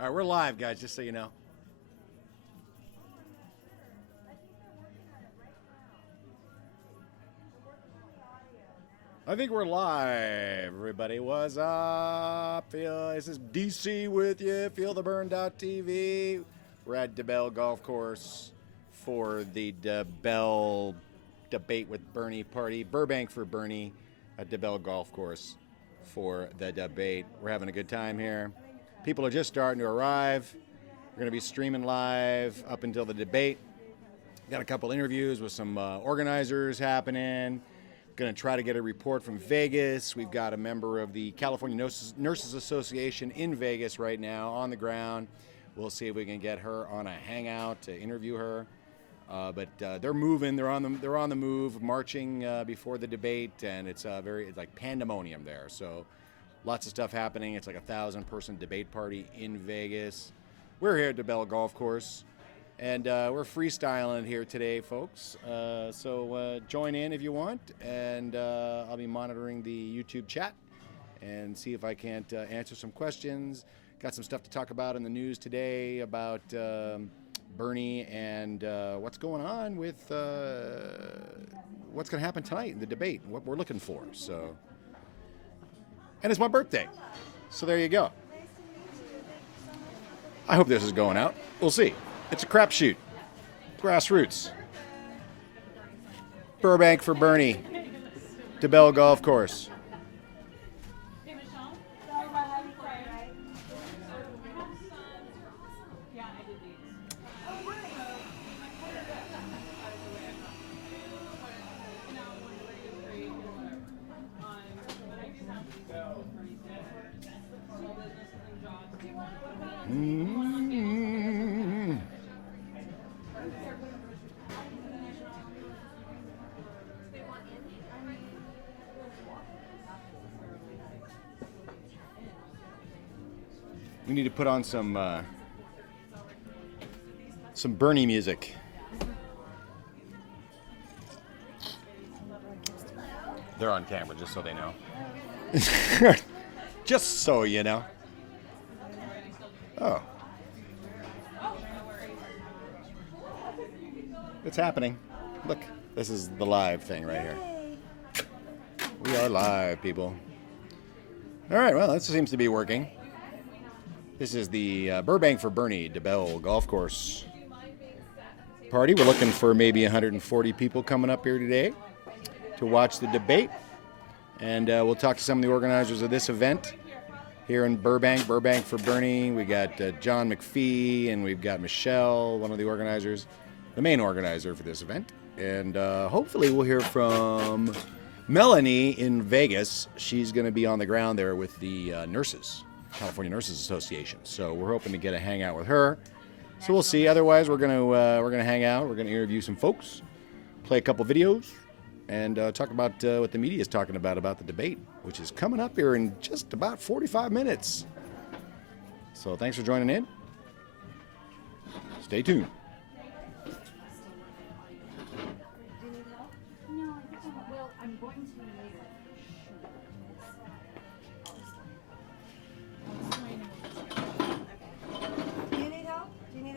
All right, we're live, guys, just so you know. I think we're live, everybody. What's up? This is DC with you, FeelTheBurn.tv. We're at Debell Golf Course for the Debell Debate with Bernie party. Burbank for Bernie at Debell Golf Course for the debate. We're having a good time here. People are just starting to arrive. We're going to be streaming live up until the debate. Got a couple interviews with some organizers happening. Going to try to get a report from Vegas. We've got a member of the California Nurses Association in Vegas right now on the ground. We'll see if we can get her on a hangout to interview her. But they're moving. They're on the move, marching before the debate, and it's like pandemonium there. So lots of stuff happening. It's like a 1,000-person debate party in Vegas. We're here at Debell Golf Course. And we're freestyling here today, folks. So join in if you want, and I'll be monitoring the YouTube chat and see if I can't answer some questions. Got some stuff to talk about in the news today about Bernie and what's going on with what's going to happen tonight in the debate and what we're looking for. So, and it's my birthday, so there you go. I hope this is going out. We'll see. It's a crapshoot. Grassroots. Burbank for Bernie. Debell Golf Course. We need to put on some Bernie music. They're on camera, just so they know. Just so you know. Oh. It's happening. Look, this is the live thing right here. We are live, people. All right, well, that seems to be working. This is the Burbank for Bernie Debell Golf Course party. We're looking for maybe 140 people coming up here today to watch the debate. And we'll talk to some of the organizers of this event here in Burbank. Burbank for Bernie. We got John McPhee, and we've got Michelle, one of the organizers, the main organizer for this event. And hopefully we'll hear from Melanie in Vegas. She's going to be on the ground there with the nurses. California Nurses Association. So we're hoping to get a hangout with her. So we'll see. Otherwise, we're gonna hang out. We're gonna interview some folks, play a couple videos, and talk about what the media is talking about the debate, which is coming up here in just about 45 minutes. So thanks for joining in. Stay tuned.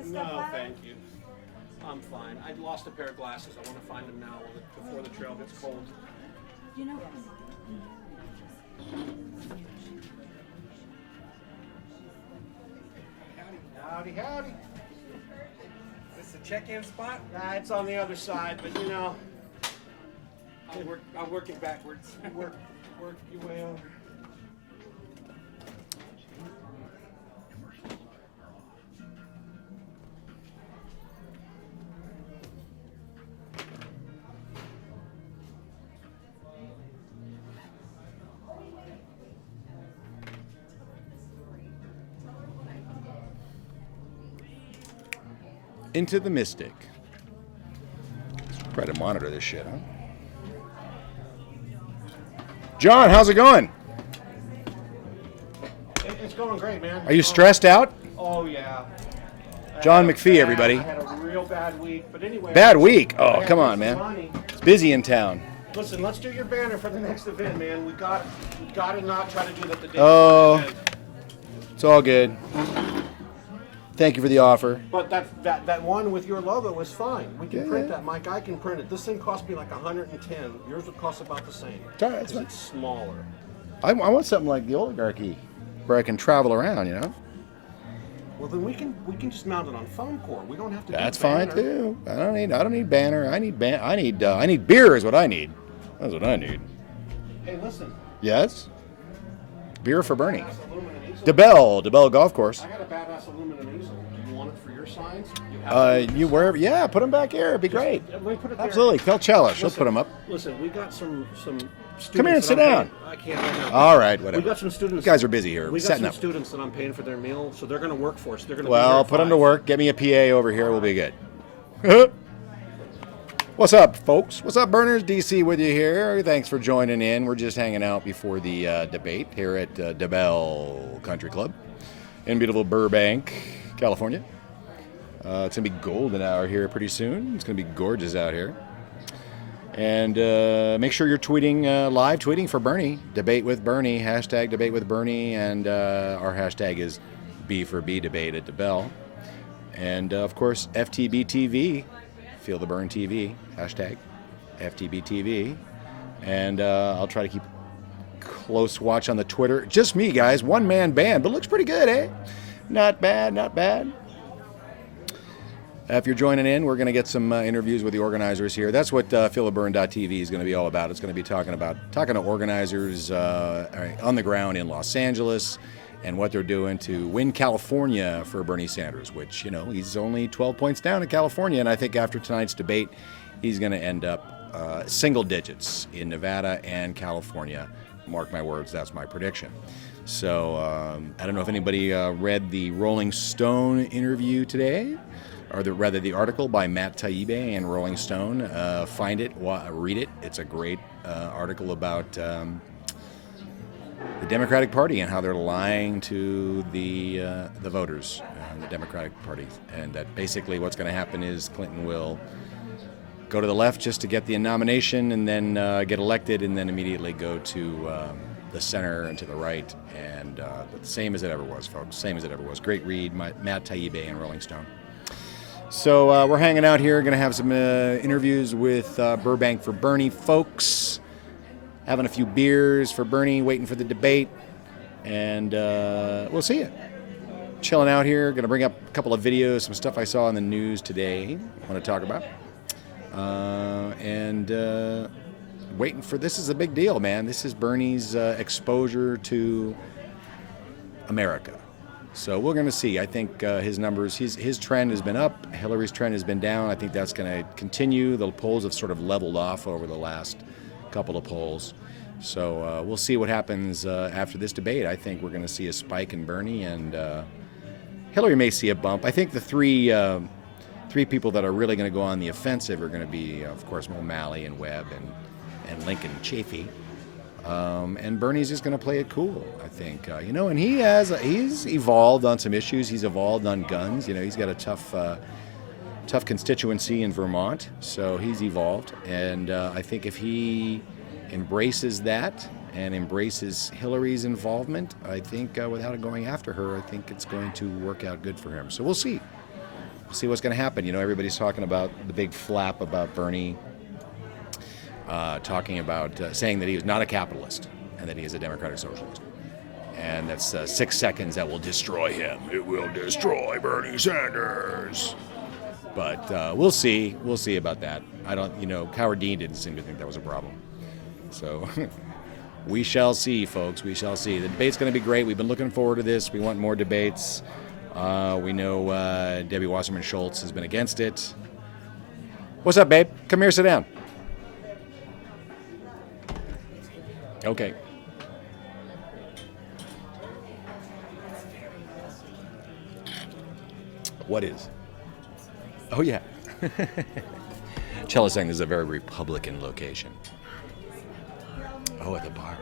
No, thank you. I'm fine. I lost a pair of glasses. I want to find them now before the trail gets cold. You know. Howdy, howdy. Is this the check-in spot? Nah, it's on the other side, but you know, I'll work it backwards. Work your way over. Into the Mystic. Try to monitor this shit, huh? John, how's it going? It's going great, man. Are you stressed out? Oh, yeah. John McPhee, everybody. I had a real bad week, but anyway. Bad week? Oh, come on, man. Money. It's busy in town. Listen, let's do your banner for the next event, man. We got to not try to do that the day Oh. before the event. It's all good. Thank you for the offer. But that one with your logo was fine. We can Yeah, print yeah. that, Mike. I can print it. This thing cost me like 110. Yours would cost about the same. It's all right, that's fine. It's smaller. I want something like the oligarchy, where I can travel around. Well, then we can just mount it on foam core. We don't have to. That's do fine banner. too. I don't need banner. I need beer is what I need. That's what I need. Hey, listen. Yes. Beer for Bernie. Badass aluminum easel. Debell Golf Course. I got a badass aluminum easel. Do you want it for your signs? You have You wherever? Yeah, put them back here. It'd be great. Let me put it there. Absolutely. Tell Chella. She'll put them up. Listen, we got some students. Come here and that sit I'm down. paying- I can't right now. All right, We whatever. got some students. You guys are busy here. We got Setting some up. students that I'm paying for their meal, so they're going to work for us. They're going to. Well, put them to work. Get me a PA over here. We'll be good. What's up, folks? What's up, Burners? DC with you here. Thanks for joining in. We're just hanging out before the debate here at Debell Country Club in beautiful Burbank, California. It's going to be golden hour here pretty soon. It's going to be gorgeous out here. And make sure you're tweeting, live tweeting for Bernie. Debate with Bernie, hashtag debate with Bernie. And our hashtag is B for B debate at Debell. And of course, FTB TV, Feel the Burn TV, hashtag FTB TV. And I'll try to keep close watch on the Twitter. Just me, guys, one man band, but looks pretty good, eh? Not bad, not bad. If you're joining in, we're going to get some interviews with the organizers here. That's what feeltheburn.tv is going to be all about. It's going to be talking to organizers on the ground in Los Angeles and what they're doing to win California for Bernie Sanders, which, he's only 12 points down in California. And I think after tonight's debate, he's going to end up single digits in Nevada and California. Mark my words, that's my prediction. So I don't know if anybody read the Rolling Stone interview today. Or the article by Matt Taibbi in Rolling Stone. Find it, read it. It's a great article about the Democratic Party and how they're lying to the voters, the Democratic Party, and that basically what's going to happen is Clinton will go to the left just to get the nomination, and then get elected, and then immediately go to the center and to the right, and the same as it ever was, folks. Same as it ever was. Great read, Matt Taibbi in Rolling Stone. So we're hanging out here, going to have some interviews with Burbank for Bernie folks, having a few beers for Bernie, waiting for the debate, and we'll see you. Chilling out here, going to bring up a couple of videos, some stuff I saw in the news today I want to talk about. And waiting for, this is a big deal, man. This is Bernie's exposure to America. So we're going to see. I think his numbers, his trend has been up. Hillary's trend has been down. I think that's going to continue. The polls have sort of leveled off over the last couple of polls. So we'll see what happens after this debate. I think we're going to see a spike in Bernie, and Hillary may see a bump. I think the three people that are really going to go on the offensive are going to be, of course, O'Malley and Webb and Lincoln Chafee. And Bernie's just going to play it cool, I think. And he's evolved on some issues. He's evolved on guns. He's got a tough constituency in Vermont, so he's evolved. And I think if he embraces that and embraces Hillary's involvement, I think without going after her, I think it's going to work out good for him. So we'll see. We'll see what's going to happen. Everybody's talking about the big flap about Bernie. Talking about saying that he is not a capitalist and that he is a democratic socialist. And that's 6 seconds that will destroy him. It will destroy Bernie Sanders. But we'll see. We'll see about that. Howard Dean didn't seem to think that was a problem. So we shall see, folks. We shall see. The debate's going to be great. We've been looking forward to this. We want more debates. We know Debbie Wasserman Schultz has been against it. What's up, babe? Come here, sit down. Okay. What is? Oh, yeah. Chella's saying this is a very Republican location. Oh, at the bar.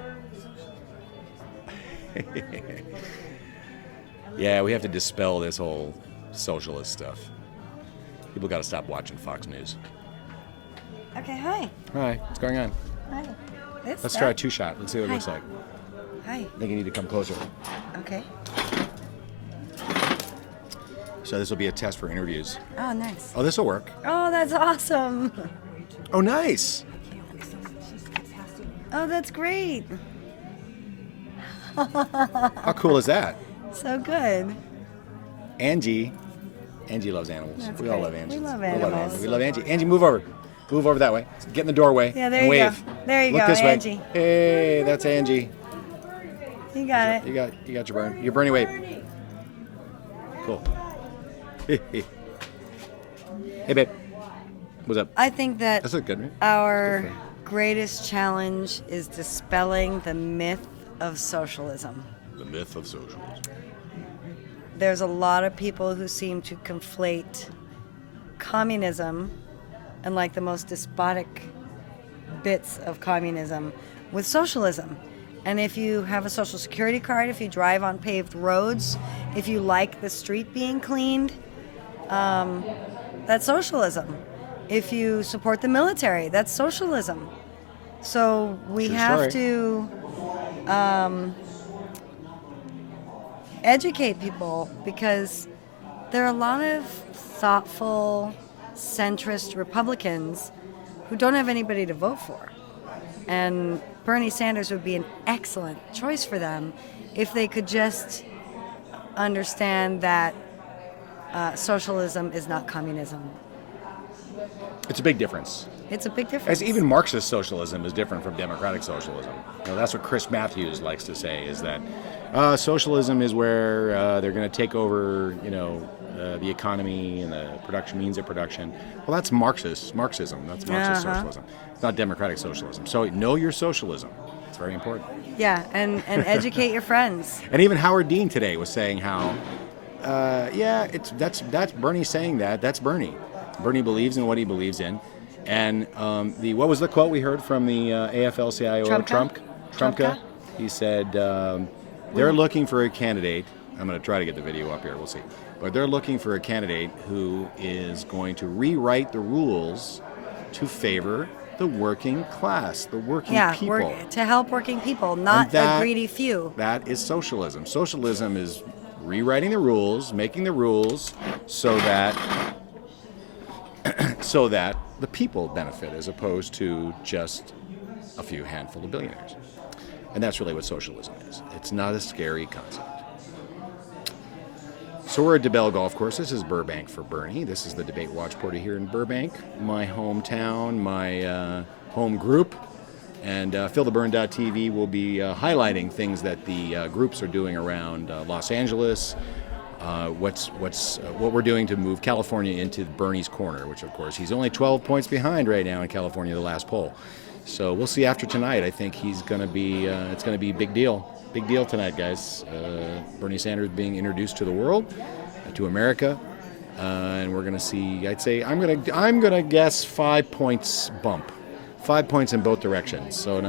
Yeah, we have to dispel this whole socialist stuff. People got to stop watching Fox News. Okay, hi. Hi, what's going on? Hi. Let's try a two-shot. Let's see what it Hi. looks like. Hi. I think you need to come closer. Okay. So this will be a test for interviews. Oh, nice. Oh, this will work. Oh, that's awesome. Oh, nice. Oh, that's great. How cool is that? So good. Angie loves animals. That's We all great. love Angie. We love animals. We love Angie. Angie, move over. Move over that way. Get in the doorway. Yeah, there and you wave. go. There you Look go, this Angie. way. Hey, that's Angie. You got it. You got your Bernie. Your Bernie wave. Cool. Hey, babe. What's up? I think that That's good, right? our greatest challenge is dispelling the myth of socialism. The myth of socialism. There's a lot of people who seem to conflate communism and like the most despotic bits of communism with socialism. And if you have a social security card, if you drive on paved roads, if you like the street being cleaned, that's socialism. If you support the military, that's socialism. So we True have story. to educate people, because there are a lot of thoughtful, centrist Republicans who don't have anybody to vote for. And Bernie Sanders would be an excellent choice for them if they could just understand that socialism is not communism. It's a big difference. It's a big difference. As even Marxist socialism is different from democratic socialism. That's what Chris Matthews likes to say, is that socialism is where they're going to take over, the economy and the production, means of production. Well, that's Marxism. That's Marxist socialism. It's not democratic socialism. So know your socialism. It's very important. Yeah, and educate your friends. And even Howard Dean today was saying how, that's Bernie saying that. That's Bernie. Bernie believes in what he believes in. And what was the quote we heard from the AFL-CIO? Trumpka? He said, they're looking for a candidate. I'm going to try to get the video up here. We'll see. But they're looking for a candidate who is going to rewrite the rules to favor the working class, the working people. To help working people, not a greedy few. That is socialism. Socialism is rewriting the rules, making the rules so that the people benefit, as opposed to just a few handful of billionaires. And that's really what socialism is. It's not a scary concept. So we're at Debell Golf Course. This is Burbank for Bernie. This is the debate watch party here in Burbank, my hometown, my home group. And FeelTheBurn.tv will be highlighting things that the groups are doing around Los Angeles, what we're doing to move California into Bernie's corner, which of course he's only 12 points behind right now in California, the last poll. So we'll see after tonight. I think he's going to be, it's going to be a big deal. Big deal tonight, guys. Bernie Sanders being introduced to the world, to America, and we're going to see. I'd say I'm going to guess 5 points bump, 5 points in both directions. So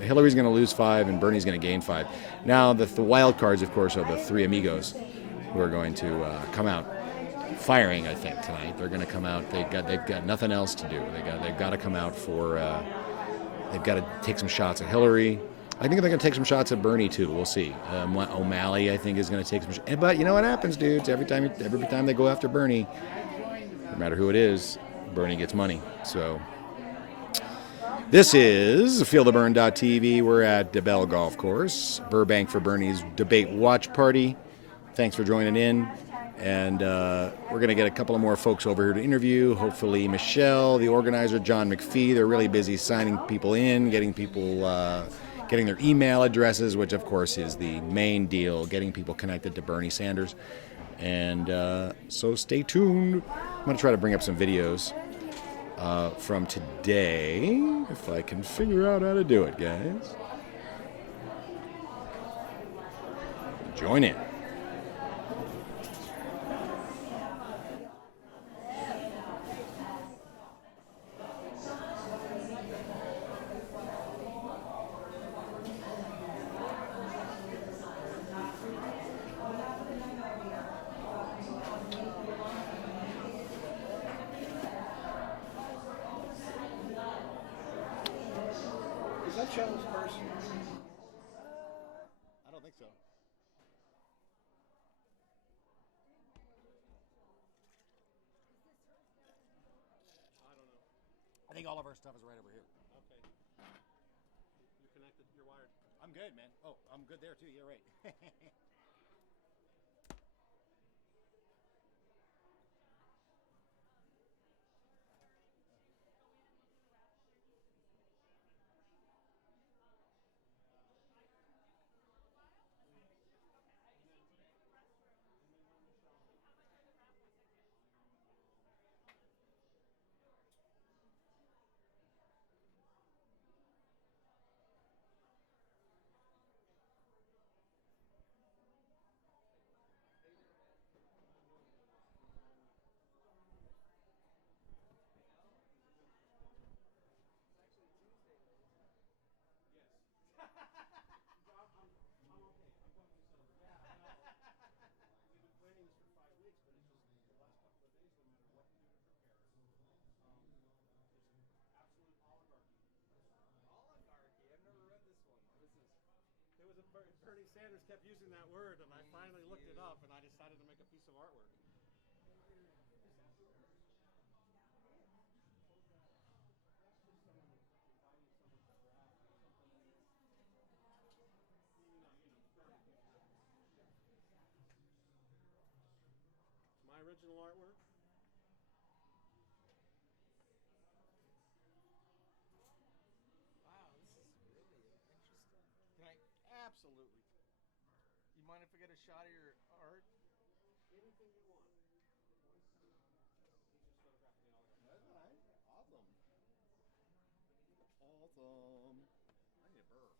Hillary's going to lose 5, and Bernie's going to gain 5. Now the wild cards, of course, are the three amigos, who are going to come out firing. I think tonight they're going to come out. They've got nothing else to do. They've got to come out for. They've got to take some shots at Hillary. I think they're going to take some shots at Bernie too. We'll see. O'Malley, I think, is going to take some shots. But you know what happens, dudes? Every time they go after Bernie, no matter who it is, Bernie gets money. So this is FeelTheBurn.tv. We're at Debell Golf Course, Burbank for Bernie's debate watch party. Thanks for joining in. And we're going to get a couple of more folks over here to interview. Hopefully Michelle, the organizer, John McPhee. They're really busy signing people in, getting people, getting their email addresses, which of course is the main deal, getting people connected to Bernie Sanders. And so stay tuned. I'm going to try to bring up some videos from today, if I can figure out how to do it, guys. Join in. Is that Shell's purse? I don't think so. think all of our stuff is right over here. Okay. You're connected. You're wired. I'm good, man. Oh, I'm good there too. You're right. Yes. I'm okay. I'm going to celebrate. Yeah, I know. We've been planning this for 5 weeks, but it's just the last couple of days, no matter what you do to prepare, it's absolute oligarchy. Oligarchy? I've never read this one. What is this? There was Bernie Sanders kept using that word, and I finally looked it up, and I decided to make a piece of artwork. My original artwork. Wow, this is really interesting. Can I? Absolutely. You mind if I get a shot of your art? Anything you want. He's just photographing the oligarchy. That's nice. Awesome. Awesome. I need a burr.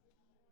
We have tab.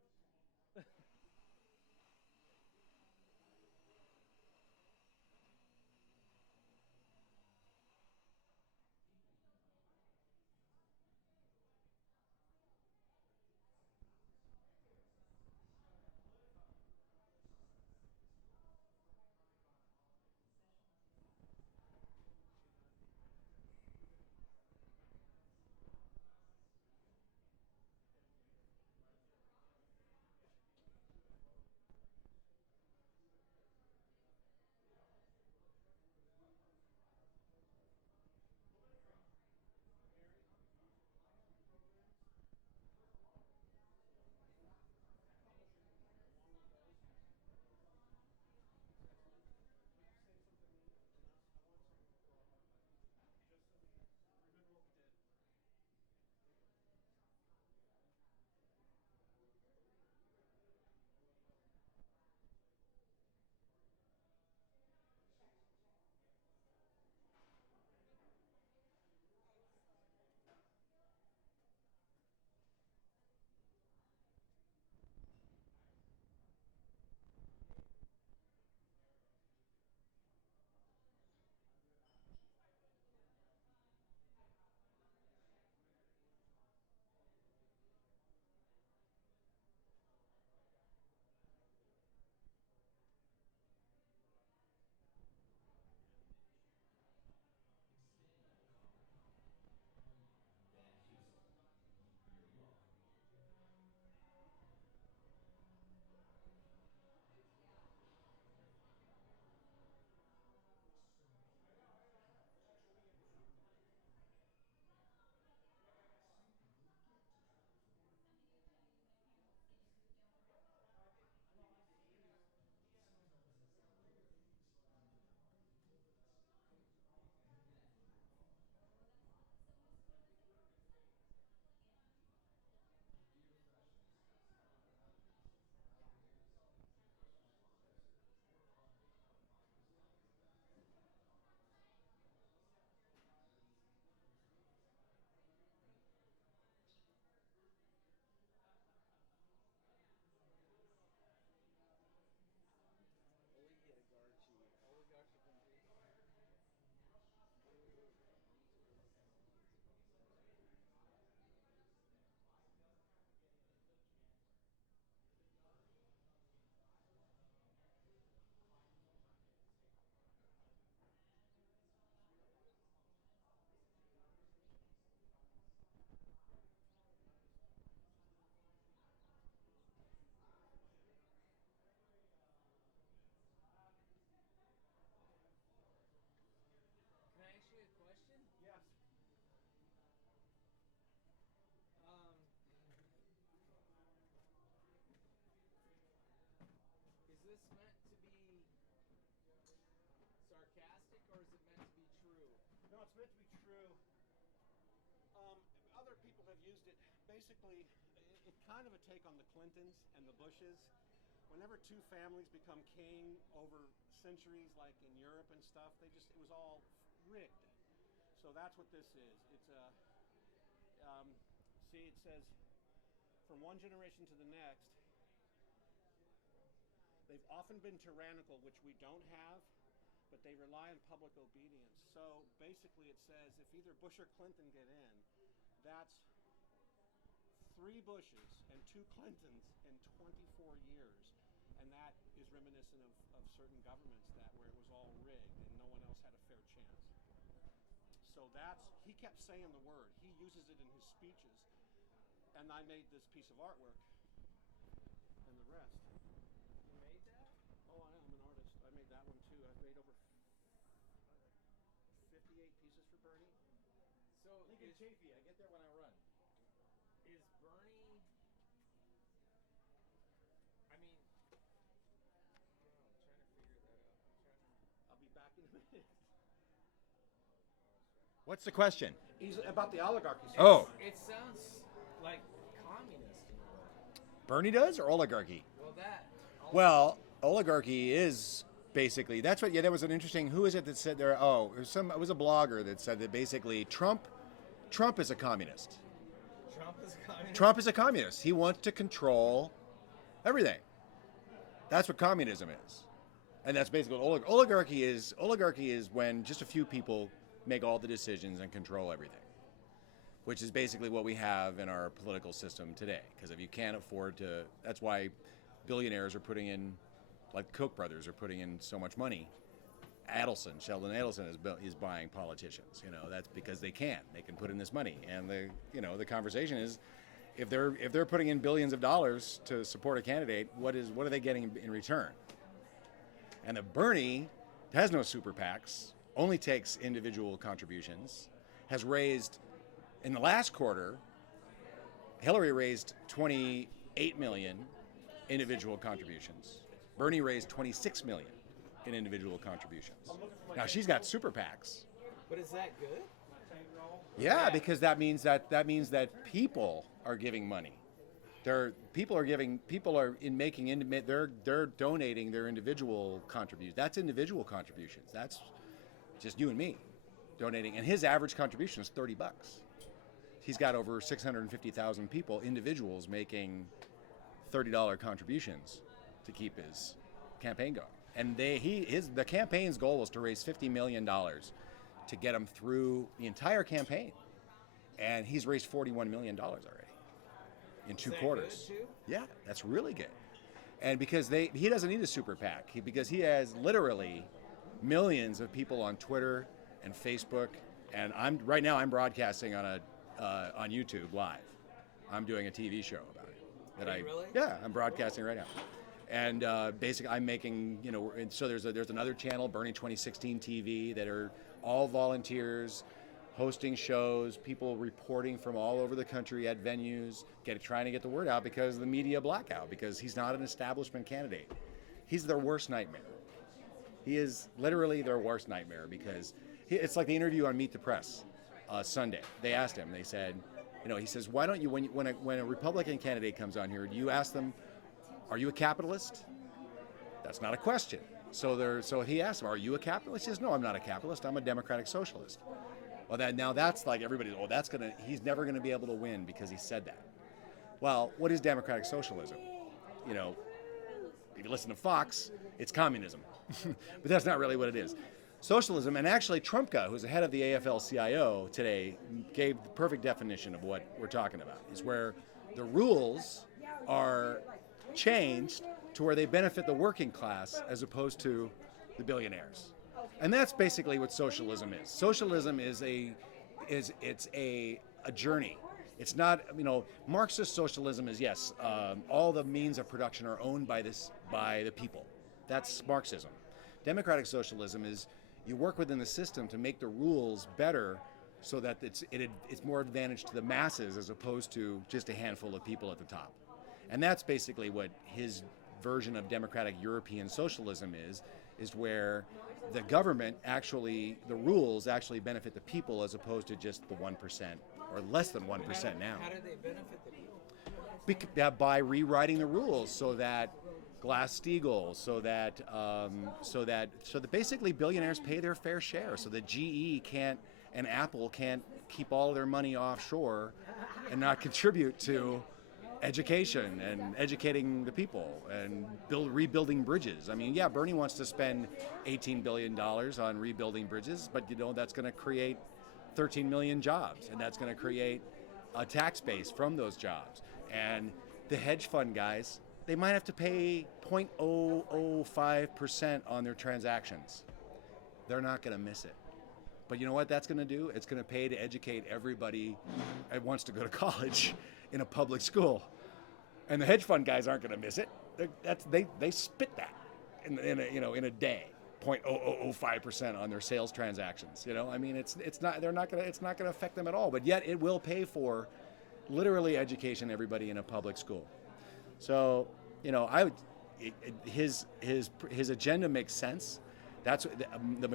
this meant to be sarcastic, or is it meant to be true? No, it's meant to be true. Other people have used it. Basically, it's kind of a take on the Clintons and the Bushes. Whenever two families become king over centuries, like in Europe and stuff, it was all rigged. So that's what this is. It's a, see, it says, from one generation to the next, they've often been tyrannical, which we don't have, but they rely on public obedience. So basically it says if either Bush or Clinton get in, that's 3 Bushes and 2 Clintons in 24 years. And that is reminiscent of certain governments where it was all rigged and no one else had a fair chance. So he kept saying the word. He uses it in his speeches. And I made this piece of artwork and the rest. You made that? Oh, I'm an artist. I made that one too. I've made over 58 pieces for Bernie. So Lincoln Chafee, I get there when I run. is Bernie? I mean, I'm trying to figure that out. I'll be back in a minute. What's the question? He's about the oligarchy. Oh, It sounds like communist in a way. Bernie does or oligarchy? Well, that. Well, oligarchy is basically that's what. Yeah, that was an interesting. Who is it that said there? Oh, it was a blogger that said that basically Trump is a communist. Trump is communist. Trump is a communist. He wants to control everything. That's what communism is, and that's basically what oligarchy is. Oligarchy is when just a few people make all the decisions and control everything, which is basically what we have in our political system today. Because if you can't afford to, that's why billionaires are putting in, like the Koch brothers are putting in so much money. Sheldon Adelson is buying politicians. That's because they can put in this money. And the conversation is, if they're putting in billions of dollars to support a candidate, what are they getting in return? And the Bernie has no super PACs, only takes individual contributions, has raised, in the last quarter, Hillary raised 28 million individual contributions. Bernie raised 26 million in individual contributions. Now she's got super PACs. But is that good? Yeah, because that means that people are giving money. They're donating their individual contributions. That's individual contributions. That's just you and me donating. And his average contribution is $30. He's got over 650,000 people, individuals, making $30 contributions to keep his campaign going. And the campaign's goal was to raise $50 million to get him through the entire campaign. And he's raised $41 million already in 2 quarters. Good too? Yeah, that's really good. And because he doesn't need a super PAC, because he has literally millions of people on Twitter and Facebook, and right now I'm broadcasting on YouTube live. I'm doing a TV show about it. Really? Yeah, I'm broadcasting right now. And basically, I'm making, and so there's another channel, Bernie 2016 TV, that are all volunteers, hosting shows, people reporting from all over the country at venues, trying to get the word out because of the media blackout, because he's not an establishment candidate. He's their worst nightmare. He is literally their worst nightmare because it's like the interview on Meet the Press Sunday. They asked him, they said, he says, why don't you, when a Republican candidate comes on here, do you ask them, are you a capitalist? That's not a question. So he asked him, are you a capitalist? He says, no, I'm not a capitalist. I'm a democratic socialist. Well, that's like everybody's, he's never going to be able to win because he said that. Well, what is democratic socialism? If you listen to Fox, it's communism. But that's not really what it is. Socialism, and actually Trumpka, who's the head of the AFL-CIO today, gave the perfect definition of what we're talking about, is where the rules are changed to where they benefit the working class as opposed to the billionaires. And that's basically what socialism is. Socialism is a journey. It's not, Marxist socialism is, yes, all the means of production are owned by the people. That's Marxism. Democratic socialism is you work within the system to make the rules better so that it's more advantage to the masses as opposed to just a handful of people at the top. And that's basically what his version of democratic European socialism is where the government actually, the rules actually benefit the people as opposed to just the 1% or less than 1% now. How do they benefit the people? By rewriting the rules so that Glass-Steagall, so that basically billionaires pay their fair share, so that GE can't and Apple can't keep all of their money offshore and not contribute to education and educating the people and rebuilding bridges. I mean, yeah, Bernie wants to spend $18 billion on rebuilding bridges, but that's going to create 13 million jobs, and that's going to create a tax base from those jobs. And the hedge fund guys, they might have to pay 0.005% on their transactions. They're not going to miss it. But you know what that's going to do? It's going to pay to educate everybody that wants to go to college in a public school. And the hedge fund guys aren't going to miss it. They spit that in a day, 0.005% on their sales transactions. I mean, it's not going to affect them at all. But yet it will pay for literally education everybody in a public school. So, his agenda makes sense. That's the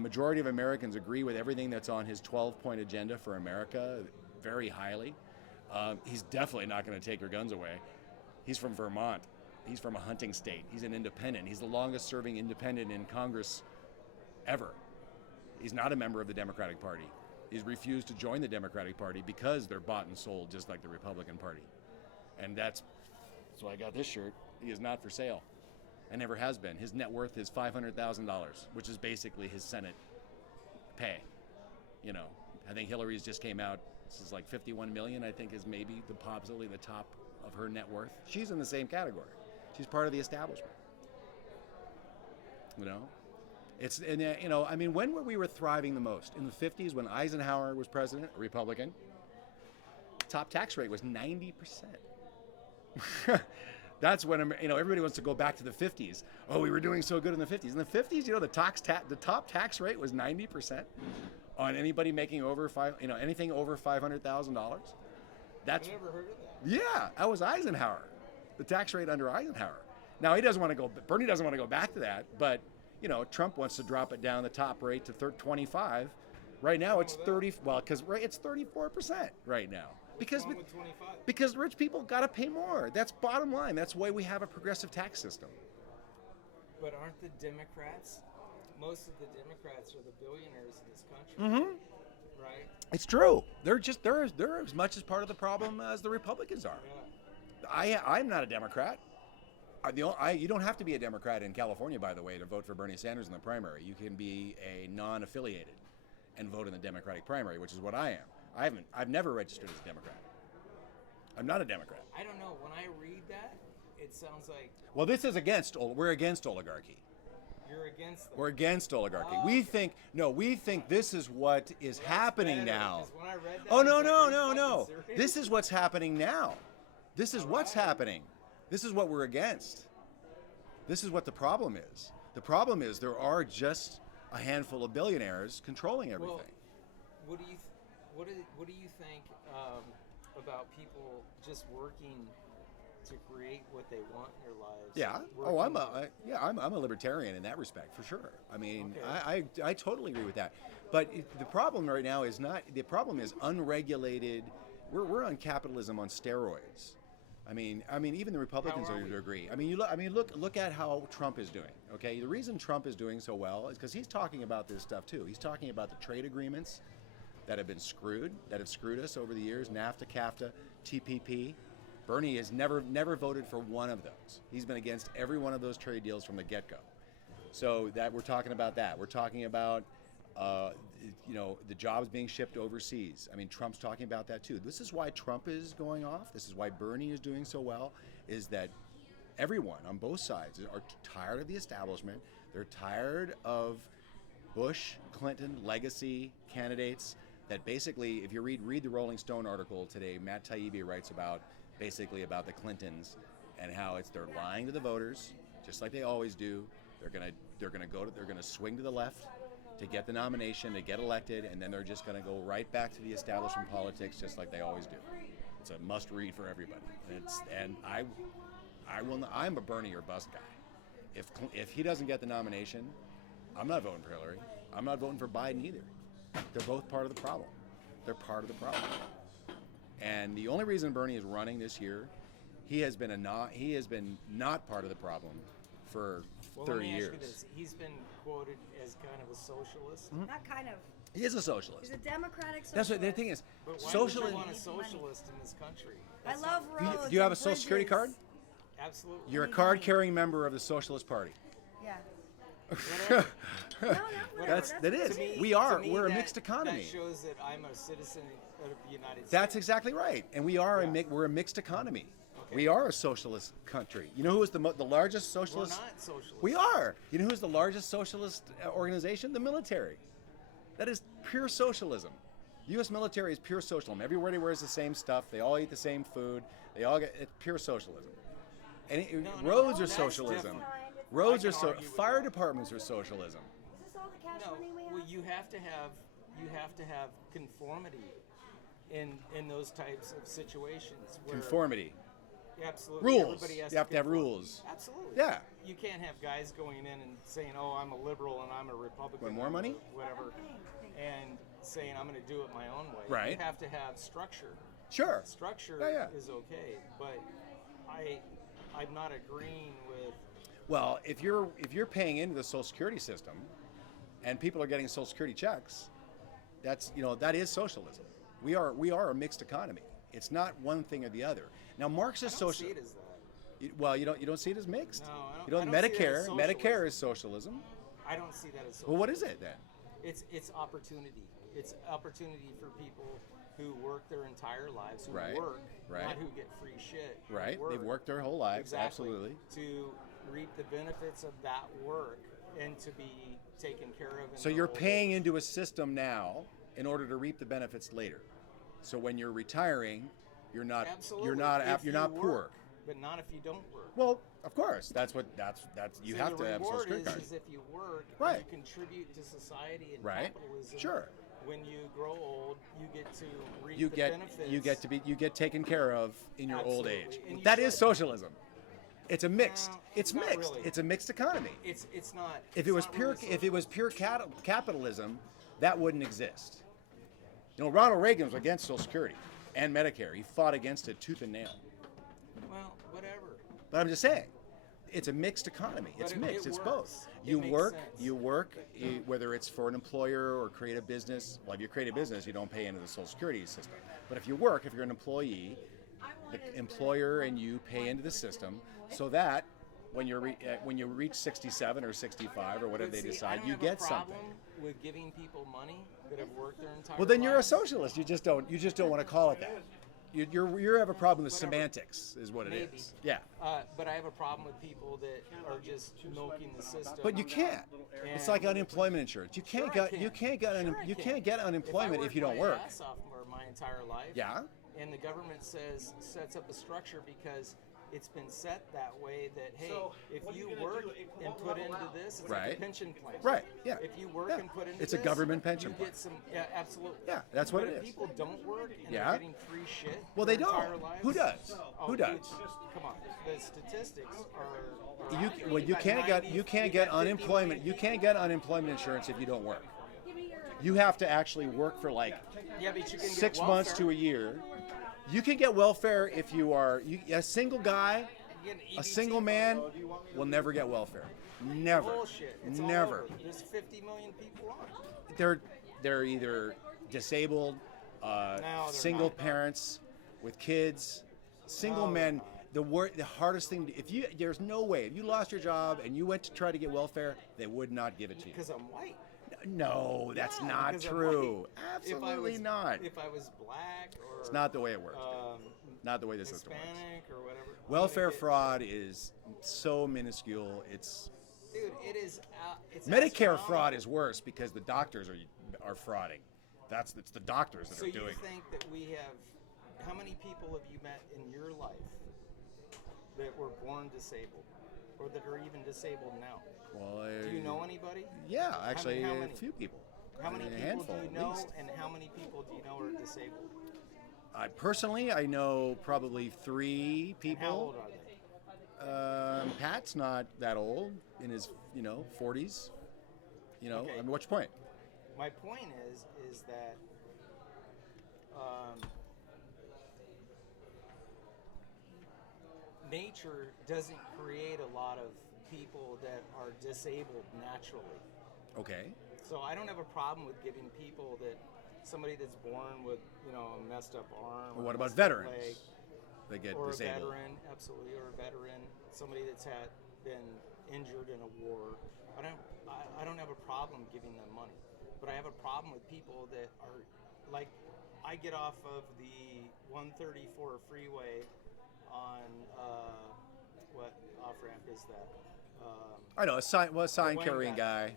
majority of Americans agree with everything that's on his 12-point agenda for America very highly. He's definitely not going to take your guns away. He's from Vermont. He's from a hunting state. He's an independent. He's the longest-serving independent in Congress ever. He's not a member of the Democratic Party. He's refused to join the Democratic Party because they're bought and sold just like the Republican Party. And that's why I got this shirt. He is not for sale and never has been. His net worth is $500,000, which is basically his Senate pay. I think Hillary's just came out. This is like 51 million, I think, is maybe possibly the top of her net worth. She's in the same category. She's part of the establishment. When we were thriving the most? In the 50s, when Eisenhower was president, a Republican, top tax rate was 90%. That's when everybody wants to go back to the 50s. Oh, we were doing so good in the 50s. In the 50s, the top tax rate was 90% on anybody making over anything over $500,000. That's I never heard of that. Yeah, that was Eisenhower. The tax rate under Eisenhower. Now Bernie doesn't want to go back to that, but Trump wants to drop it down the top rate to 25. Right now it's 30. Well, because it's 34% right now. Because rich people got to pay more. That's bottom line. That's why we have a progressive tax system. But aren't the Democrats? Most of the Democrats are the billionaires in this country, right? It's true. They're as much as part of the problem as the Republicans are. Yeah. I'm not a Democrat. You don't have to be a Democrat in California, by the way, to vote for Bernie Sanders in the primary. You can be a non-affiliated and vote in the Democratic primary, which is what I am. I've never registered as a Democrat. I'm not a Democrat. I don't know. When I read that, it sounds like Well, we're against oligarchy. you're against them. We're against oligarchy. Oh, We think this is what is happening better, now. 'cause when I read that, Oh, I no, was like, no, are you no, fucking no. serious? This is what's happening now. This is what's happening. This is what we're against. This is what the problem is. The problem is there are just a handful of billionaires controlling everything. Well, what do you think about people just working to create what they want in their lives? Yeah. Oh, I'm a libertarian in that respect for sure. I mean, Okay. I totally agree with that. But the problem right now is unregulated. We're on capitalism on steroids. I mean, even the Republicans How are are we? to agree. I mean, look at how Trump is doing. Okay, the reason Trump is doing so well is because he's talking about this stuff too. He's talking about the trade agreements that have been screwed us over the years. NAFTA, CAFTA, TPP. Bernie has never voted for one of those. He's been against every one of those trade deals from the get-go. So that we're talking about that. We're talking about the jobs being shipped overseas. I mean, Trump's talking about that too. This is why Trump is going off. This is why Bernie is doing so well, is that everyone on both sides are tired of the establishment. They're tired of Bush, Clinton, legacy candidates that basically, if you read the Rolling Stone article today, Matt Taibbi writes about the Clintons and how they're lying to the voters, just like they always do. They're gonna swing to the left to get the nomination, to get elected, and then they're just going to go right back to the establishment politics, just like they always do. It's a must-read for everybody. I'm a Bernie or bust guy. If he doesn't get the nomination, I'm not voting for Hillary. I'm not voting for Biden either. They're both part of the problem. They're part of the problem. And the only reason Bernie is running this year, he has been not part of the problem for 30 years. Ask you this. He's been quoted as kind of a socialist. Mm-hmm. Not kind of. He is a socialist. He's a democratic socialist. That's what the thing is. But why Socialism. would you want a socialist in this country? I love roads. Do you have a and Social Security bridges. card? Absolutely. You're a card-carrying member of the Socialist Party. Yeah. Whatever. That is. To me- We're a that- mixed economy. That shows that I'm a citizen of the United States. That's exactly right. And we're a mixed economy. Okay. We are a socialist country. You know who is the largest socialist? We're not socialist. We are. You know who's the largest socialist organization? The military. That is pure socialism. U.S. military is pure socialism. Everybody wears the same stuff. They all eat the same food. It's pure socialism. And roads are that's socialism. different. Roads I are can argue with fire that. departments are socialism. Is this all the cash No, money we have? well, you have to have conformity in those types of situations. Where Conformity. Absolutely. Rules. Everybody has You have to have conform. rules. Absolutely. Yeah. You can't have guys going in and saying, "Oh, I'm a liberal and I'm a Republican." Want more or money? Whatever, and saying I'm going to do it my own way. Right. You have to have structure. Sure. Structure Yeah. is okay, but I'm not agreeing with. Well, if you're paying into the Social Security system, and people are getting Social Security checks, that is socialism. We are a mixed economy. It's not one thing or the other. Now, Marxist I don't social. see it as that. Well, you don't see it as mixed. No, I You don't see that as socialism. Medicare is socialism. I don't see that as socialism. Well, what is it then? It's opportunity. It's opportunity for people who work their entire lives, who Right, work, right. not who get free shit. who Right. They've worked their whole lives. Exactly. Absolutely. To reap the benefits of that work and to be taken care of. In So their you're old paying age. into a system now in order to reap the benefits later. So when you're retiring, you're not Absolutely. you're If not you poor. work, but not if you don't work. Well, of course, that's you So have the to have a Social reward Security card. is if you work, Right. and you contribute to society and Right. capitalism. Sure. When you grow old, you get to reap You the get benefits. you get taken care of in your old Absolutely. age. And you That is should. socialism. It's a mixed. No, it's not mixed. really. It's a mixed economy. It's not. If it's it was not pure really if it was pure capitalism, that wouldn't exist. Ronald Reagan was against Social Security and Medicare. He fought against it tooth and nail. Well, whatever. But I'm just saying, it's a mixed economy. It's But mixed. it It's works. both. It You makes work. sense. You work. Whether it's for an employer or create a business. Well, if you create a business, you don't pay into the Social Security system. But if you work, if you're an employee, the employer and you pay into the system, so that when you reach 67 or 65 or whatever But they see, I decide, don't you have get a problem something. with giving people money that have worked their entire Well, then you're a lives. socialist. You just don't want to call it that. You have a problem with Whatever. semantics, is what it Maybe. is. Yeah. But I have a problem with people that are just milking the system. But you can't. It's like unemployment insurance. You can't Sure I get can. you can't get unemployment if you don't If I work. worked my ass off for my entire life. Yeah. And the government sets up a structure because it's been set that way that hey, if you work and put into this, it's like Right. a pension plan. Right. Yeah. If you work Yeah. and put into It's a this, government pension you plan. get some. Yeah, absolutely. Yeah, that's what But it if is. people don't work and Yeah. they're getting free shit. Well, they their entire don't. lives, Who does? oh, Who dude, does? Come on, the statistics are. You got can't 90 get got 50 unemployment. million You can't get unemployment insurance if you don't work. You have to actually work for like Yeah, but you can get 6 months to welfare. a year. You can get welfare if you are a single guy, You get an a EBT. single man will never get welfare. Never. Bullshit. It's all Never. over. There's 50 million people on. They're either disabled, they're single not. parents with kids, single No, men. they're The hardest thing there's no way if you lost your job and you went to try to get welfare, they would not give it to you. Because I'm white. No, that's Yeah, not because I'm true. white. Absolutely if not. If I was black or It's not the way it works. um, Not the way the system works. Hispanic or whatever. I'm Welfare gonna get- fraud is so minuscule. It's Dude, it is. It's Medicare astronomical. fraud is worse because the doctors are frauding. It's the doctors that So are you doing it. think that we have? How many people have you met in your life that were born disabled, or that are even disabled now? Well, Do you know anybody? Yeah, actually, how a many? few people. How many A people handful, do you at know, least. and how many people do you know are disabled? Personally, I know probably 3 And how old people. are they? Pat's not that old, in his 40s. Okay. I mean, what's your point? My point is that nature doesn't create a lot of people that are disabled naturally. Okay. So I don't have a problem with giving people somebody that's born with a messed up arm. Well, what or about messed up veterans? leg, They get or disabled. a veteran, absolutely, or a veteran, somebody that's been injured in a war. I don't have a problem giving them money, but I have a problem with people that are like, I get off of the 134 freeway on what off ramp is that? I know, a sign carrying guy.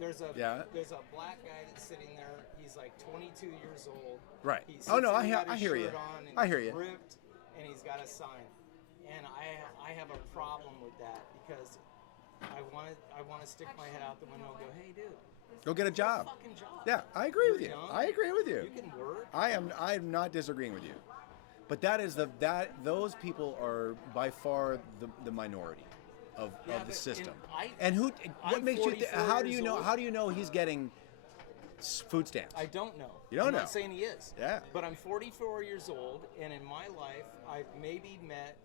There's a black guy that's sitting there. He's like 22 years old. Right. He Oh, no, sits there, I got his hear you. shirt on, and I hear he's you. Ripped, and he's got a sign. And I have a problem with that because I want to stick my head out the window and go, hey, dude. Go get a job. Fucking job. Yeah, I agree with You're you. young. I agree with you. You can work. I'm not disagreeing with you. But those people are by far the minority of the system. What makes you how do you know he's getting food stamps? I don't know. You don't I'm know. not saying he is. Yeah. But I'm 44 years old, and in my life, I've maybe met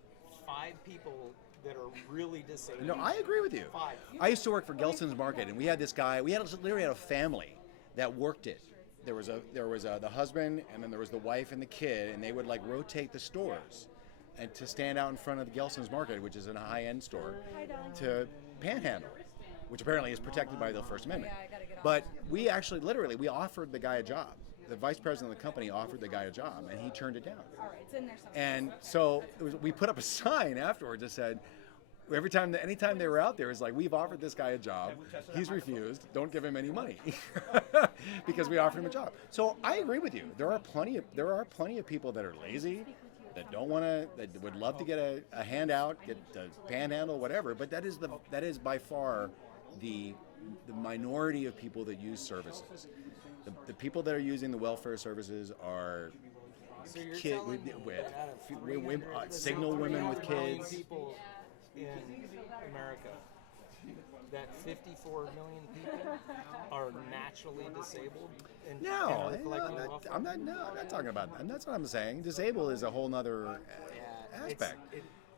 5 people that are really disabled. No, I agree with you. 5. I used to work for Gelson's Market, and we had this guy. We literally had a family that worked it. There was the husband, and then there was the wife and the kid, and they would like rotate the stores, and to stand out in front of the Gelson's Market, which is a high-end store, to panhandle, which apparently is protected by the First Amendment. But we actually, literally, we offered the guy a job. The vice president of the company offered the guy a job, and he turned it down. And so we put up a sign afterwards that said, anytime they were out there, it's like, we've offered this guy a job, he's refused, don't give him any money, because we offered him a job. So I agree with you. There are plenty of people that are lazy, that would love to get a handout, get a panhandle, whatever. But that is by far the minority of people that use services. The people that are using the welfare services are So you're telling me that out of 300, single women with 300 million kids. people in America, that 54 million people are naturally disabled and No, and are collecting welfare? I'm not talking about that. That's what I'm saying. Disabled is a whole nother aspect.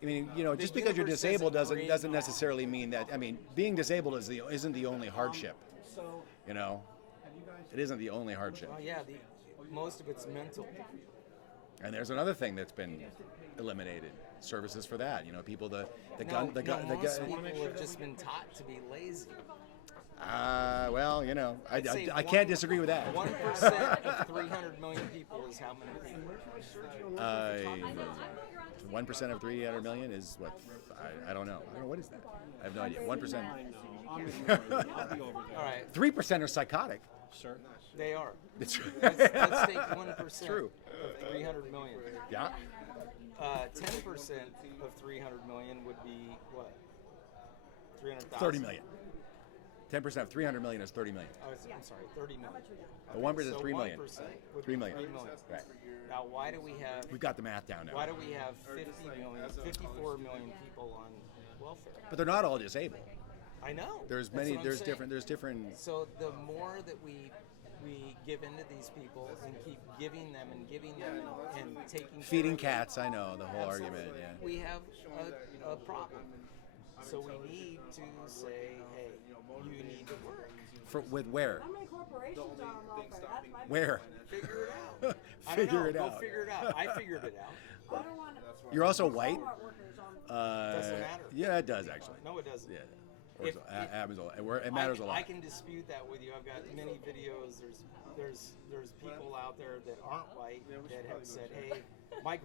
I mean, just because you're universe disabled doesn't create doesn't necessarily mean that. I mean, being disabled isn't the only hardship. It isn't the only hardship. Well, yeah, most of it's mental. And there's another thing that's been eliminated: services for that. People, Most people have just been taught to be lazy. Well, I'd say I can't disagree with that. 1% of 300 million people is how many people? 1% of 300 million is what? I don't know. What is that? I have no idea. 1%. I'll be over there. All right, 3% are psychotic. Sure. they are. It's Let's take 1% True. of 300 million. Yeah. 10% of 300 million would be what? 300,000? 30 million. 10% of 300 million is 30 million. Oh, I'm sorry, 30 million. The 1% is So 3 million. 1% would 3 be million. 3 million. Right. Now, why do we have? We've got the math down Why now. do we have 54 million people on welfare? But they're not all disabled. I know. There's That's many. what I'm saying. There's different. So the more that we give into these people and keep giving them and taking care Feeding of them, cats. I know the whole absolutely, argument. Yeah. we have a problem. So we need to say, hey, you need to work. With where? How many corporations are on welfare? That's my Where? Figure it out. I don't Figure know. it Go out. figure it out. I figured it out. I don't want You're also white. Walmart workers on. Doesn't matter. Yeah, it does actually. No, it doesn't. Yeah. If- Happens a lot. It matters a lot. I can dispute that with you. I've got many videos. There's people out there that aren't white that have said, "Hey, my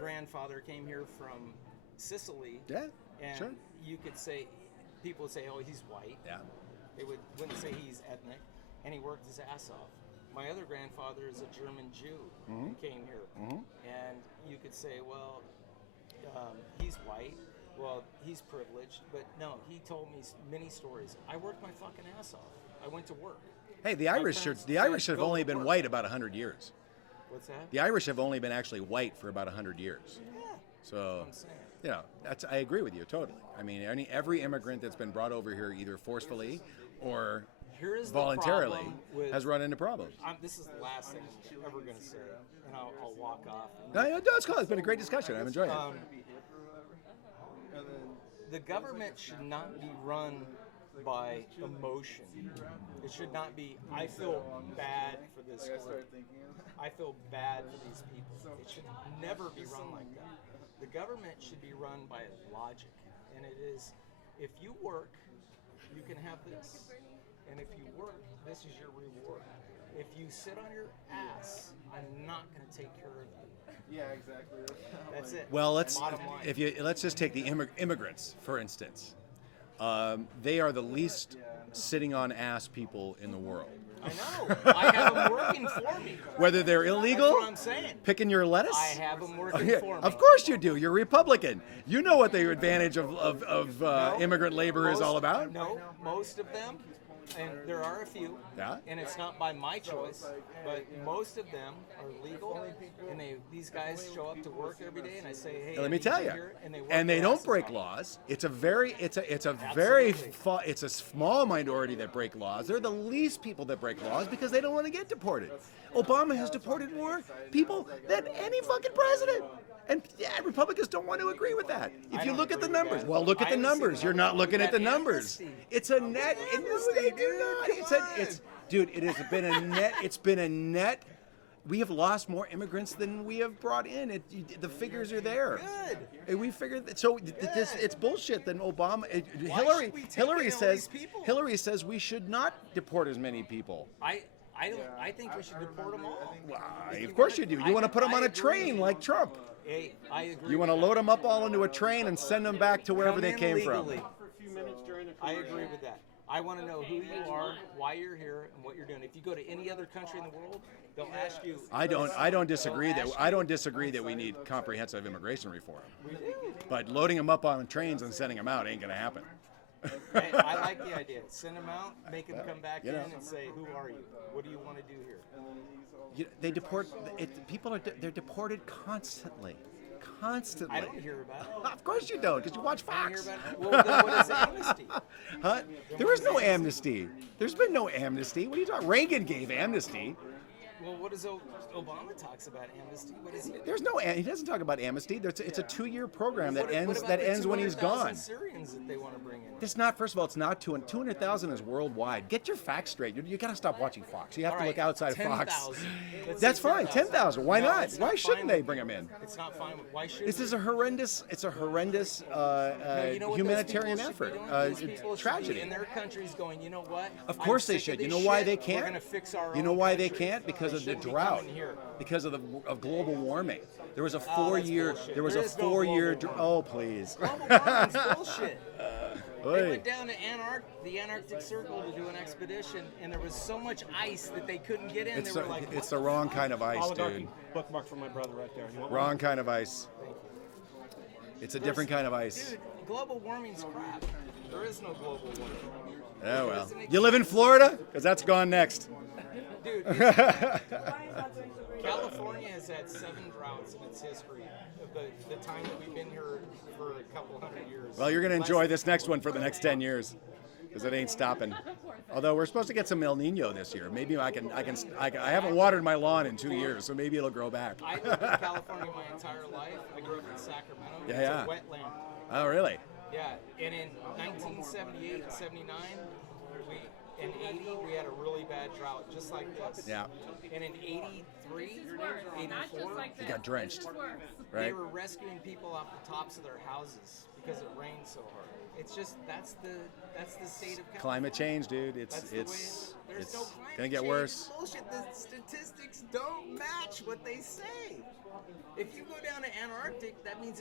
grandfather came here from Sicily." Yeah, and sure. you could say, people would say, "Oh, he's white." Yeah. They wouldn't say he's ethnic, and he worked his ass off. My other grandfather is a German Jew who came here, and you could say, "Well, he's white." Well, he's privileged, but no, he told me many stories. I worked my fucking ass off. I went to work. Hey, the My Irish parents have said, "Go only to been work." white about 100 years. What's that? The Irish have only been actually white for about 100 years. Yeah. So, I'm saying. you know, I agree with you totally. I mean, every immigrant that's been brought over here either forcefully or Here's the voluntarily problem with, has run into problems. this is the last thing I'm ever going to say, and I'll walk off. No, it's cool. It's been a great discussion. I'm enjoying it. The government should not be run by emotion. It should not be, I feel bad for this group. I feel bad for these people. It should never be run like that. The government should be run by logic. And it is, if you work, you can have this. And if you work, this is your reward. If you sit on your ass, I'm not going to take care of you. Yeah, exactly. That's it. Well, let's Bottom line. let's just take the immigrants for instance. They are the least sitting on ass people in the world. I know. I have them working for me. Whether they're illegal, That's what I'm saying. picking your lettuce. I have them working Yeah, for me. of course you do. You're Republican. You know what the advantage of No, immigrant labor is most- all about. No, most of them, and there are a few, Yeah. and it's not by my choice, but most of them are legal, and these guys show up to work every day, and I say, hey, Let I me need tell you, here, and they work and they their don't asses break off. laws. It's a very Absolutely. it's a small minority that break laws. They're the least people that break laws because they don't want to get deported. Obama has deported more people than any fucking president. And yeah, Republicans don't want to agree with that. If I you don't look at the agree with numbers, that. well, look at I the was numbers. thinking You're not looking at the that numbers. amnesty. It's a net. Amnesty, dude, It has been a net. It's been a net. We have lost more immigrants than we have brought in. The figures are there. Good. And we figured that, so this it's bullshit. Then Obama, Why Hillary, should we take Hillary in all says these people? Hillary says we should not deport as many people. I think we should deport them all. Why? Of course you do. You want to put them on a train like Trump. Hey, I agree. You want to with load them up all into a train and send them back to that. wherever Come they in came legally. from. For a few minutes during the I commercial. agree with that. I want to know who you are, why you're here, and what you're doing. If you go to any other country in the world, they'll ask you. I don't disagree that we need comprehensive immigration reform. We do. But loading them up on trains and sending them out ain't gonna happen. I like the idea. Send them out, make them come back You in, know. and say, "Who are you? What do you want to do here?" They deport. People they're deported constantly. Constantly. I don't hear about it. Of course you don't, because you watch I don't hear Fox. about it. Well, then what is amnesty? Huh? There was no amnesty. There's been no amnesty. What are you talking? Reagan gave amnesty. Well, what is Obama talks about amnesty? What is he? There's no. He doesn't talk about amnesty. It's a 2-year program that What ends about the when he's 200,000 gone. Syrians that they want to bring in. It's not. First of all, it's not 200,000 is worldwide. Get your facts straight. You got to stop watching Fox. You have All to right, look outside of 10,000. Fox. Let's That's say fine. 10,000. Why No, not? it's Why fine shouldn't with they me. bring them in? It's not fine. Why should This is a horrendous. It's a horrendous No, you know what those humanitarian people should be effort. doing? Those people should Tragedy. be in their countries going, you know what? Of course I'm they sick should. of You this know why shit. they can't? We're gonna fix our You know own why they country. can't? Because They of the shouldn't be drought. coming here. Because of global warming. There was a that's 4-year. bullshit. There was There a is no 4-year. global Oh please. Global warming's bullshit. They Oy. went down to the Antarctic Circle to do an expedition, and there was so much ice that they couldn't get in. It's they the, were like, it's the wrong kind of ice, Oligarchy dude. bookmark for my brother right there. You want Wrong kind of ice. It's a different kind of ice. Dude, global warming's crap. There is no global warming. Oh well. Doesn't You live in Florida? Because that's gone next. Dude, Why is that doing so great? California has had 7 droughts in its history. The time that we've been here for a couple hundred years. Well, you're gonna enjoy this next one for the next 10 years, because it ain't stopping. Although we're supposed to get some El Nino this year. Maybe I haven't watered my lawn in 2 years, so maybe it'll grow back. I lived in California my entire life. I grew up in Sacramento. Yeah, It's yeah. a wetland. Oh, really? Yeah, and in 1978 and 79, in 80, we had a really bad drought, just like this. Yeah. And in 83, 84, It got drenched, they right? were rescuing people off the tops of their houses because it rained so hard. It's just that's the state of California. Climate change, dude. That's the way it is. There's no climate gonna get change. worse. Bullshit. The statistics don't match what they say. If you go down to Antarctic, that means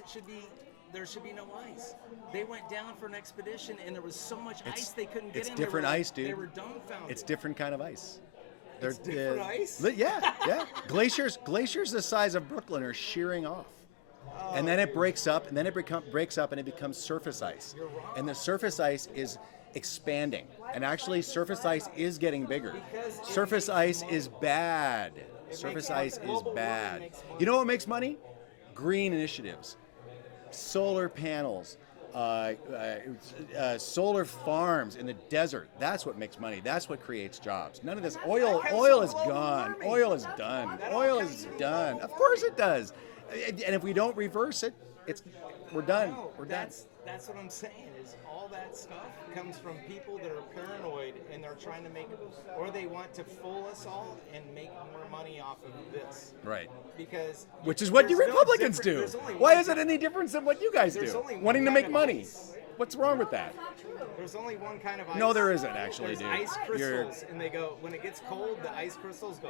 there should be no ice. They went down for an expedition and there was so much ice they couldn't get It's in. different They were ice, dude. They were dumbfounded. It's different kind of ice. It's different ice? Yeah. Glaciers the size of Brooklyn are shearing off. And then it breaks up, and then it breaks up, and it becomes surface ice. You're wrong. And the surface ice is expanding. And actually, surface ice is getting bigger. Because it Surface makes ice money. is bad. Surface makes money. ice is Global warming bad. makes money. You know what makes money? Green initiatives. solar panels, solar farms in the desert. That's what makes money. That's what creates jobs. None of this oil. Oil is gone. Oil is done. Oil is done. Of course it does. And if we don't reverse it, we're done. No, We're done. that's what I'm saying. Is all that stuff comes from people that are paranoid and they're trying to make, or they want to fool us all and make more money off of this. Right. Because Which is what you there's no Republicans different- do. there's only Why one is it any different than what you guys There's do? only one Wanting to kind make of money. ice. What's wrong with that? There's only one kind of ice. No, there isn't actually, There's dude. ice crystals, and they go when it gets cold. The ice crystals go.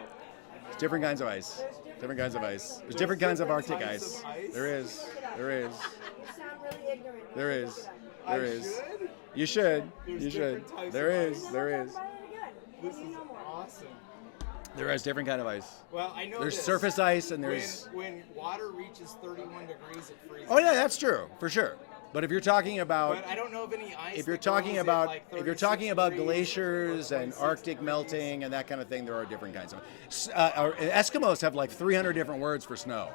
It's different kinds of ice. Different kinds of ice. There's different kinds of Arctic ice. of ice? There is. There is. You sound really ignorant. There Look is. it up. There I is. should? You should. There's You should. different types There of is. ice. There Then is. we'll talk about it again. This When you is know more. awesome. There is different kind of ice. Well, I know There's this. surface ice and there's. when water reaches 31 degrees, it freezes. Oh yeah, that's true for sure. But if you're talking about But I don't know of any ice. if you're that talking goes at, about like, if you're 36 talking about degrees glaciers or and 26 Arctic degrees. melting and that kind of thing, there are different kinds of. Eskimos have like 300 different words for snow,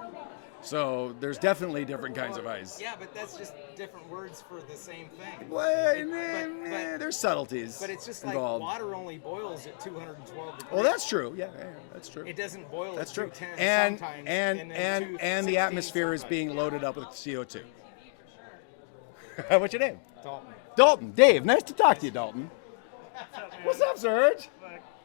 so there's definitely different kinds of ice. Yeah, but that's just different words for the same thing. Well, but- there's subtleties But it's just like involved. water only boils at 212 degrees. Well, that's true. Yeah, that's true. It doesn't boil That's at true. 210 And sometimes. and then and 216 the atmosphere is sometimes. being loaded up with CO2. What's your name? Dalton. Dalton. Dave. Nice to talk to you, Dalton. What's up, Serge?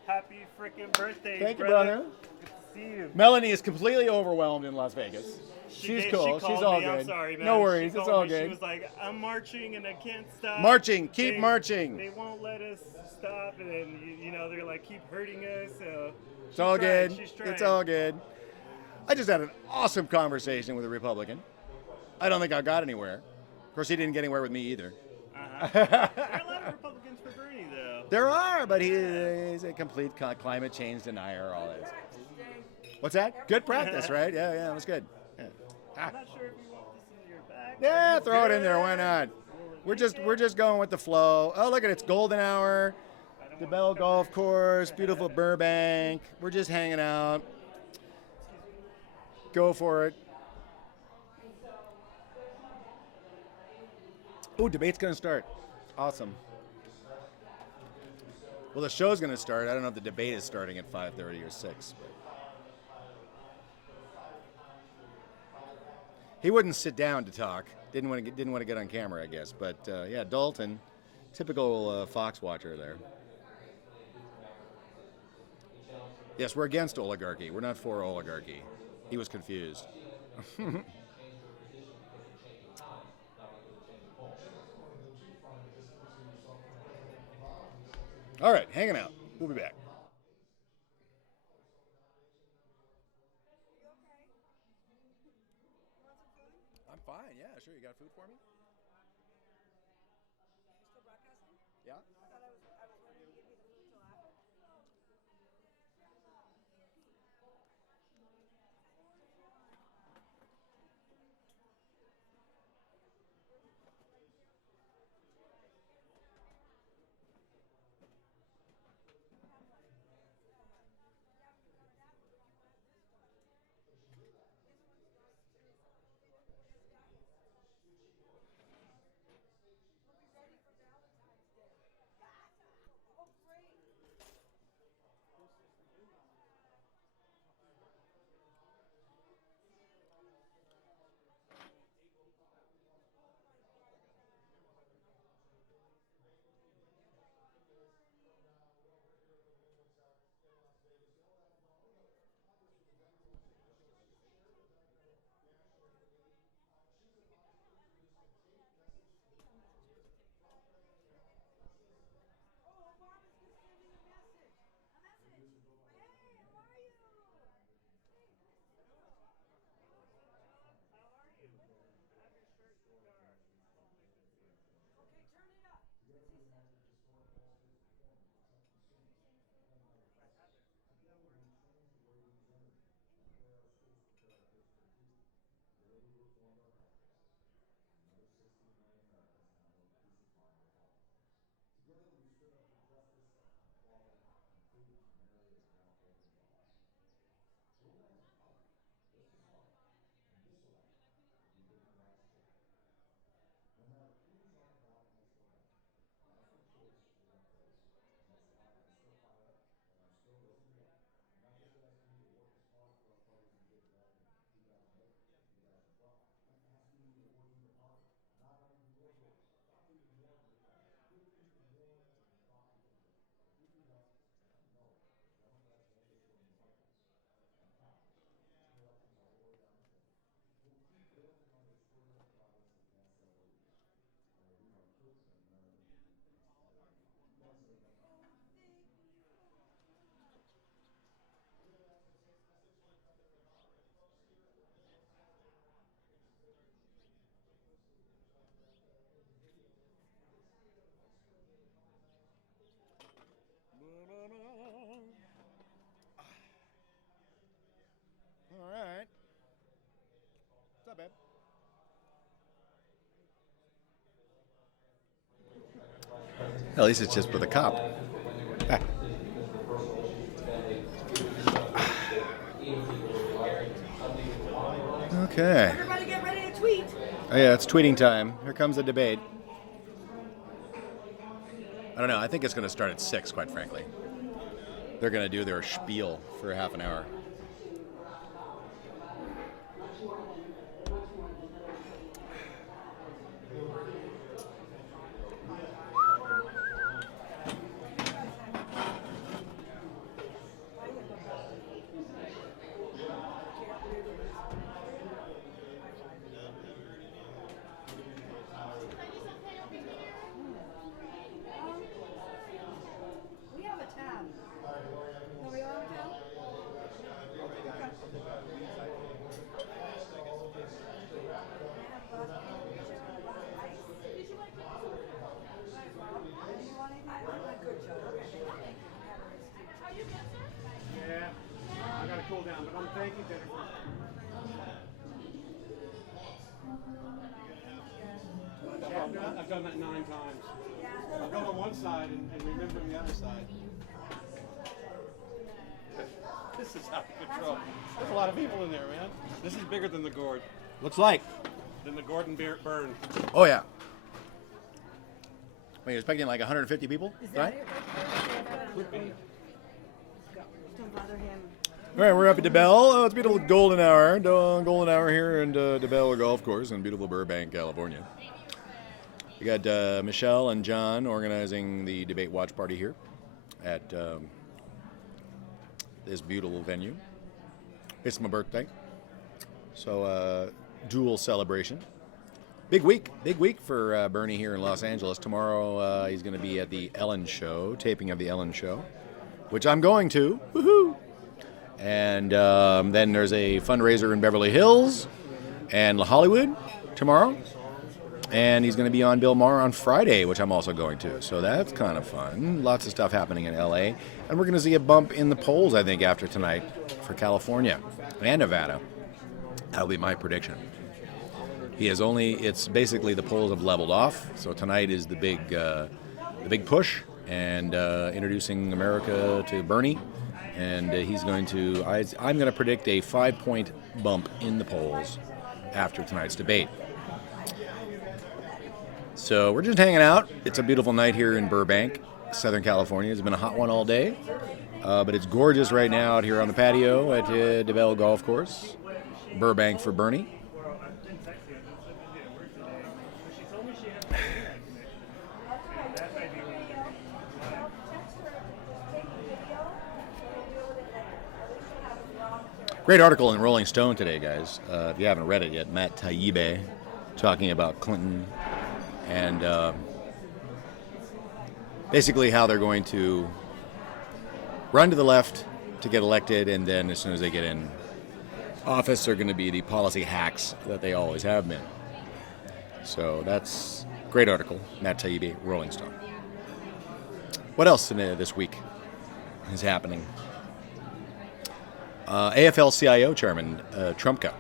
Happy freaking birthday, Thank you, brother. Good to see you. Melanie is completely overwhelmed in Las Vegas. She's She cool. called She's all me. good. I'm sorry, man. No She worries. It's called all me. good. She was like, I'm marching and I can't stop. Marching. Keep marching. They won't let us stop, and then, you know, they're like, keep hurting us. So It's all good. She's trying. It's all good. I just had an awesome conversation with a Republican. I don't think I got anywhere. Of course, he didn't get anywhere with me either. There are a lot of Republicans for Bernie, though. There are, but he's a complete climate change denier. All that. What's that? Good practice, right? Yeah, it was good. Yeah. Ah. I'm not sure if you want this in your bag. Yeah, throw it in there. Why not? We're just going with the flow. Oh, look at it. It's golden hour. Debell Golf Course, beautiful Burbank. We're just hanging out. Go for it. Ooh, debate's gonna start. Awesome. Well, the show's gonna start. I don't know if the debate is starting at 5:30 or 6. But he wouldn't sit down to talk. Didn't want to get on camera, I guess. But yeah, Dalton, typical Fox watcher there. Yes, we're against oligarchy. We're not for oligarchy. He was confused. All right, hanging out. We'll be back. I'm fine. Yeah, sure. You got food for me? Yeah. At least it's just with a cop. Ah. Okay. Everybody get ready to tweet. Oh, yeah, it's tweeting time. Here comes the debate. I don't know. I think it's going to start at 6, quite frankly. They're going to do their spiel for half an hour. We have a tab. No, we don't have a tab? Yeah, I got to cool down, but thank you, Jennifer. I've done that 9 times. I've gone on one side and remembering the other side. This is out of control. There's a lot of people in there, man. This is bigger than the gourd. Looks like. Than the Gordon Burn. Oh, yeah. Wait, you're expecting like 150 people, right? Could be. Don't bother him. All right, we're up at Debell. Oh, it's beautiful golden hour. Golden hour here in Debell Golf Course in beautiful Burbank, California. We got Michelle and John organizing the debate watch party here at this beautiful venue. It's my birthday, so dual celebration. Big week for Bernie here in Los Angeles. Tomorrow he's going to be at the Ellen Show, taping of the Ellen Show, which I'm going to. Woohoo! And then there's a fundraiser in Beverly Hills and Hollywood tomorrow. And he's going to be on Bill Maher on Friday, which I'm also going to. So that's kind of fun. Lots of stuff happening in LA. And we're going to see a bump in the polls, I think, after tonight for California and Nevada. That'll be my prediction. It's basically the polls have leveled off. So tonight is the big push and introducing America to Bernie. And he's going to, I'm going to predict a 5-point bump in the polls after tonight's debate. So we're just hanging out. It's a beautiful night here in Burbank, Southern California. It's been a hot one all day, but it's gorgeous right now out here on the patio at Debell Golf Course, Burbank for Bernie. Great article in Rolling Stone today, guys. If you haven't read it yet, Matt Taibbi talking about Clinton and basically how they're going to run to the left to get elected, and then as soon as they get in office, they're going to be the policy hacks that they always have been. So that's a great article, Matt Taibbi, Rolling Stone. What else this week is happening? AFL-CIO chairman Trumka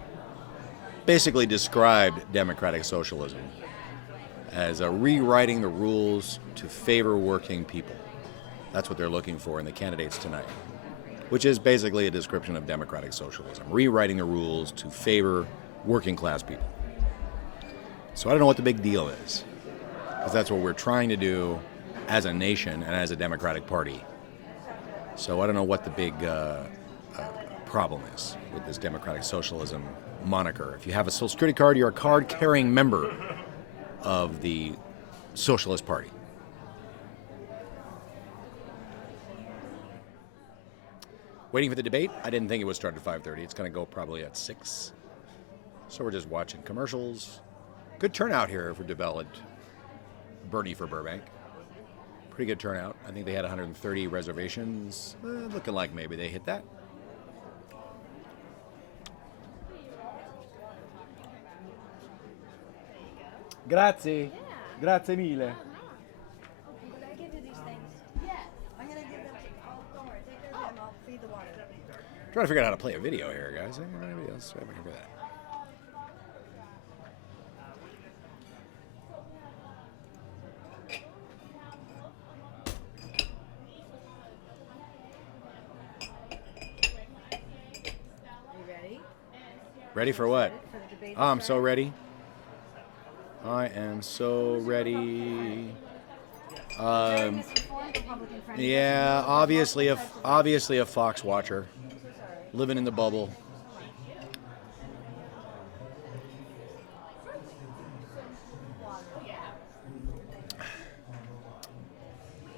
basically described democratic socialism as rewriting the rules to favor working people. That's what they're looking for in the candidates tonight, which is basically a description of democratic socialism, rewriting the rules to favor working class people. So I don't know what the big deal is, because that's what we're trying to do as a nation and as a Democratic Party. So I don't know what the big problem is with this democratic socialism moniker. If you have a Social Security card, you're a card-carrying member of the Socialist Party. Waiting for the debate. I didn't think it would start at 5:30. It's going to go probably at 6. So we're just watching commercials. Good turnout here for Debell at Bernie for Burbank. Pretty good turnout. I think they had 130 reservations. Looking like maybe they hit that. Grazie. Grazie mille. But I give you these things. Yes. I'm going to give them to don't worry. Take care of them. I'll feed the water. Trying to figure out how to play a video here, guys. Maybe else I can do that. Ready for what? For the debate. Oh, I'm so ready. I am so ready. Very misinformed Republican friend. Yeah, obviously a Fox watcher, living in the bubble.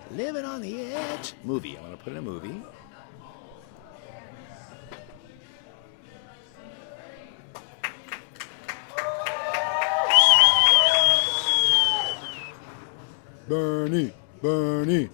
Living on the edge. Movie. I'm gonna put in a movie. Bernie, Bernie.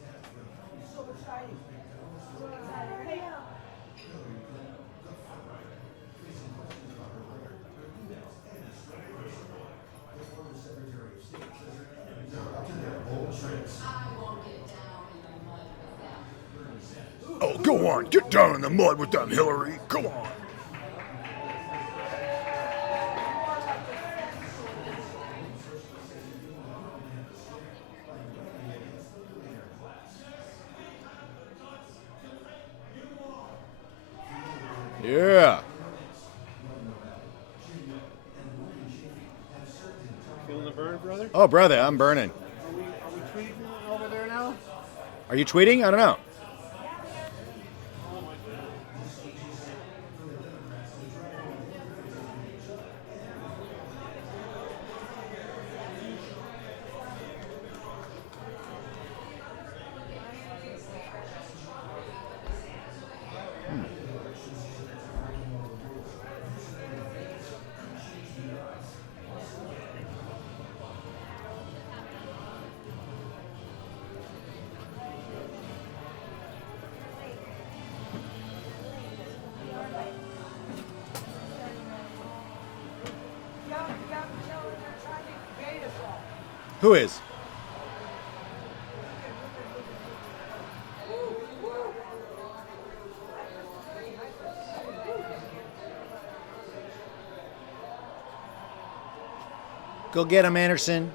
Oh, go on. Get down in the mud with them, Hillary. Go on. Yeah. Feeling the burn, brother? Oh, brother, I'm burning. Are we tweeting over there now? Are you tweeting? I don't know. Who is? Go get him, Anderson.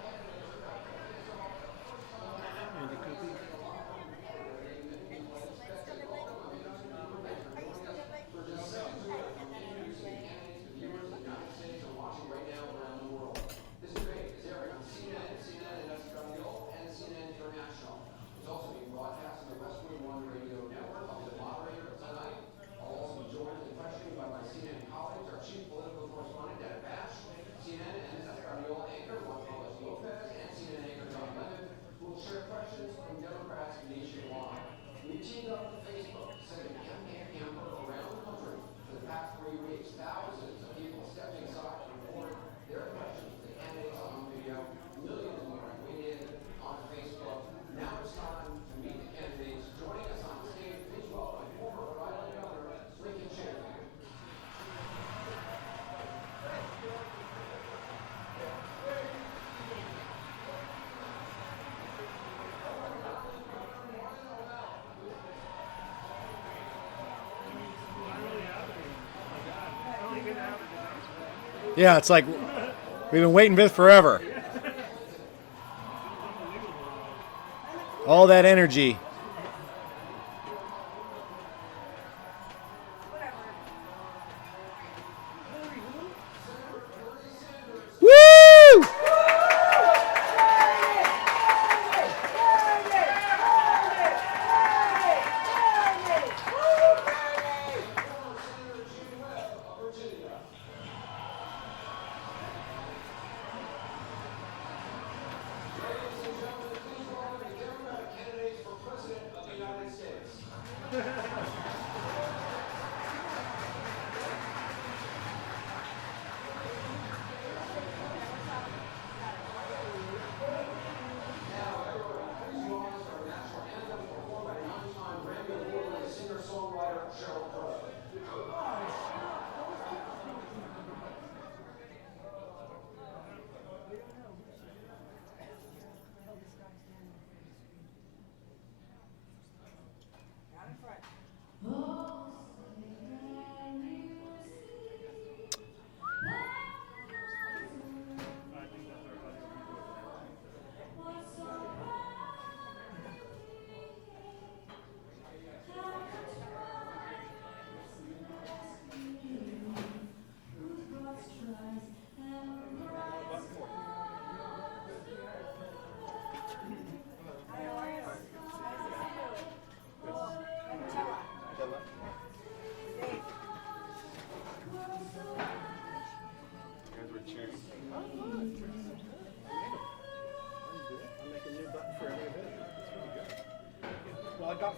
Yeah, it's like we've been waiting for this forever. All that energy. Woo!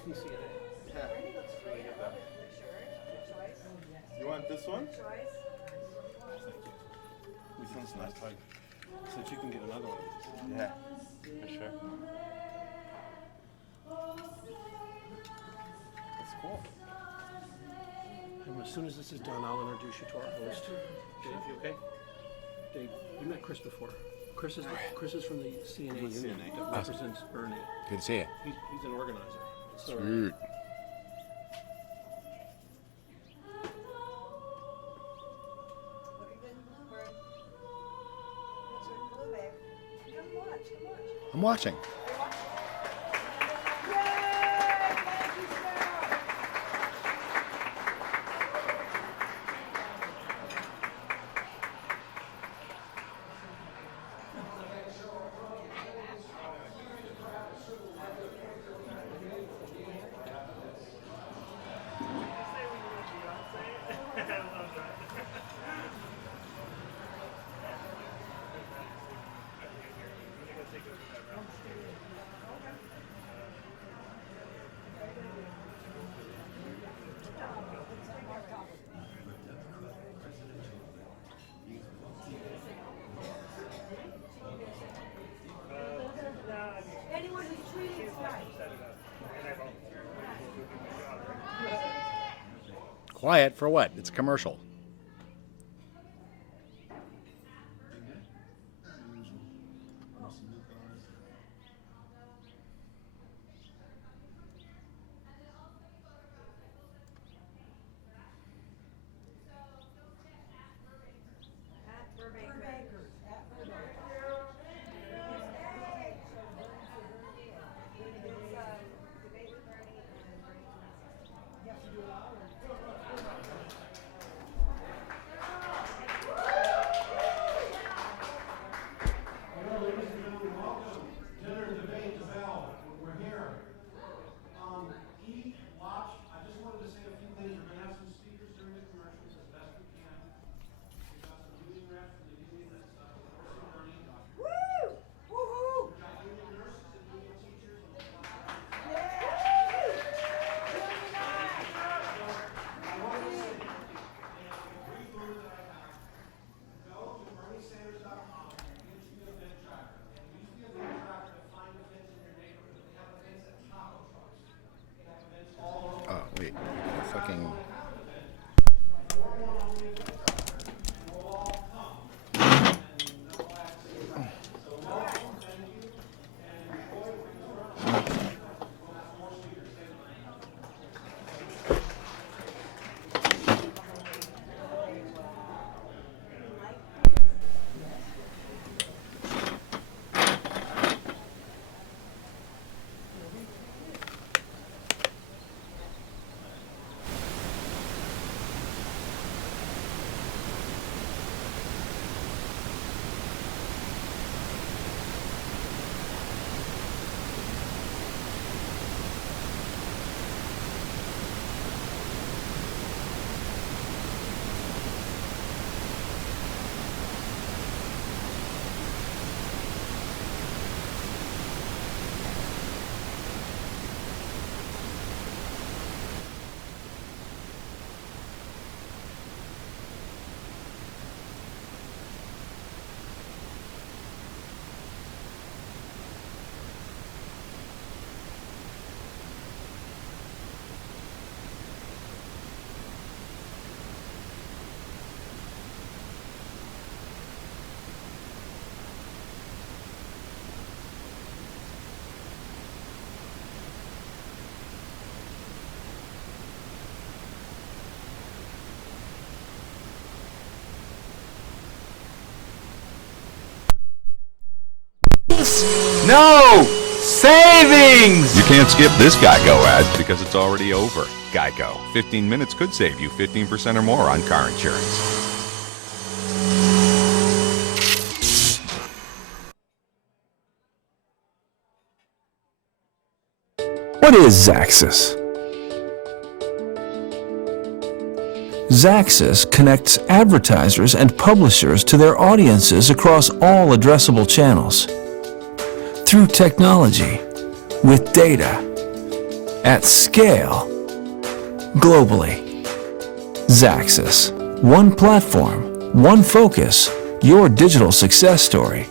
from CNN. You want this one? Which one's nice? So that you can get another one. Yeah, for sure. That's cool. And as soon as this is done, I'll introduce you to our host. Dave, you okay? Dave, you met Chris before. Chris is from the CNA union that represents Bernie. Good to see you. He's an organizer. So, Sweet. I'm watching. Quiet for what? It's a commercial. Oh, wait. Fucking... No! Savings! You can't skip this Geico ad because it's already over. Geico. 15 minutes could save you 15% or more on car insurance. What is Zaxxas? Zaxxas connects advertisers and publishers to their audiences across all addressable channels. Through technology, with data, at scale, globally. Zaxis. One platform, one focus, your digital success story.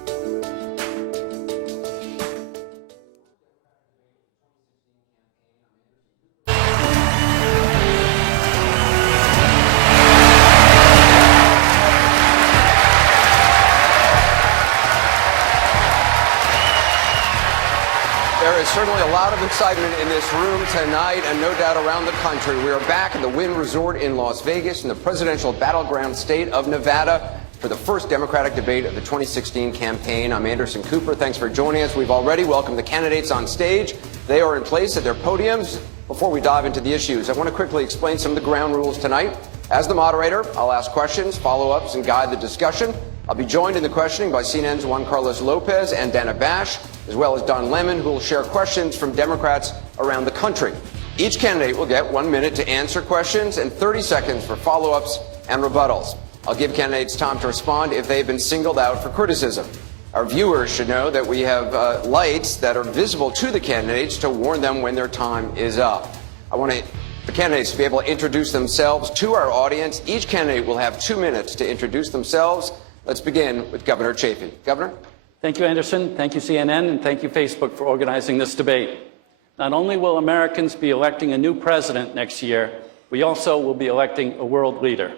There is certainly a lot of excitement in this room tonight and no doubt around the country. We are back at the Wynn Resort in Las Vegas in the presidential battleground state of Nevada for the first Democratic debate of the 2016 campaign. I'm Anderson Cooper. Thanks for joining us. We've already welcomed the candidates on stage. They are in place at their podiums. Before we dive into the issues, I want to quickly explain some of the ground rules tonight. As the moderator, I'll ask questions, follow-ups, and guide the discussion. I'll be joined in the questioning by CNN's Juan Carlos Lopez and Dana Bash, as well as Don Lemon, who will share questions from Democrats around the country. Each candidate will get 1 minute to answer questions and 30 seconds for follow-ups and rebuttals. I'll give candidates time to respond if they've been singled out for criticism. Our viewers should know that we have lights that are visible to the candidates to warn them when their time is up. I want the candidates to be able to introduce themselves to our audience. Each candidate will have 2 minutes to introduce themselves. Let's begin with Governor Chafee. Governor? Thank you, Anderson. Thank you, CNN, and thank you, Facebook, for organizing this debate. Not only will Americans be electing a new president next year, we also will be electing a world leader.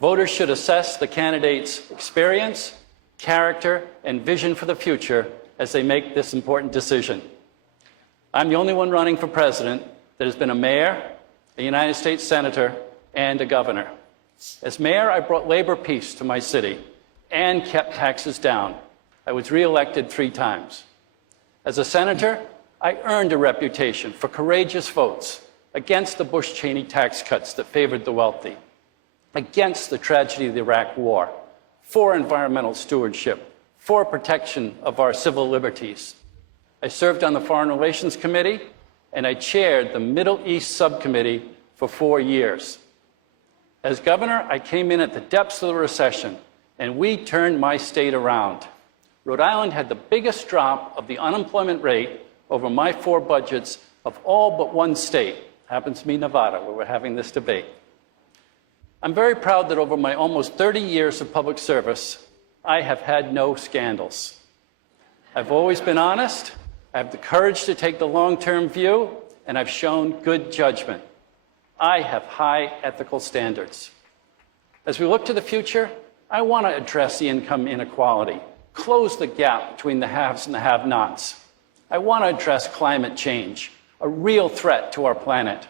Voters should assess the candidate's experience, character, and vision for the future as they make this important decision. I'm the only one running for president that has been a mayor, a United States senator, and a governor. As mayor, I brought labor peace to my city and kept taxes down. I was reelected 3 times. As a senator, I earned a reputation for courageous votes against the Bush-Cheney tax cuts that favored the wealthy, against the tragedy of the Iraq War, for environmental stewardship, for protection of our civil liberties. I served on the Foreign Relations Committee, and I chaired the Middle East Subcommittee for 4 years. As governor, I came in at the depths of the recession, and we turned my state around. Rhode Island had the biggest drop of the unemployment rate over my 4 budgets of all but one state. Happens to be Nevada, where we're having this debate. I'm very proud that over my almost 30 years of public service, I have had no scandals. I've always been honest, I have the courage to take the long-term view, and I've shown good judgment. I have high ethical standards. As we look to the future, I want to address the income inequality, close the gap between the haves and the have-nots. I want to address climate change, a real threat to our planet.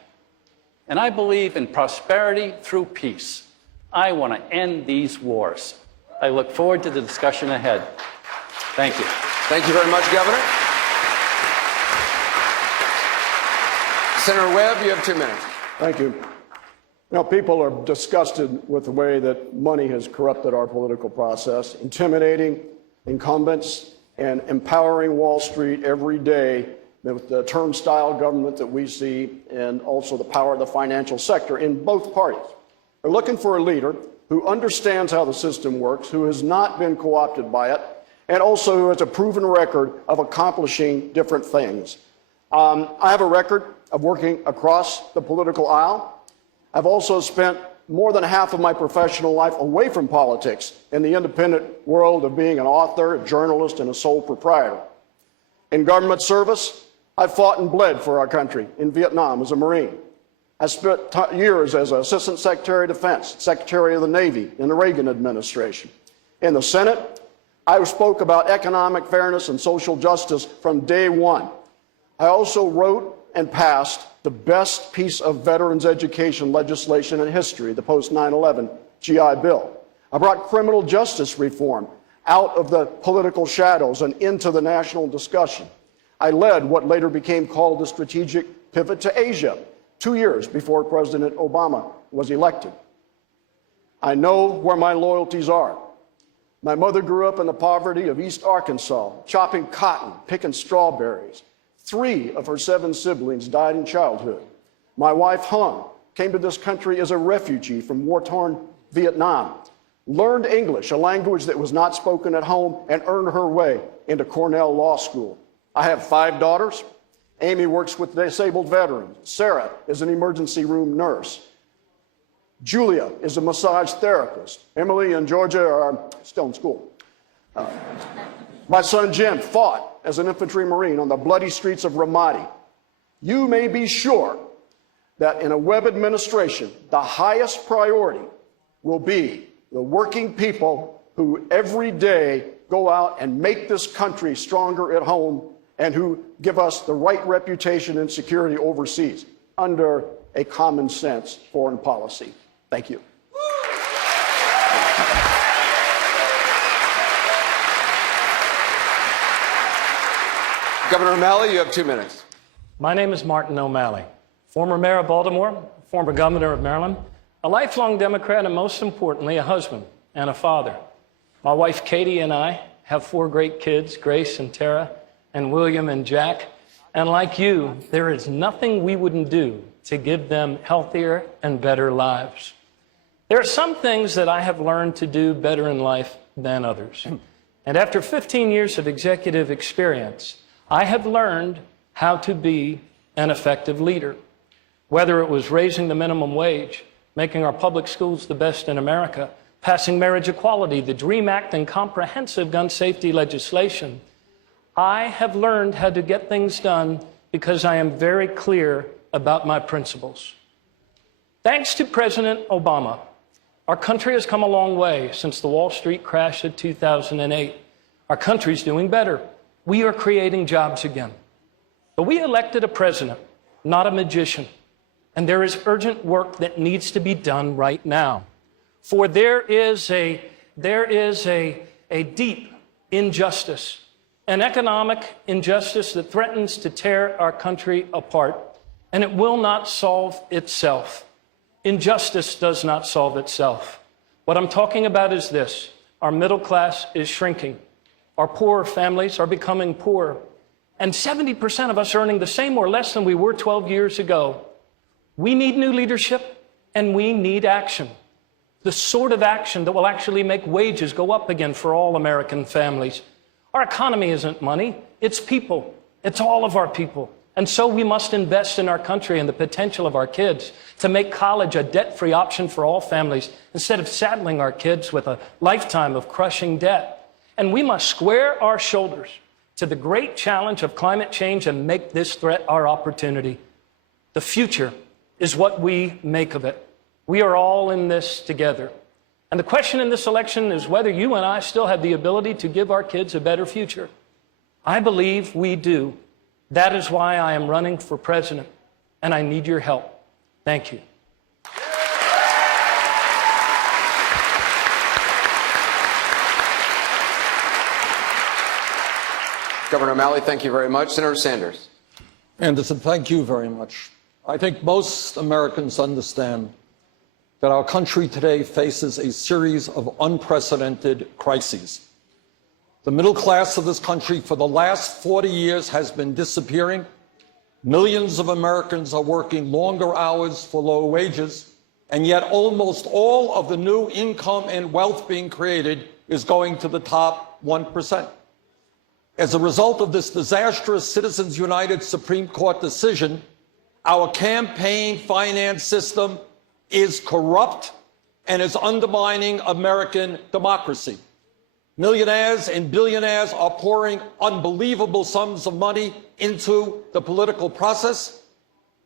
And I believe in prosperity through peace. I want to end these wars. I look forward to the discussion ahead. Thank you. Thank you very much, Governor. Senator Webb, you have 2 minutes. Thank you. You know, people are disgusted with the way that money has corrupted our political process, intimidating incumbents and empowering Wall Street every day with the turnstile government that we see and also the power of the financial sector in both parties. They're looking for a leader who understands how the system works, who has not been co-opted by it, and also who has a proven record of accomplishing different things. I have a record of working across the political aisle. I've also spent more than half of my professional life away from politics in the independent world of being an author, a journalist, and a sole proprietor. In government service, I fought and bled for our country in Vietnam as a Marine. I spent years as Assistant Secretary of Defense, Secretary of the Navy in the Reagan administration. In the Senate, I spoke about economic fairness and social justice from day one. I also wrote and passed the best piece of veterans education legislation in history, the post-9/11 GI Bill. I brought criminal justice reform out of the political shadows and into the national discussion. I led what later became called the strategic pivot to Asia, 2 years before President Obama was elected. I know where my loyalties are. My mother grew up in the poverty of East Arkansas, chopping cotton, picking strawberries. 3 of her 7 siblings died in childhood. My wife, Hung, came to this country as a refugee from war-torn Vietnam, learned English, a language that was not spoken at home, and earned her way into Cornell Law School. I have 5 daughters, Amy works with disabled veterans. Sarah is an emergency room nurse. Julia is a massage therapist. Emily and Georgia are still in school. My son Jim fought as an infantry Marine on the bloody streets of Ramadi. You may be sure that in a Webb administration, the highest priority will be the working people who every day go out and make this country stronger at home and who give us the right reputation and security overseas under a common sense foreign policy. Thank you. Governor O'Malley, you have 2 minutes. My name is Martin O'Malley, former mayor of Baltimore, former governor of Maryland, a lifelong Democrat, and most importantly, a husband and a father. My wife Katie and I have 4 great kids, Grace and Tara, and William and Jack. And like you, there is nothing we wouldn't do to give them healthier and better lives. There are some things that I have learned to do better in life than others. And after 15 years of executive experience, I have learned how to be an effective leader. Whether it was raising the minimum wage, making our public schools the best in America, passing marriage equality, the DREAM Act, and comprehensive gun safety legislation, I have learned how to get things done because I am very clear about my principles. Thanks to President Obama, our country has come a long way since the Wall Street crash of 2008. Our country's doing better. We are creating jobs again. But we elected a president, not a magician. And there is urgent work that needs to be done right now. For there is a deep injustice, an economic injustice that threatens to tear our country apart, and it will not solve itself. Injustice does not solve itself. What I'm talking about is this: our middle class is shrinking. Our poorer families are becoming poorer. And 70% of us are earning the same or less than we were 12 years ago. We need new leadership, and we need action. The sort of action that will actually make wages go up again for all American families. Our economy isn't money, it's people. It's all of our people. And so we must invest in our country and the potential of our kids to make college a debt-free option for all families instead of saddling our kids with a lifetime of crushing debt. And we must square our shoulders to the great challenge of climate change and make this threat our opportunity. The future is what we make of it. We are all in this together. And the question in this election is whether you and I still have the ability to give our kids a better future. I believe we do. That is why I am running for president, and I need your help. Thank you. Governor O'Malley, thank you very much. Senator Sanders. Anderson, thank you very much. I think most Americans understand that our country today faces a series of unprecedented crises. The middle class of this country for the last 40 years has been disappearing. Millions of Americans are working longer hours for lower wages, and yet almost all of the new income and wealth being created is going to the top 1%. As a result of this disastrous Citizens United Supreme Court decision, our campaign finance system is corrupt and is undermining American democracy. Millionaires and billionaires are pouring unbelievable sums of money into the political process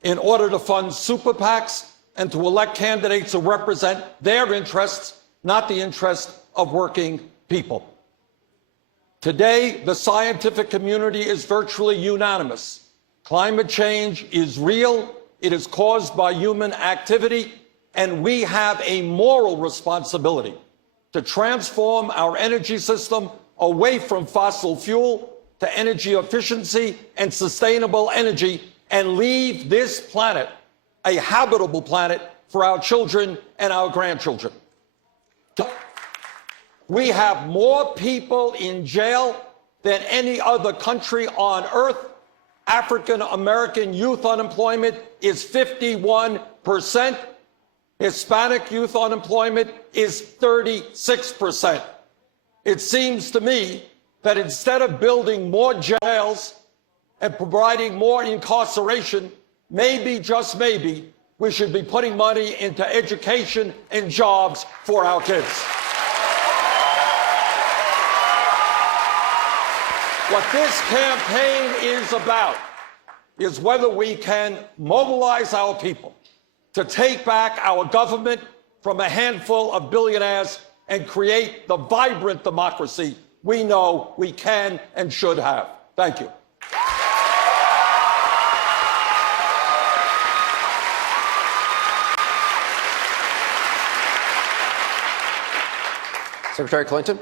in order to fund super PACs and to elect candidates who represent their interests, not the interests of working people. Today, the scientific community is virtually unanimous. Climate change is real, it is caused by human activity, and we have a moral responsibility to transform our energy system away from fossil fuel to energy efficiency and sustainable energy and leave this planet a habitable planet for our children and our grandchildren. We have more people in jail than any other country on earth. African American youth unemployment is 51%. Hispanic youth unemployment is 36%. It seems to me that instead of building more jails and providing more incarceration, maybe, just maybe, we should be putting money into education and jobs for our kids. What this campaign is about is whether we can mobilize our people to take back our government from a handful of billionaires and create the vibrant democracy we know we can and should have. Thank you. Secretary Clinton?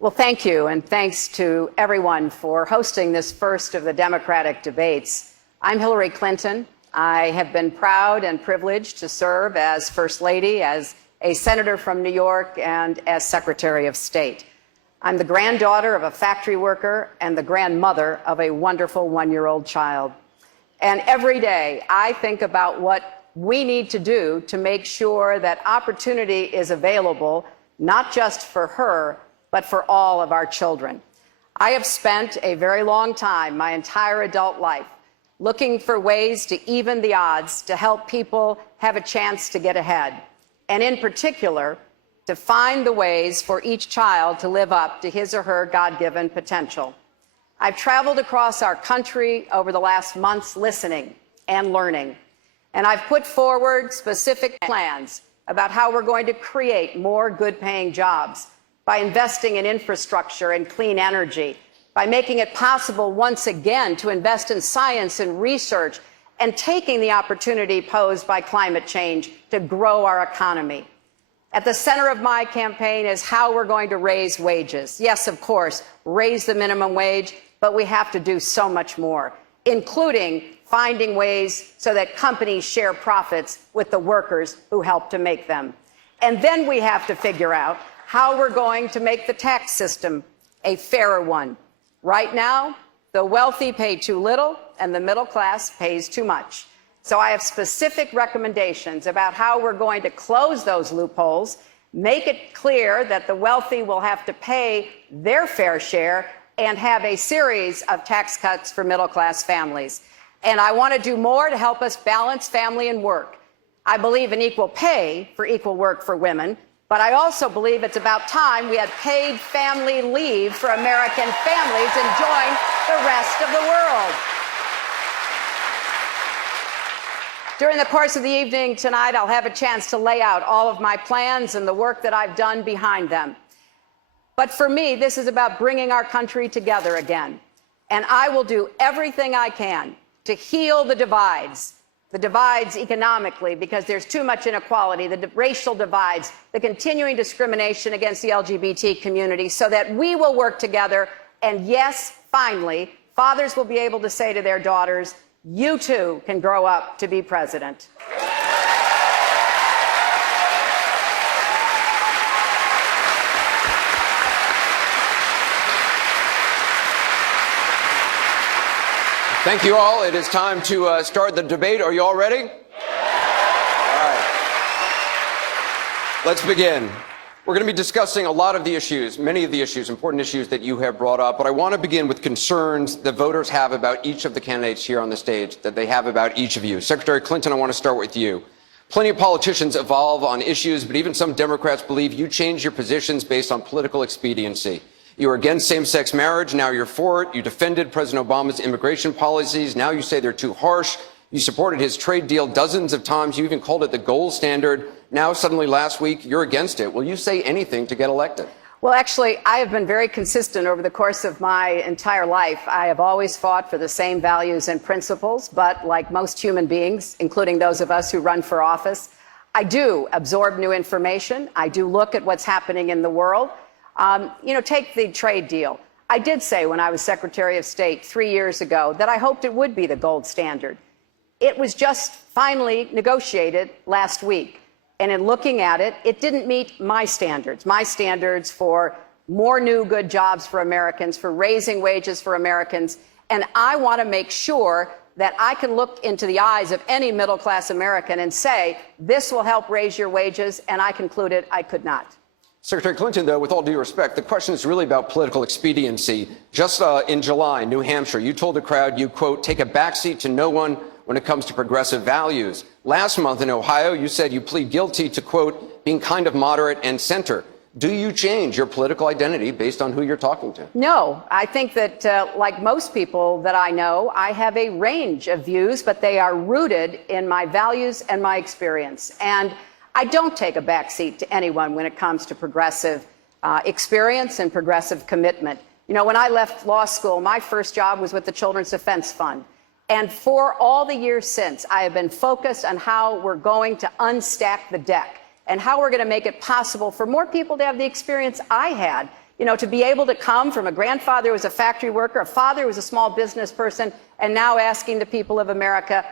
Well, thank you, and thanks to everyone for hosting this first of the Democratic debates. I'm Hillary Clinton. I have been proud and privileged to serve as First Lady, as a senator from New York, and as Secretary of State. I'm the granddaughter of a factory worker and the grandmother of a wonderful one-year-old child. And every day I think about what we need to do to make sure that opportunity is available, not just for her, but for all of our children. I have spent a very long time, my entire adult life, looking for ways to even the odds to help people have a chance to get ahead, and in particular, to find the ways for each child to live up to his or her God-given potential. I've traveled across our country over the last months listening and learning, and I've put forward specific plans about how we're going to create more good-paying jobs by investing in infrastructure and clean energy, by making it possible once again to invest in science and research, and taking the opportunity posed by climate change to grow our economy. At the center of my campaign is how we're going to raise wages. Yes, of course, raise the minimum wage, but we have to do so much more, including finding ways so that companies share profits with the workers who help to make them. And then we have to figure out how we're going to make the tax system a fairer one. Right now, the wealthy pay too little and the middle class pays too much. So I have specific recommendations about how we're going to close those loopholes, make it clear that the wealthy will have to pay their fair share, and have a series of tax cuts for middle class families. And I want to do more to help us balance family and work. I believe in equal pay for equal work for women, but I also believe it's about time we had paid family leave for American families and join the rest of the world. During the course of the evening tonight, I'll have a chance to lay out all of my plans and the work that I've done behind them. But for me, this is about bringing our country together again. And I will do everything I can to heal the divides economically, because there's too much inequality, the racial divides, the continuing discrimination against the LGBT community, so that we will work together. And yes, finally, fathers will be able to say to their daughters, you too can grow up to be president. Thank you all. It is time to start the debate. Are you all ready? All right. Let's begin. We're going to be discussing a lot of the issues, many of the issues, important issues that you have brought up, but I want to begin with concerns that voters have about each of the candidates here on the stage, that they have about each of you. Secretary Clinton, I want to start with you. Plenty of politicians evolve on issues, but even some Democrats believe you change your positions based on political expediency. You were against same-sex marriage, now you're for it. You defended President Obama's immigration policies, now you say they're too harsh. You supported his trade deal dozens of times. You even called it the gold standard. Now, suddenly last week, you're against it. Will you say anything to get elected? Well, actually, I have been very consistent over the course of my entire life. I have always fought for the same values and principles, but like most human beings, including those of us who run for office, I do absorb new information. I do look at what's happening in the world. Take the trade deal. I did say when I was Secretary of State 3 years ago that I hoped it would be the gold standard. It was just finally negotiated last week. And in looking at it, it didn't meet my standards for more new good jobs for Americans, for raising wages for Americans. And I want to make sure that I can look into the eyes of any middle-class American and say, this will help raise your wages, and I concluded I could not. Secretary Clinton, though, with all due respect, the question is really about political expediency. Just in July, New Hampshire, you told the crowd you, quote, take a backseat to no one when it comes to progressive values. Last month in Ohio, you said you plead guilty to, quote, being kind of moderate and center. Do you change your political identity based on who you're talking to? No, I think that like most people that I know, I have a range of views, but they are rooted in my values and my experience. And I don't take a backseat to anyone when it comes to progressive experience and progressive commitment. You know, when I left law school, my first job was with the Children's Defense Fund. And for all the years since, I have been focused on how we're going to unstack the deck and how we're going to make it possible for more people to have the experience I had, you know, to be able to come from a grandfather who was a factory worker, a father who was a small business person, and now asking the people of America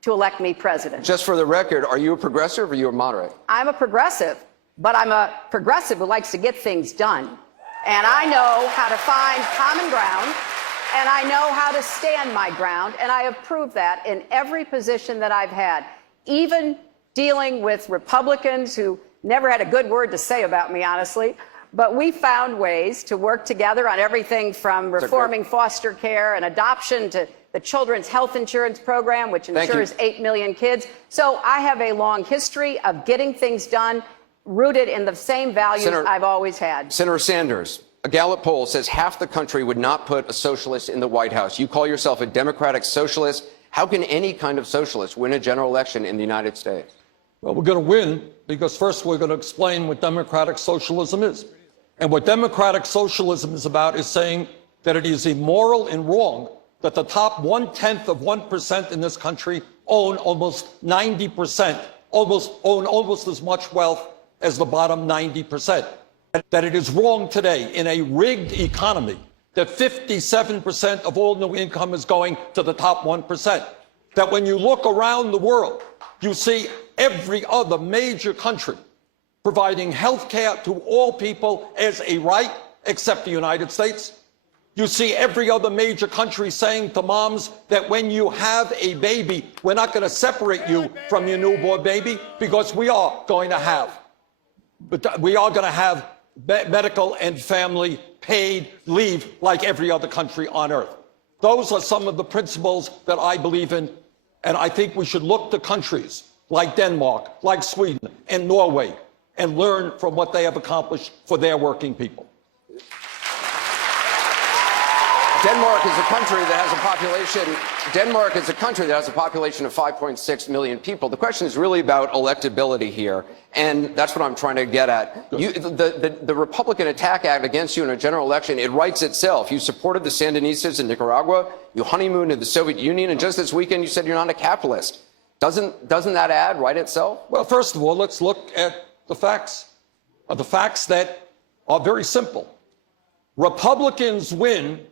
to elect me president. Just for the record, are you a progressive or are you a moderate? I'm a progressive, but I'm a progressive who likes to get things done. And I know how to find common ground, and I know how to stand my ground, and I have proved that in every position that I've had, even dealing with Republicans who never had a good word to say about me, honestly. But we found ways to work together on everything from reforming foster care and adoption to the Children's Health Insurance Program, which insures 8 million kids. So I have a long history of getting things done rooted in the same values I've always had. Senator Sanders, a Gallup poll says half the country would not put a socialist in the White House. You call yourself a democratic socialist. How can any kind of socialist win a general election in the United States? Well, we're going to win because first we're going to explain what democratic socialism is. And what democratic socialism is about is saying that it is immoral and wrong that the top 1/10 of 1% in this country own almost 90%, own almost as much wealth as the bottom 90%. That it is wrong today in a rigged economy that 57% of all new income is going to the top 1%. That when you look around the world, you see every other major country providing health care to all people as a right, except the United States. You see every other major country saying to moms that when you have a baby, we're not going to separate you from your newborn baby because we are going to have medical and family paid leave like every other country on earth. Those are some of the principles that I believe in, and I think we should look to countries like Denmark, like Sweden, and Norway, and learn from what they have accomplished for their working people. Denmark is a country that has a population of 5.6 million people. The question is really about electability here, and that's what I'm trying to get at. The Republican Attack Act against you in a general election, it writes itself. You supported the Sandinistas in Nicaragua, you honeymooned in the Soviet Union, and just this weekend you said you're not a capitalist. Doesn't that ad write itself? Well, first of all, let's look at the facts. The facts that are very simple. Republicans win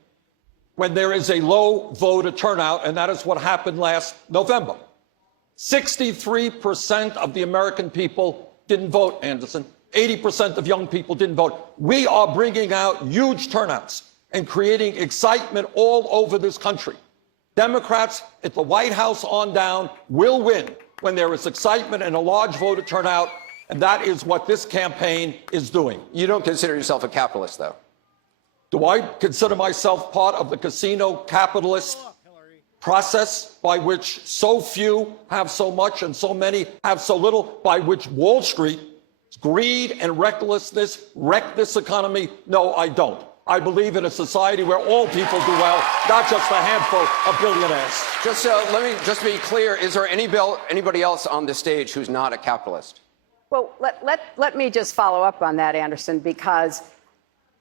when there is a low voter turnout, and that is what happened last November. 63% of the American people didn't vote, Anderson. 80% of young people didn't vote. We are bringing out huge turnouts and creating excitement all over this country. Democrats at the White House on down will win when there is excitement and a large voter turnout, and that is what this campaign is doing. You don't consider yourself a capitalist, though? Do I consider myself part of the casino capitalist process by which so few have so much and so many have so little, by which Wall Street, greed and recklessness wreck this economy? No, I don't. I believe in a society where all people do well, not just a handful of billionaires. Let me just be clear. Is there anybody else on the stage who's not a capitalist? Well, let me just follow up on that, Anderson, because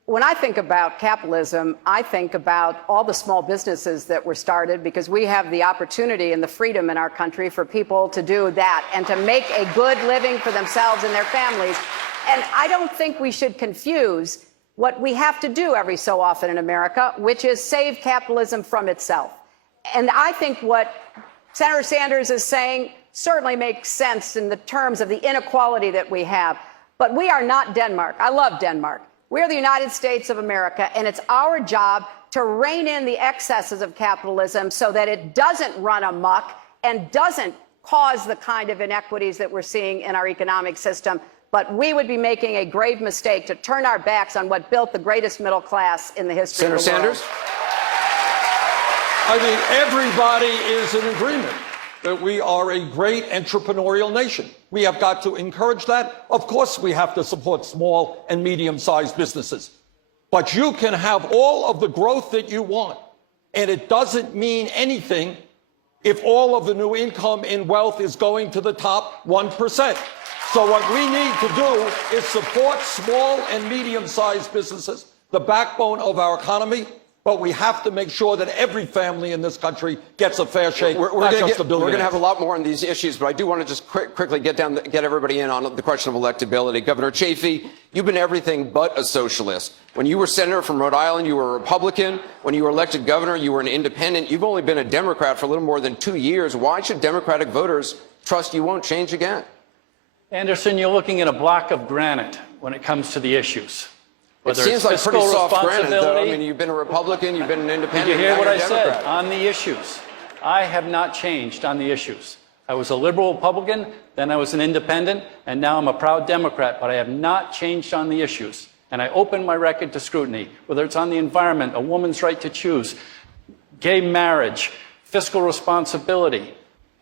when I think about capitalism, I think about all the small businesses that were started because we have the opportunity and the freedom in our country for people to do that and to make a good living for themselves and their families. And I don't think we should confuse what we have to do every so often in America, which is save capitalism from itself. And I think what Senator Sanders is saying certainly makes sense in the terms of the inequality that we have. But we are not Denmark. I love Denmark. We're the United States of America, and it's our job to rein in the excesses of capitalism so that it doesn't run amok and doesn't cause the kind of inequities that we're seeing in our economic system. but we would be making a grave mistake to turn our backs on what built the greatest middle class in the history of the world. Senator Sanders? I mean, everybody is in agreement that we are a great entrepreneurial nation. We have got to encourage that. Of course, we have to support small and medium-sized businesses. But you can have all of the growth that you want, and it doesn't mean anything if all of the new income and wealth is going to the top 1%. So what we need to do is support small and medium-sized businesses, the backbone of our economy. But we have to make sure that every family in this country gets a fair shake. We're going to have a lot more on these issues, but I do want to just quickly get everybody in on the question of electability. Governor Chafee, you've been everything but a socialist. When you were senator from Rhode Island, you were a Republican. When you were elected governor, you were an independent. You've only been a Democrat for a little more than 2 years. Why should Democratic voters trust you won't change again? Anderson, you're looking at a block of granite when it comes to the issues. It seems like pretty soft granite, though. I mean, you've been a Republican, you've been an independent. Did you hear what I said on the issues? I have not changed on the issues. I was a liberal Republican, then I was an independent, and now I'm a proud Democrat, but I have not changed on the issues. And I open my record to scrutiny, whether it's on the environment, a woman's right to choose, gay marriage, fiscal responsibility,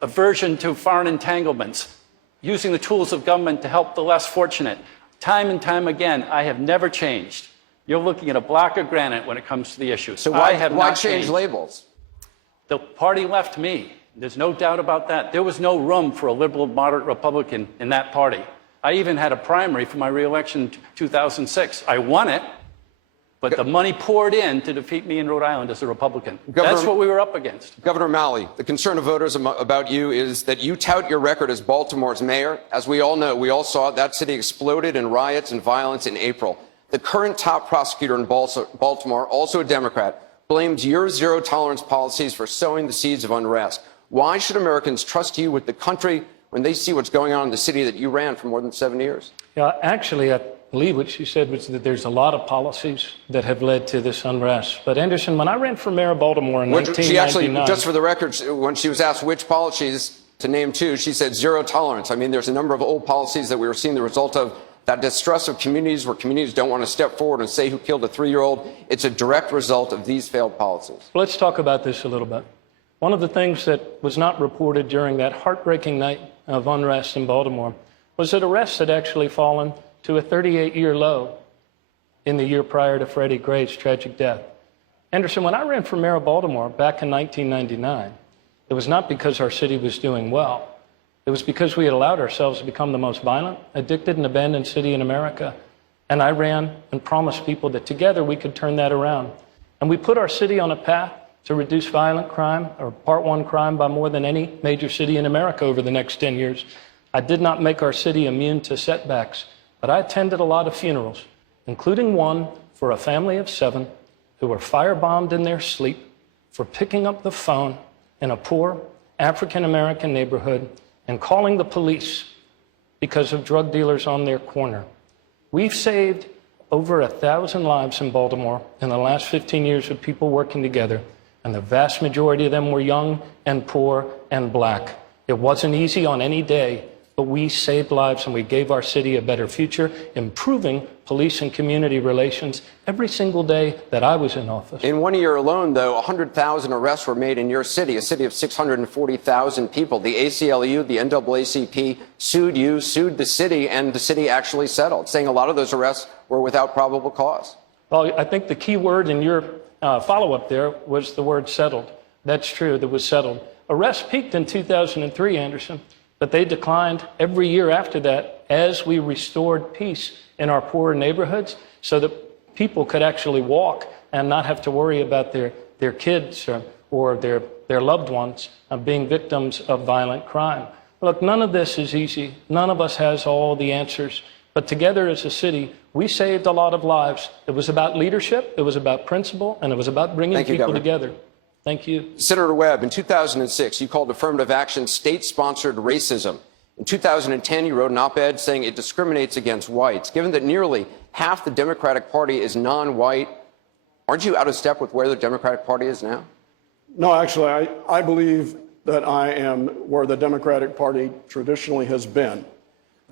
aversion to foreign entanglements, using the tools of government to help the less fortunate. Time and time again, I have never changed. You're looking at a block of granite when it comes to the issues. So why change labels? The party left me. There's no doubt about that. There was no room for a liberal, moderate Republican in that party. I even had a primary for my reelection in 2006. I won it, but the money poured in to defeat me in Rhode Island as a Republican. That's what we were up against. Governor Malley, the concern of voters about you is that you tout your record as Baltimore's mayor. As we all know, we all saw it, that city exploded in riots and violence in April. The current top prosecutor in Baltimore, also a Democrat, blames your zero-tolerance policies for sowing the seeds of unrest. Why should Americans trust you with the country when they see what's going on in the city that you ran for more than 7 years? Yeah, actually, I believe what she said was that there's a lot of policies that have led to this unrest. But Anderson, when I ran for mayor of Baltimore in 1999... She actually, just for the record, when she was asked which policies to name two, she said zero tolerance. I mean, there's a number of old policies that we were seeing the result of, that distrust of communities where communities don't want to step forward and say who killed a 3-year-old. It's a direct result of these failed policies. Let's talk about this a little bit. One of the things that was not reported during that heartbreaking night of unrest in Baltimore was that arrests had actually fallen to a 38-year low in the year prior to Freddie Gray's tragic death. Anderson, when I ran for mayor of Baltimore back in 1999, it was not because our city was doing well. It was because we had allowed ourselves to become the most violent, addicted, and abandoned city in America. And I ran and promised people that together we could turn that around. And we put our city on a path to reduce violent crime, or Part 1 crime, by more than any major city in America over the next 10 years. I did not make our city immune to setbacks, but I attended a lot of funerals, including one for a family of 7 who were firebombed in their sleep for picking up the phone in a poor African-American neighborhood and calling the police because of drug dealers on their corner. We've saved over 1,000 lives in Baltimore in the last 15 years with people working together, and the vast majority of them were young and poor and black. It wasn't easy on any day, but we saved lives and we gave our city a better future, improving police and community relations every single day that I was in office. In 1 year alone, though, 100,000 arrests were made in your city, a city of 640,000 people. The ACLU, the NAACP sued you, sued the city, and the city actually settled, saying a lot of those arrests were without probable cause. Well, I think the key word in your follow-up there was the word settled. That's true, that was settled. Arrests peaked in 2003, Anderson, but they declined every year after that as we restored peace in our poorer neighborhoods so that people could actually walk and not have to worry about their kids or their loved ones being victims of violent crime. Look, none of this is easy. None of us has all the answers. But together as a city, we saved a lot of lives. It was about leadership, it was about principle, and it was about bringing people together. Thank you. Senator Webb, in 2006, you called affirmative action state-sponsored racism. In 2010, you wrote an op-ed saying it discriminates against whites. Given that nearly half the Democratic Party is non-white, aren't you out of step with where the Democratic Party is now? No, actually, I believe that I am where the Democratic Party traditionally has been.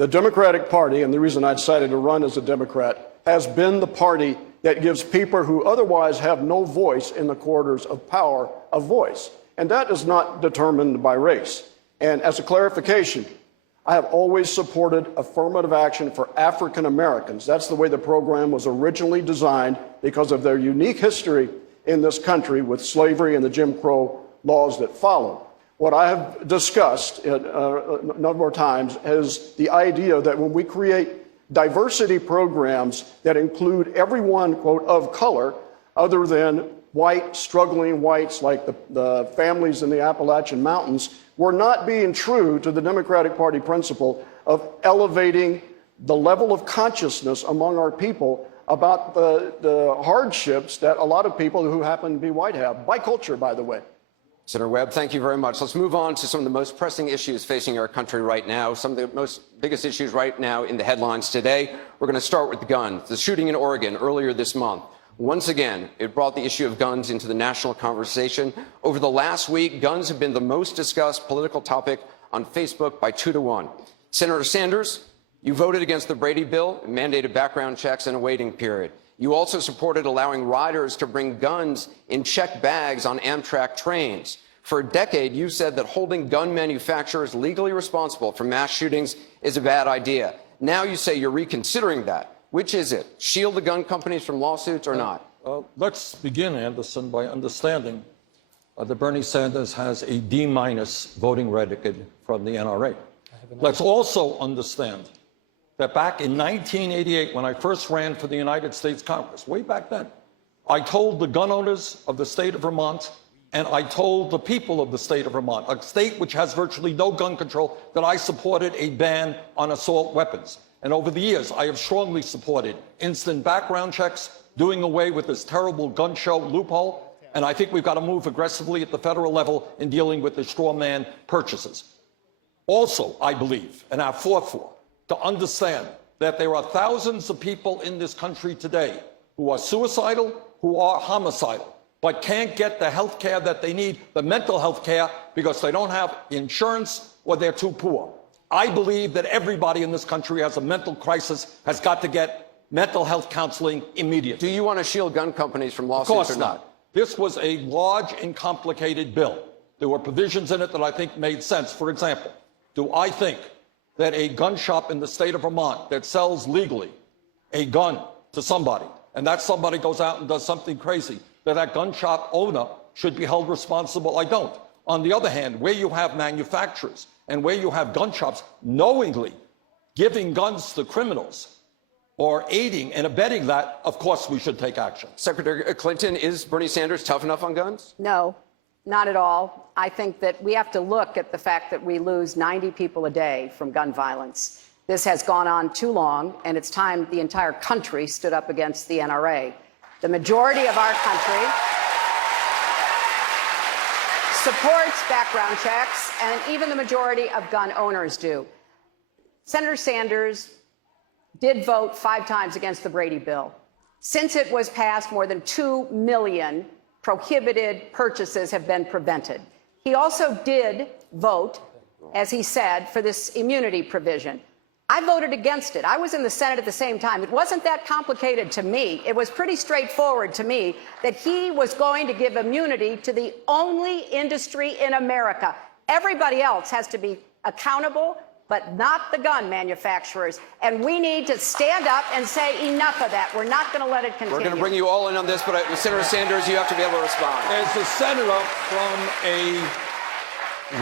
The Democratic Party, and the reason I decided to run as a Democrat, has been the party that gives people who otherwise have no voice in the corridors of power a voice. And that is not determined by race. And as a clarification, I have always supported affirmative action for African Americans. That's the way the program was originally designed because of their unique history in this country with slavery and the Jim Crow laws that followed. What I have discussed a number of times is the idea that when we create diversity programs that include everyone, quote, of color, other than white, struggling whites like the families in the Appalachian Mountains, we're not being true to the Democratic Party principle of elevating the level of consciousness among our people about the hardships that a lot of people who happen to be white have, by culture, by the way. Senator Webb, thank you very much. Let's move on to some of the most pressing issues facing our country right now, some of the biggest issues right now in the headlines today. We're going to start with the guns. The shooting in Oregon earlier this month. Once again, it brought the issue of guns into the national conversation. Over the last week, guns have been the most discussed political topic on Facebook by 2 to 1. Senator Sanders, you voted against the Brady bill, mandated background checks and a waiting period. You also supported allowing riders to bring guns in checked bags on Amtrak trains. For a decade, you said that holding gun manufacturers legally responsible for mass shootings is a bad idea. Now you say you're reconsidering that. Which is it? Shield the gun companies from lawsuits or not? Let's begin, Anderson, by understanding that Bernie Sanders has a D- voting record from the NRA. Let's also understand that back in 1988, when I first ran for the United States Congress, way back then, I told the gun owners of the state of Vermont, and I told the people of the state of Vermont, a state which has virtually no gun control, that I supported a ban on assault weapons. And over the years, I have strongly supported instant background checks, doing away with this terrible gun show loophole, and I think we've got to move aggressively at the federal level in dealing with the straw man purchases. Also, I believe, and I've fought for, to understand that there are thousands of people in this country today who are suicidal, who are homicidal, but can't get the health care that they need, the mental health care, because they don't have insurance or they're too poor. I believe that everybody in this country has a mental crisis, has got to get mental health counseling immediately. Do you want to shield gun companies from lawsuits or not? Of course not? This was a large and complicated bill. There were provisions in it that I think made sense. For example, do I think that a gun shop in the state of Vermont that sells legally a gun to somebody, and that somebody goes out and does something crazy, that gun shop owner should be held responsible? I don't. On the other hand, where you have manufacturers and where you have gun shops knowingly giving guns to criminals or aiding and abetting that, of course we should take action. Secretary Clinton, is Bernie Sanders tough enough on guns? No, not at all. I think that we have to look at the fact that we lose 90 people a day from gun violence. This has gone on too long, and it's time the entire country stood up against the NRA. The majority of our country supports background checks, and even the majority of gun owners do. Senator Sanders did vote 5 times against the Brady bill. Since it was passed, more than 2 million prohibited purchases have been prevented. He also did vote, as he said, for this immunity provision. I voted against it. I was in the Senate at the same time. It wasn't that complicated to me. It was pretty straightforward to me that he was going to give immunity to the only industry in America. Everybody else has to be accountable, but not the gun manufacturers. And we need to stand up and say enough of that. We're not going to let it continue. We're going to bring you all in on this, but Senator Sanders, you have to be able to respond. As a senator from a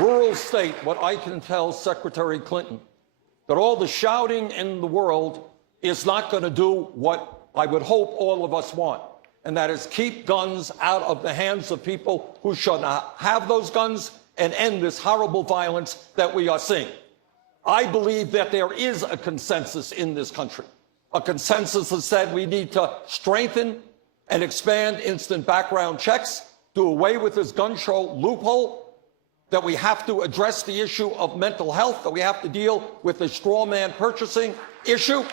rural state, what I can tell Secretary Clinton, that all the shouting in the world is not going to do what I would hope all of us want, and that is keep guns out of the hands of people who should not have those guns and end this horrible violence that we are seeing. I believe that there is a consensus in this country, a consensus that said we need to strengthen and expand instant background checks, do away with this gun show loophole, that we have to address the issue of mental health, that we have to deal with the straw man purchasing issue,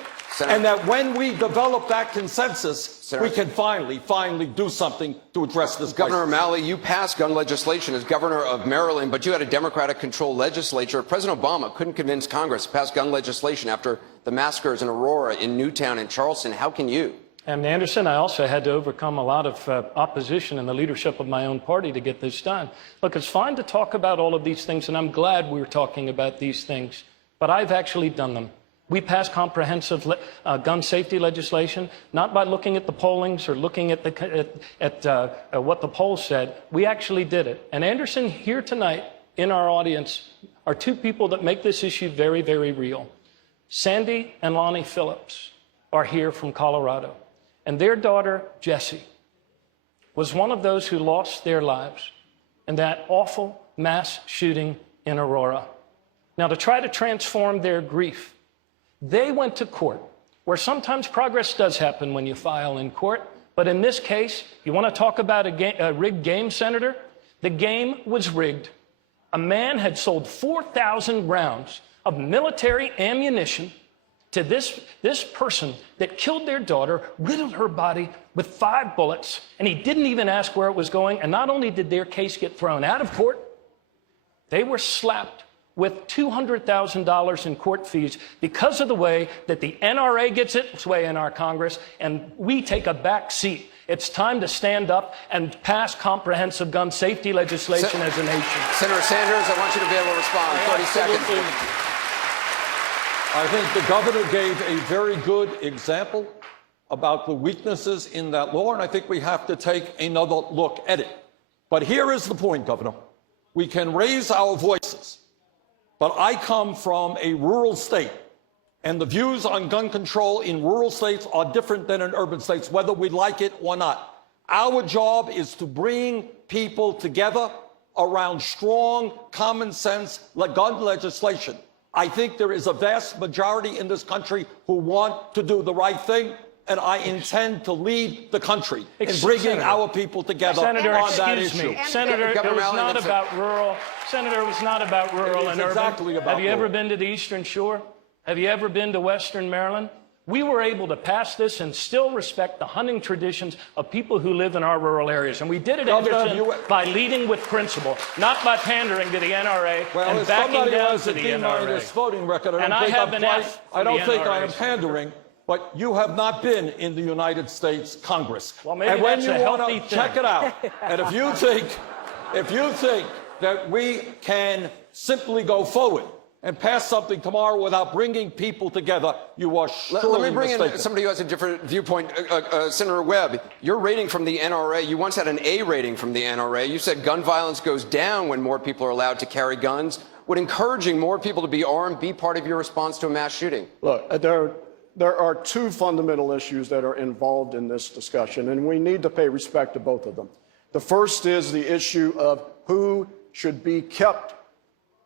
and that when we develop that consensus, we can finally do something to address this Governor crisis. O'Malley, you passed gun legislation as governor of Maryland, but you had a Democratic-controlled legislature. President Obama couldn't convince Congress to pass gun legislation after the massacres in Aurora, in Newtown, and Charleston. How can you? And Anderson, I also had to overcome a lot of opposition in the leadership of my own party to get this done. Look, it's fine to talk about all of these things, and I'm glad we're talking about these things, but I've actually done them. We passed comprehensive gun safety legislation, not by looking at the pollings or looking at what the polls said. We actually did it. And Anderson, here tonight in our audience are two people that make this issue very, very real. Sandy and Lonnie Phillips are here from Colorado. And their daughter, Jessie, was one of those who lost their lives in that awful mass shooting in Aurora. Now, to try to transform their grief, they went to court, where sometimes progress does happen when you file in court. But in this case, you want to talk about a rigged game, Senator? The game was rigged. A man had sold 4,000 rounds of military ammunition to this person that killed their daughter, riddled her body with 5 bullets, and he didn't even ask where it was going. And not only did their case get thrown out of court, they were slapped with $200,000 in court fees because of the way that the NRA gets its way in our Congress, and we take a back seat. It's time to stand up and pass comprehensive gun safety legislation as a nation. Senator Sanders, I want you to be able to respond. 30 seconds. I think the governor gave a very good example about the weaknesses in that law, and I think we have to take another look at it. But here is the point, Governor. We can raise our voices, but I come from a rural state, and the views on gun control in rural states are different than in urban states, whether we like it or not. Our job is to bring people together around strong, common sense gun legislation. I think there is a vast majority in this country who want to do the right thing, and I intend to lead the country in bringing our people together on that issue. Senator, it was not about rural. Senator, it was not about rural and urban. Exactly about Have you ever been to the Eastern Shore? Have you ever been to Western Maryland? We were able to pass this and still respect the hunting traditions of people who live in our rural areas. And we did it, Anderson, by leading with principle, not by pandering to the NRA and backing down to the NRA. Voting record, I don't think I am pandering. But you have not been in the United States Congress. Well, maybe and when that's you a want healthy to thing. check it out, and if you think that we can simply go forward and pass something tomorrow without bringing people together, you are surely Let me bring mistaken. in somebody who has a different viewpoint. Senator Webb, your rating from the NRA, you once had an A rating from the NRA. You said gun violence goes down when more people are allowed to carry guns. Would encouraging more people to be armed be part of your response to a mass shooting? Look, there are two fundamental issues that are involved in this discussion, and we need to pay respect to both of them. The first is the issue of who should be kept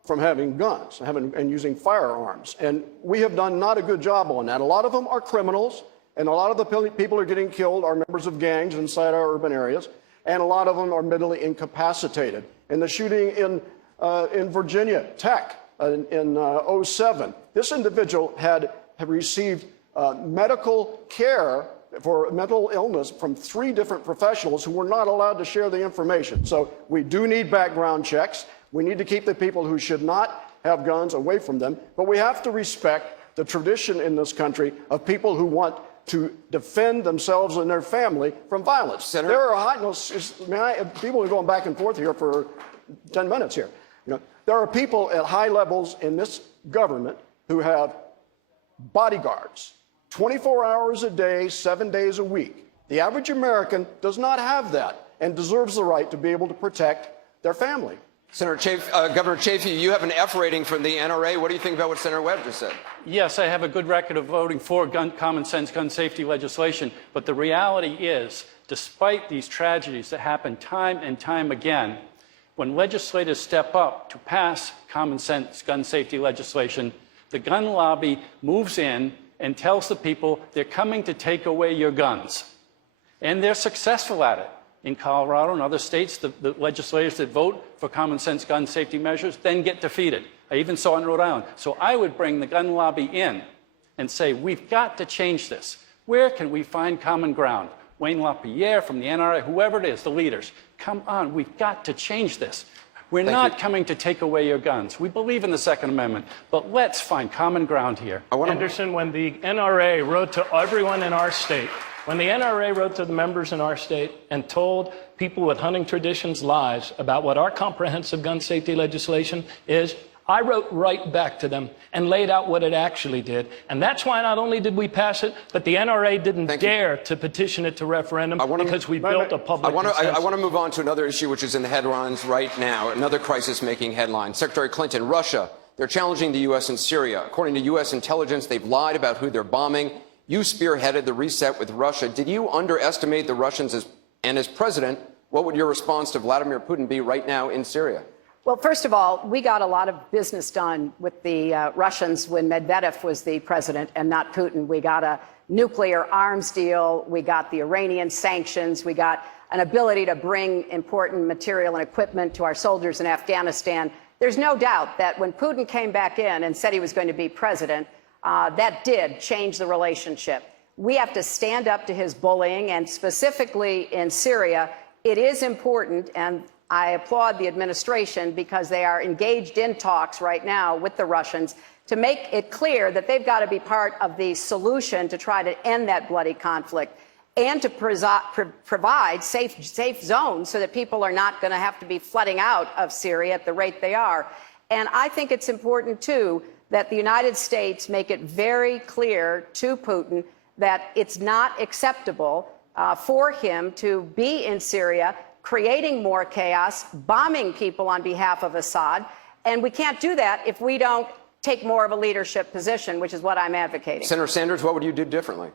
from having guns and using firearms. And we have done not a good job on that. A lot of them are criminals, and a lot of the people who are getting killed are members of gangs inside our urban areas, and a lot of them are mentally incapacitated. And the shooting in Virginia Tech in 07, this individual had received medical care for mental illness from 3 different professionals who were not allowed to share the information. So we do need background checks. We need to keep the people who should not have guns away from them. But we have to respect the tradition in this country of people who want to defend themselves and their family from violence. Senator? There are people are going back and forth here for 10 minutes here. There are people at high levels in this government who have bodyguards 24 hours a day, 7 days a week. The average American does not have that and deserves the right to be able to protect their family. Governor Chafee, you have an F rating from the NRA. What do you think about what Senator Webb just said? Yes, I have a good record of voting for common sense gun safety legislation. But the reality is, despite these tragedies that happen time and time again, when legislators step up to pass common sense gun safety legislation, the gun lobby moves in and tells the people they're coming to take away your guns. And they're successful at it. in Colorado and other states, the legislators that vote for common sense gun safety measures then get defeated. I even saw it in Rhode Island. So I would bring the gun lobby in and say, we've got to change this. Where can we find common ground? Wayne LaPierre from the NRA, whoever it is, the leaders, come on, we've got to change this. We're not coming to take away your guns. We believe in the Second Amendment, but let's find common ground here. Anderson, when the NRA wrote to everyone in our state, when the NRA wrote to the members in our state and told people with hunting traditions lies about what our comprehensive gun safety legislation is, I wrote right back to them and laid out what it actually did. And that's why not only did we pass it, but the NRA didn't dare to petition it to referendum because we built a public consensus. I want to move on to another issue which is in the headlines right now, another crisis-making headline. Secretary Clinton, Russia, they're challenging the U.S. in Syria. According to U.S. intelligence, they've lied about who they're bombing. You spearheaded the reset with Russia. Did you underestimate the Russians as president? What would your response to Vladimir Putin be right now in Syria? Well, first of all, we got a lot of business done with the Russians when Medvedev was the president and not Putin. We got a nuclear arms deal. We got the Iranian sanctions. We got an ability to bring important material and equipment to our soldiers in Afghanistan. There's no doubt that when Putin came back in and said he was going to be president, that did change the relationship. We have to stand up to his bullying, and specifically in Syria, it is important, and I applaud the administration because they are engaged in talks right now with the Russians to make it clear that they've got to be part of the solution to try to end that bloody conflict and to provide safe zones so that people are not going to have to be flooding out of Syria at the rate they are. And I think it's important, too, that the United States make it very clear to Putin that it's not acceptable for him to be in Syria creating more chaos, bombing people on behalf of Assad. And we can't do that if we don't take more of a leadership position, which is what I'm advocating. Senator Sanders, what would you do differently?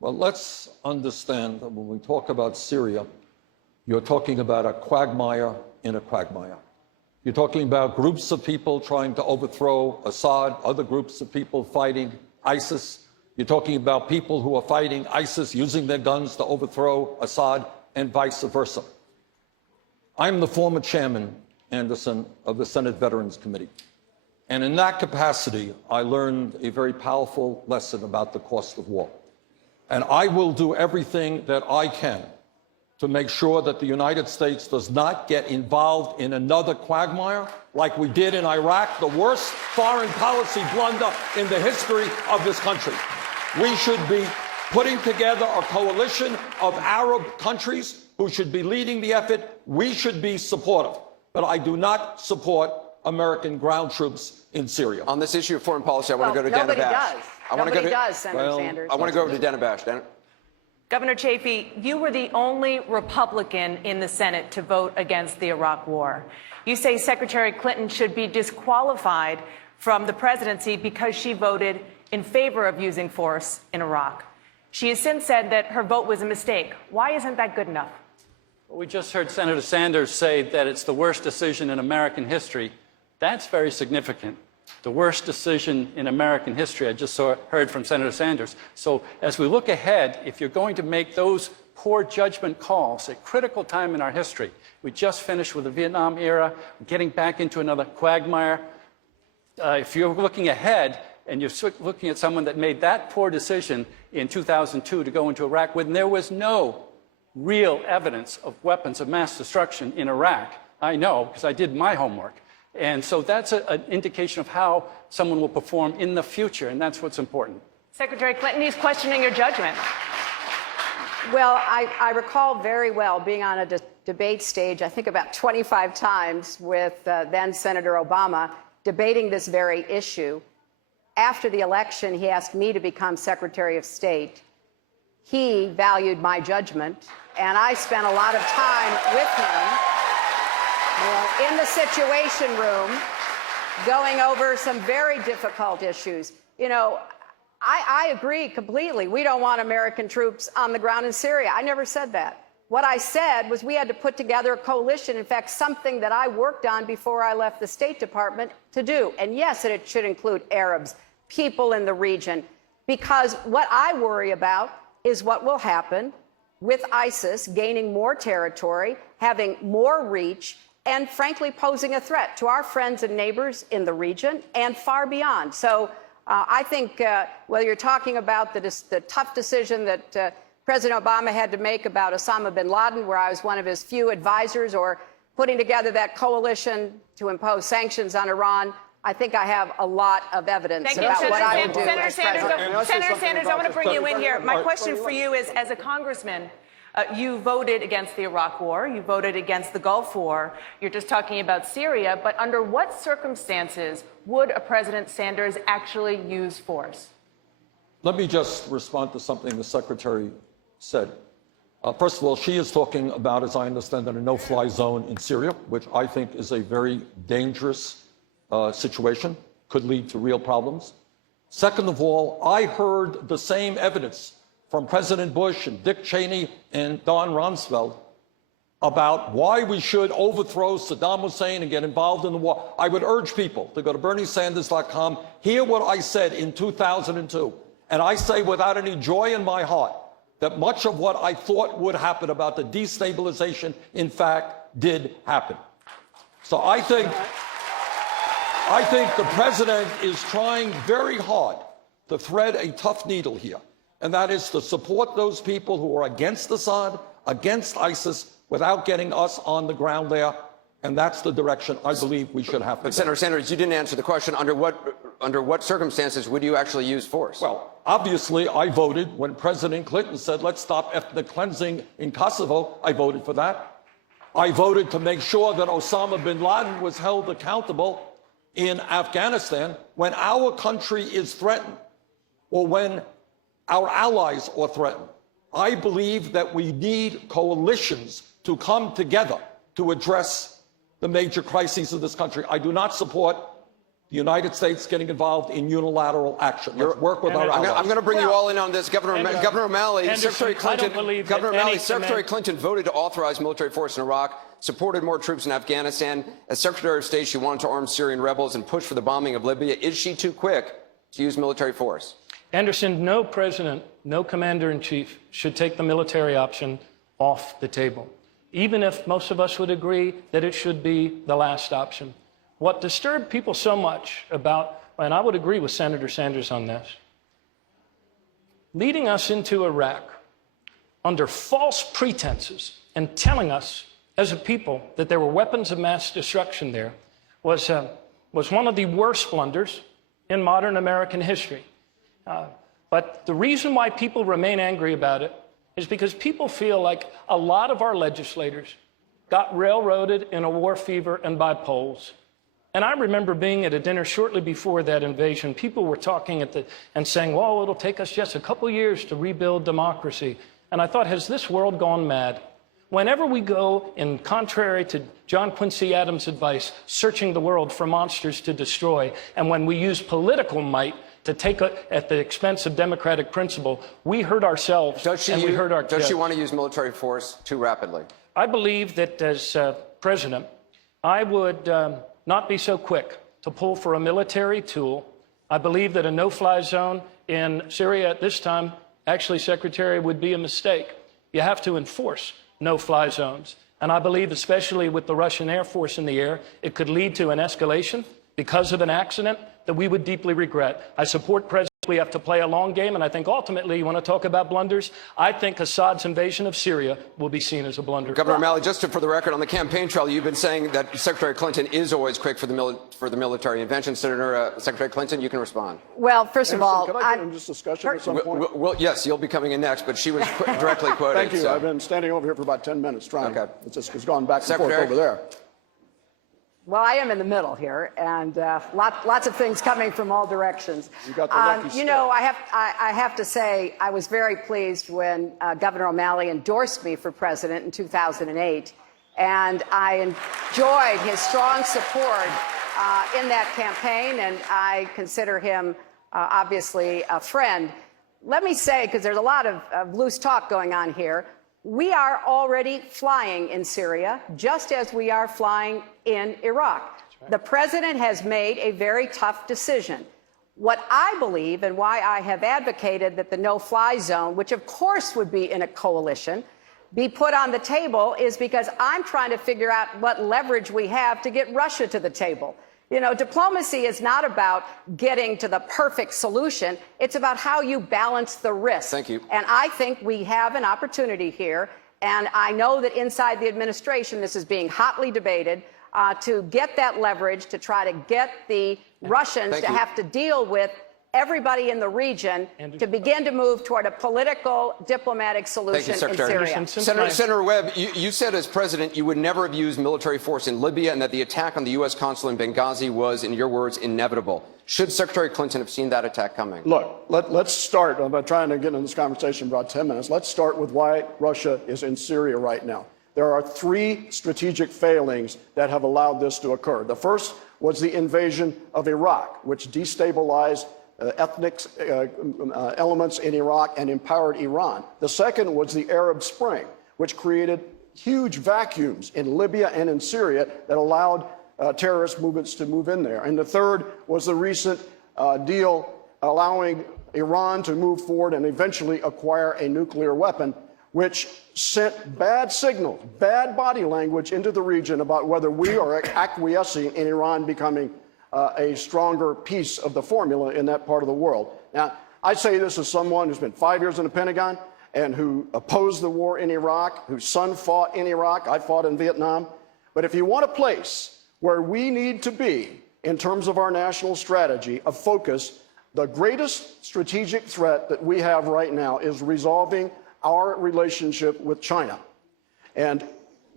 Well, let's understand that when we talk about Syria, you're talking about a quagmire in a quagmire. You're talking about groups of people trying to overthrow Assad, other groups of people fighting ISIS. You're talking about people who are fighting ISIS using their guns to overthrow Assad, and vice versa. I'm the former chairman, Anderson, of the Senate Veterans Committee. And in that capacity, I learned a very powerful lesson about the cost of war. And I will do everything that I can to make sure that the United States does not get involved in another quagmire like we did in Iraq, the worst foreign policy blunder in the history of this country. We should be putting together a coalition of Arab countries who should be leading the effort. We should be supportive. But I do not support American ground troops in Syria. On this issue of foreign policy, I want to go to Dana Bash. Nobody does, Senator Sanders. I want to go over to Dana Bash. Dana? Governor Chafee, you were the only Republican in the Senate to vote against the Iraq War. You say Secretary Clinton should be disqualified from the presidency because she voted in favor of using force in Iraq. She has since said that her vote was a mistake. Why isn't that good enough? We just heard Senator Sanders say that it's the worst decision in American history. That's very significant. The worst decision in American history. I just heard from Senator Sanders. So as we look ahead, if you're going to make those poor judgment calls at critical time in our history, we just finished with the Vietnam era, getting back into another quagmire. If you're looking ahead and you're looking at someone that made that poor decision in 2002 to go into Iraq when there was no real evidence of weapons of mass destruction in Iraq, I know because I did my homework. And so that's an indication of how someone will perform in the future, and that's what's important. Secretary Clinton, he's questioning your judgment. Well, I recall very well being on a debate stage, I think about 25 times, with then Senator Obama, debating this very issue. After the election, he asked me to become Secretary of State. He valued my judgment, and I spent a lot of time with him in the Situation Room, going over some very difficult issues. You know, I agree completely. We don't want American troops on the ground in Syria. I never said that. What I said was we had to put together a coalition, in fact, something that I worked on before I left the State Department to do. And yes, it should include Arabs, people in the region, because what I worry about is what will happen with ISIS gaining more territory, having more reach, and frankly posing a threat to our friends and neighbors in the region and far beyond. So I think whether you're talking about the tough decision that President Obama had to make about Osama bin Laden, where I was one of his few advisors, or putting together that coalition to impose sanctions on Iran, I think I have a lot of evidence about what I would do as president. Senator Sanders, I want to bring you in here. My question for you is, as a congressman, you voted against the Iraq War. You voted against the Gulf War. You're just talking about Syria. But under what circumstances would a President Sanders actually use force? Let me just respond to something the Secretary said. First of all, she is talking about, as I understand it, a no-fly zone in Syria, which I think is a very dangerous situation, could lead to real problems. Second of all, I heard the same evidence from President Bush and Dick Cheney and Don Rumsfeld about why we should overthrow Saddam Hussein and get involved in the war. I would urge people to go to BernieSanders.com, hear what I said in 2002. And I say without any joy in my heart that much of what I thought would happen about the destabilization, in fact, did happen. So I think the president is trying very hard to thread a tough needle here, and that is to support those people who are against Assad, against ISIS, without getting us on the ground there. And that's the direction I believe we should have to go. But Senator Sanders, you didn't answer the question. Under what circumstances would you actually use force? Well, obviously, I voted when President Clinton said, let's stop ethnic cleansing in Kosovo. I voted for that. I voted to make sure that Osama bin Laden was held accountable in Afghanistan when our country is threatened or when our allies are threatened. I believe that we need coalitions to come together to address the major crises of this country. I do not support the United States getting involved in unilateral action. Let's work with our allies. I'm going to bring you all in on this. Governor O'Malley, Secretary Clinton voted to authorize military force in Iraq, supported more troops in Afghanistan. As Secretary of State, she wanted to arm Syrian rebels and push for the bombing of Libya. Is she too quick to use military force? Anderson, no president, no commander-in-chief should take the military option off the table, even if most of us would agree that it should be the last option. What disturbed people so much about, and I would agree with Senator Sanders on this, leading us into Iraq under false pretenses and telling us as a people that there were weapons of mass destruction there was one of the worst blunders in modern American history. But the reason why people remain angry about it is because people feel like a lot of our legislators got railroaded in a war fever and by polls. And I remember being at a dinner shortly before that invasion. People were talking and saying, well, it'll take us just a couple years to rebuild democracy. And I thought, has this world gone mad? Whenever we go, in contrary to John Quincy Adams' advice, searching the world for monsters to destroy, and when we use political might to take at the expense of democratic principle, we hurt ourselves and we hurt our kids. Does she want to use military force too rapidly? I believe that as president, I would not be so quick to pull for a military tool. I believe that a no-fly zone in Syria at this time, actually, Secretary, would be a mistake. You have to enforce no-fly zones. And I believe, especially with the Russian Air Force in the air, it could lead to an escalation because of an accident that we would deeply regret. I support President. We have to play a long game, and I think ultimately, you want to talk about blunders, I think Assad's invasion of Syria will be seen as a blunder. Governor O'Malley, just for the record, on the campaign trail, you've been saying that Secretary Clinton is always quick for the military intervention. Secretary Clinton, you can respond. Well, first of all, can I get in this discussion at some point? Yes, you'll be coming in next, but she was directly quoted. Thank you. So. I've been standing over here for about 10 minutes trying. Okay. It's gone back and Secretary? forth over there. well, I am in the middle here, and lots of things coming from all directions. You got the lucky you know, I have to say I was very pleased when Governor O'Malley endorsed me for president in 2008, and I enjoyed his strong support in that campaign, and I consider him obviously a friend. Let me say, because there's a lot of loose talk going on here, we are already flying in Syria, just as we are flying in Iraq. Right. The president has made a very tough decision. What I believe and why I have advocated that the no-fly zone, which of course would be in a coalition, be put on the table is because I'm trying to figure out what leverage we have to get Russia to the table. You know, diplomacy is not about getting to the perfect solution. It's about how you balance the risk. Thank you. And I think we have an opportunity here. And I know that inside the administration, this is being hotly debated, to get that leverage, to try to get the Russians to have to deal with everybody in the region to begin to move toward a political, diplomatic solution in Syria. Senator Webb, you said as president you would never have used military force in Libya and that the attack on the U.S. consulate in Benghazi was, in your words, inevitable. Should Secretary Clinton have seen that attack coming? Look, let's start. I'm trying to get into this conversation in about 10 minutes. Let's start with why Russia is in Syria right now. There are 3 strategic failings that have allowed this to occur. The first was the invasion of Iraq, which destabilized ethnic elements in Iraq and empowered Iran. The second was the Arab Spring, which created huge vacuums in Libya and in Syria that allowed terrorist movements to move in there. And the third was the recent deal allowing Iran to move forward and eventually acquire a nuclear weapon, which sent bad signals, bad body language into the region about whether we are acquiescing in Iran becoming a stronger piece of the formula in that part of the world. Now, I say this as someone who's been 5 years in the Pentagon and who opposed the war in Iraq, whose son fought in Iraq. I fought in Vietnam. But if you want a place where we need to be in terms of our national strategy of focus, the greatest strategic threat that we have right now is resolving our relationship with China. And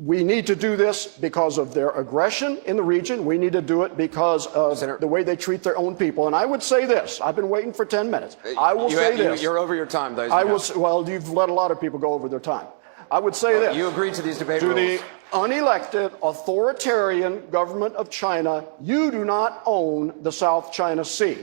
we need to do this because of their aggression in the region. We need to do it because of the way they treat their own people. And I would say this. I've been waiting for 10 minutes. I will say this. You're over your time, though. Well, you've let a lot of people go over their time. I would say this. You agreed to these debate rules. To the unelected, authoritarian government of China, you do not own the South China Sea.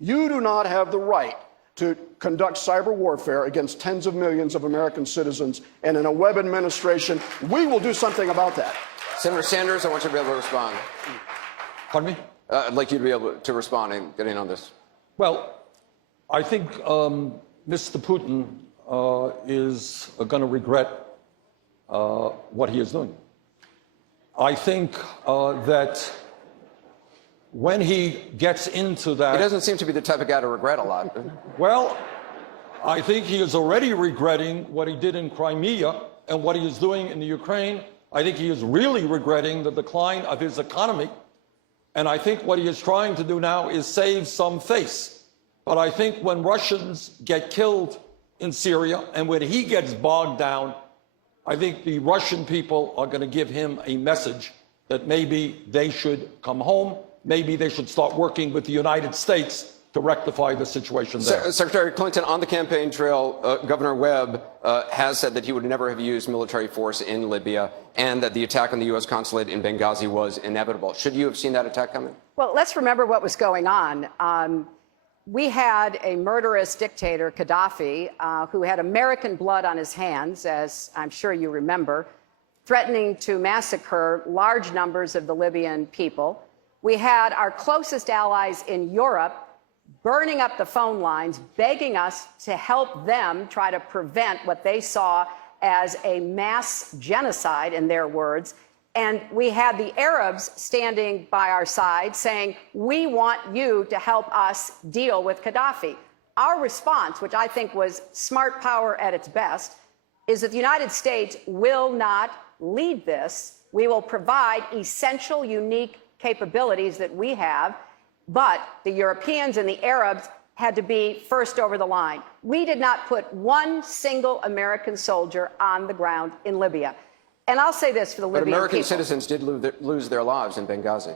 You do not have the right to conduct cyber warfare against tens of millions of American citizens, and in a Webb administration, we will do something about that. Senator Sanders, I want you to be able to respond. Pardon me? I'd like you to be able to respond and get in on this. Well, I think Mr. Putin is going to regret what he is doing. I think that when he gets into that... He doesn't seem to be the type of guy to regret a lot. Well, I think he is already regretting what he did in Crimea and what he is doing in the Ukraine. I think he is really regretting the decline of his economy. And I think what he is trying to do now is save some face. But I think when Russians get killed in Syria and when he gets bogged down, I think the Russian people are going to give him a message that maybe they should come home. Maybe they should start working with the United States to rectify the situation there. Secretary Clinton, on the campaign trail, Governor Webb has said that he would never have used military force in Libya and that the attack on the U.S. consulate in Benghazi was inevitable. Should you have seen that attack coming? Well, let's remember what was going on. We had a murderous dictator, Gaddafi, who had American blood on his hands, as I'm sure you remember, threatening to massacre large numbers of the Libyan people. We had our closest allies in Europe burning up the phone lines, begging us to help them try to prevent what they saw as a mass genocide, in their words. And we had the Arabs standing by our side saying, we want you to help us deal with Gaddafi. Our response, which I think was smart power at its best, is that the United States will not lead this. We will provide essential, unique capabilities that we have, but the Europeans and the Arabs had to be first over the line. We did not put one single American soldier on the ground in Libya. And I'll say this for the Libyan people. But American citizens did lose their lives in Benghazi.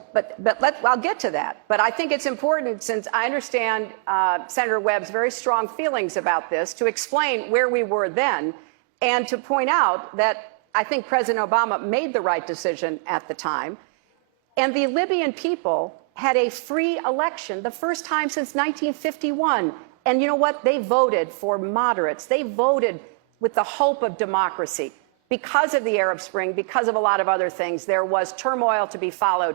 I'll get to that. But I think it's important, since I understand Senator Webb's very strong feelings about this, to explain where we were then and to point out that I think President Obama made the right decision at the time. And the Libyan people had a free election, the first time since 1951. And you know what? They voted for moderates. They voted with the hope of democracy. Because of the Arab Spring, because of a lot of other things, there was turmoil to be followed.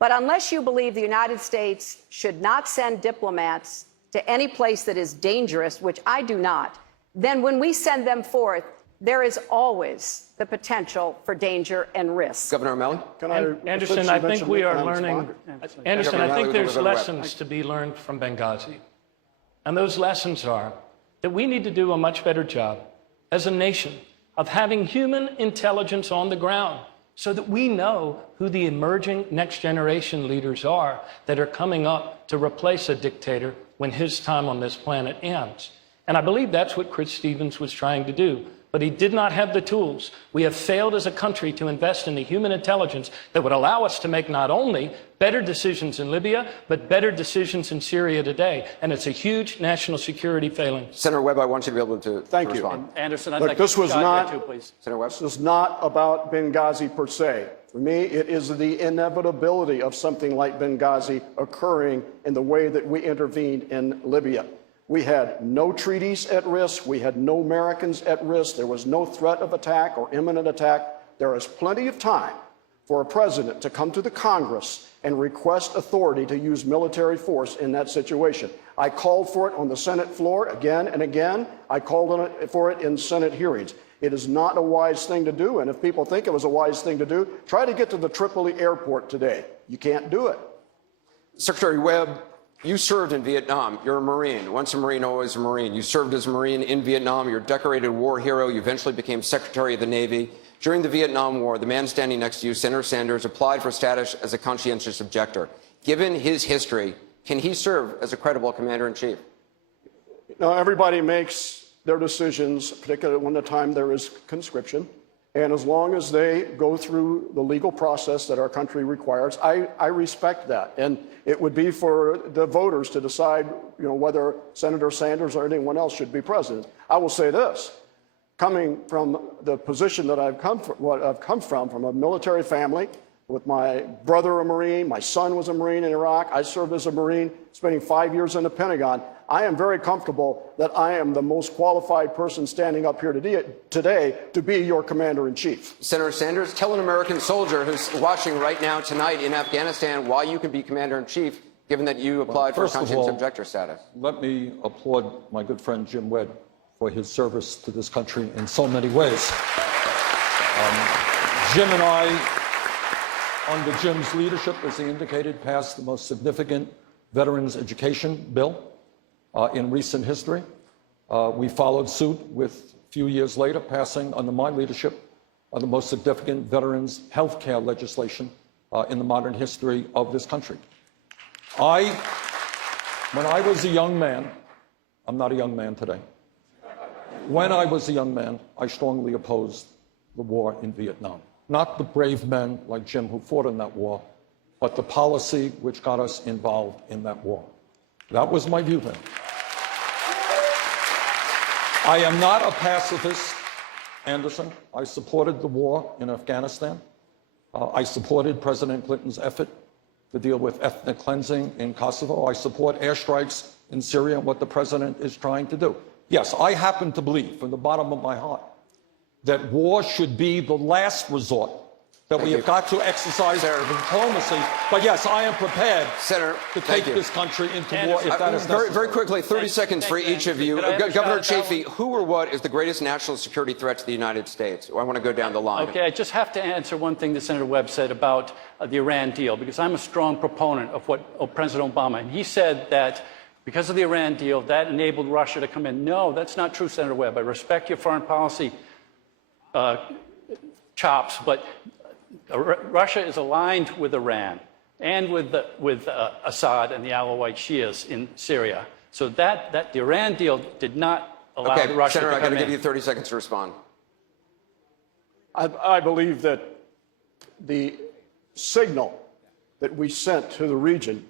But unless you believe the United States should not send diplomats to any place that is dangerous, which I do not, then when we send them forth, there is always the potential for danger and risk. Governor O'Malley? Anderson, I think we are learning. Anderson, I think there's lessons to be learned from Benghazi. And those lessons are that we need to do a much better job as a nation of having human intelligence on the ground so that we know who the emerging next generation leaders are that are coming up to replace a dictator when his time on this planet ends. And I believe that's what Chris Stevens was trying to do. But he did not have the tools. We have failed as a country to invest in the human intelligence that would allow us to make not only better decisions in Libya, but better decisions in Syria today. And it's a huge national security failing. Senator Webb, I want you to be able to Thank you. respond. Anderson, I'd Look, like this to was not, too, please. Senator Webb? This is not about Benghazi per se. For me, it is the inevitability of something like Benghazi occurring in the way that we intervened in Libya. We had no treaties at risk. We had no Americans at risk. There was no threat of attack or imminent attack. There is plenty of time for a president to come to the Congress and request authority to use military force in that situation. I called for it on the Senate floor again and again. I called for it in Senate hearings. It is not a wise thing to do, and if people think it was a wise thing to do, try to get to the Tripoli airport today. You can't do it. Secretary Webb, you served in Vietnam. You're a Marine. Once a Marine, always a Marine. You served as a Marine in Vietnam. You're a decorated war hero. You eventually became Secretary of the Navy. During the Vietnam War, the man standing next to you, Senator Sanders, applied for status as a conscientious objector. Given his history, can he serve as a credible commander-in-chief? Now, everybody makes their decisions, particularly when the time there is conscription. And as long as they go through the legal process that our country requires, I respect that. And it would be for the voters to decide, whether Senator Sanders or anyone else should be president. I will say this, coming from the position that I've come from a military family, with my brother a Marine, my son was a Marine in Iraq, I served as a Marine, spending 5 years in the Pentagon. I am very comfortable that I am the most qualified person standing up here today to be your commander-in-chief. Senator Sanders, tell an American soldier who's watching right now tonight in Afghanistan why you can be commander-in-chief, given that you applied for conscientious objector status. Let me applaud my good friend Jim Webb for his service to this country in so many ways. Jim and I, under Jim's leadership, as he indicated, passed the most significant veterans education bill in recent history. We followed suit with, a few years later, passing, under my leadership, the most significant veterans health care legislation in the modern history of this country. When I was a young man, I'm not a young man today. When I was a young man, I strongly opposed the war in Vietnam. Not the brave men like Jim who fought in that war, but the policy which got us involved in that war. That was my view then. I am not a pacifist, Anderson. I supported the war in Afghanistan. I supported President Clinton's effort to deal with ethnic cleansing in Kosovo. I support airstrikes in Syria and what the president is trying to do. Yes, I happen to believe from the bottom of my heart that war should be the last resort, that we have got to exercise diplomacy. But yes, I am prepared to take this country into war if that is necessary. Very quickly, 30 seconds for each of you. Governor Chafee, who or what is the greatest national security threat to the United States? I want to go down the line. Okay, I just have to answer one thing that Senator Webb said about the Iran deal, because I'm a strong proponent of what President Obama, and he said that because of the Iran deal, that enabled Russia to come in. No, that's not true, Senator Webb. I respect your foreign policy chops, but Russia is aligned with Iran and with Assad and the Alawite Shias in Syria. So that the Iran deal did not allow Russia to come in. Senator, I got to give you 30 seconds to respond. I believe that the signal that we sent to the region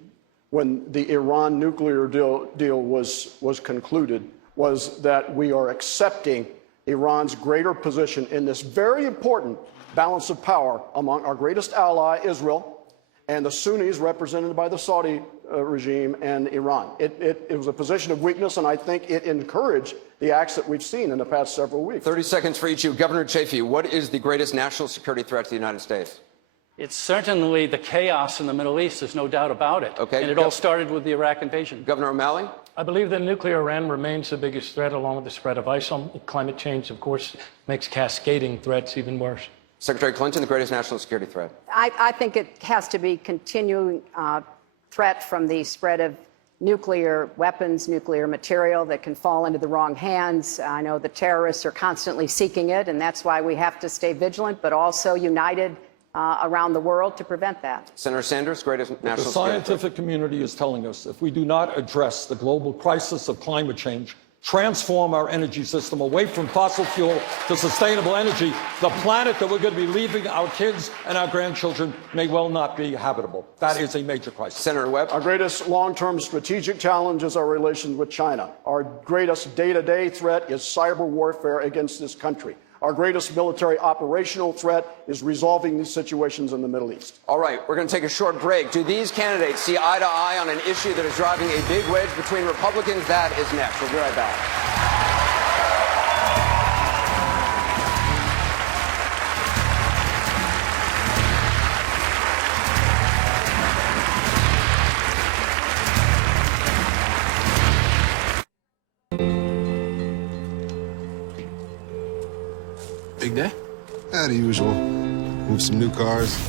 when the Iran nuclear deal was concluded was that we are accepting Iran's greater position in this very important balance of power among our greatest ally, Israel, and the Sunnis represented by the Saudi regime and Iran. It was a position of weakness, and I think it encouraged the acts that we've seen in the past several weeks. 30 seconds for each of you. Governor Chafee, what is the greatest national security threat to the United States? It's certainly the chaos in the Middle East, there's no doubt about it. Okay. And it all started with the Iraq invasion. Governor O'Malley? I believe that nuclear Iran remains the biggest threat, along with the spread of ISIL. Climate change, of course, makes cascading threats even worse. Secretary Clinton, the greatest national security threat. I think it has to be continuing threat from the spread of nuclear weapons, nuclear material that can fall into the wrong hands. I know the terrorists are constantly seeking it, and that's why we have to stay vigilant, but also united around the world to prevent that. Senator Sanders, greatest national The security threat. scientific community is telling us if we do not address the global crisis of climate change, transform our energy system away from fossil fuel to sustainable energy, the planet that we're going to be leaving our kids and our grandchildren may well not be habitable. That is a major crisis. Senator Webb. Our greatest long-term strategic challenge is our relations with China. Our greatest day-to-day threat is cyber warfare against this country. Our greatest military operational threat is resolving these situations in the Middle East. All right, we're going to take a short break. Do these candidates see eye to eye on an issue that is driving a big wedge between Republicans? That is next. We'll be right back. Big day? Yeah, the usual. Moved some new cars.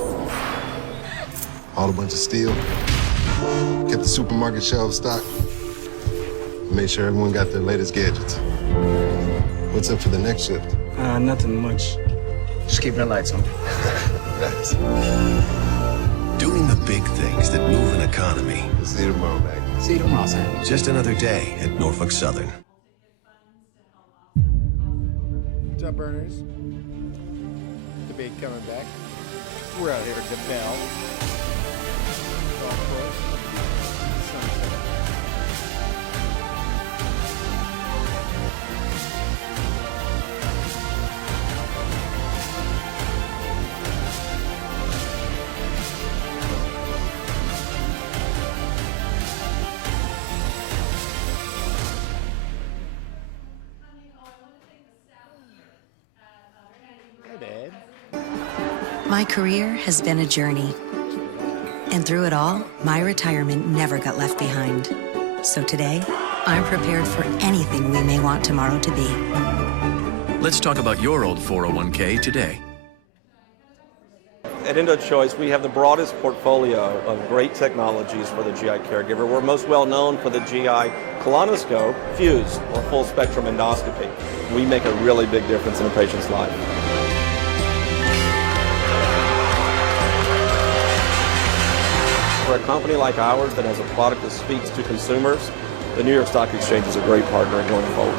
Hauled a bunch of steel. Kept the supermarket shelves stocked. Made sure everyone got their latest gadgets. What's up for the next shift? Nothing much. Just keeping the lights on. Nice. Doing the big things that move an economy. See you tomorrow, Mac. See you tomorrow, Sam. Just another day at Norfolk Southern. What's up, Burners? Debate coming back. We're out here at Debell. Golf course. Sunset. Hey, babe. My career has been a journey. And through it all, my retirement never got left behind. So today, I'm prepared for anything we may want tomorrow to be. Let's talk about your old 401k today. At EndoChoice, we have the broadest portfolio of great technologies for the GI caregiver. We're most well known for the GI colonoscope, fused, or full spectrum endoscopy. We make a really big difference in a patient's life. For a company like ours that has a product that speaks to consumers, the New York Stock Exchange is a great partner going forward.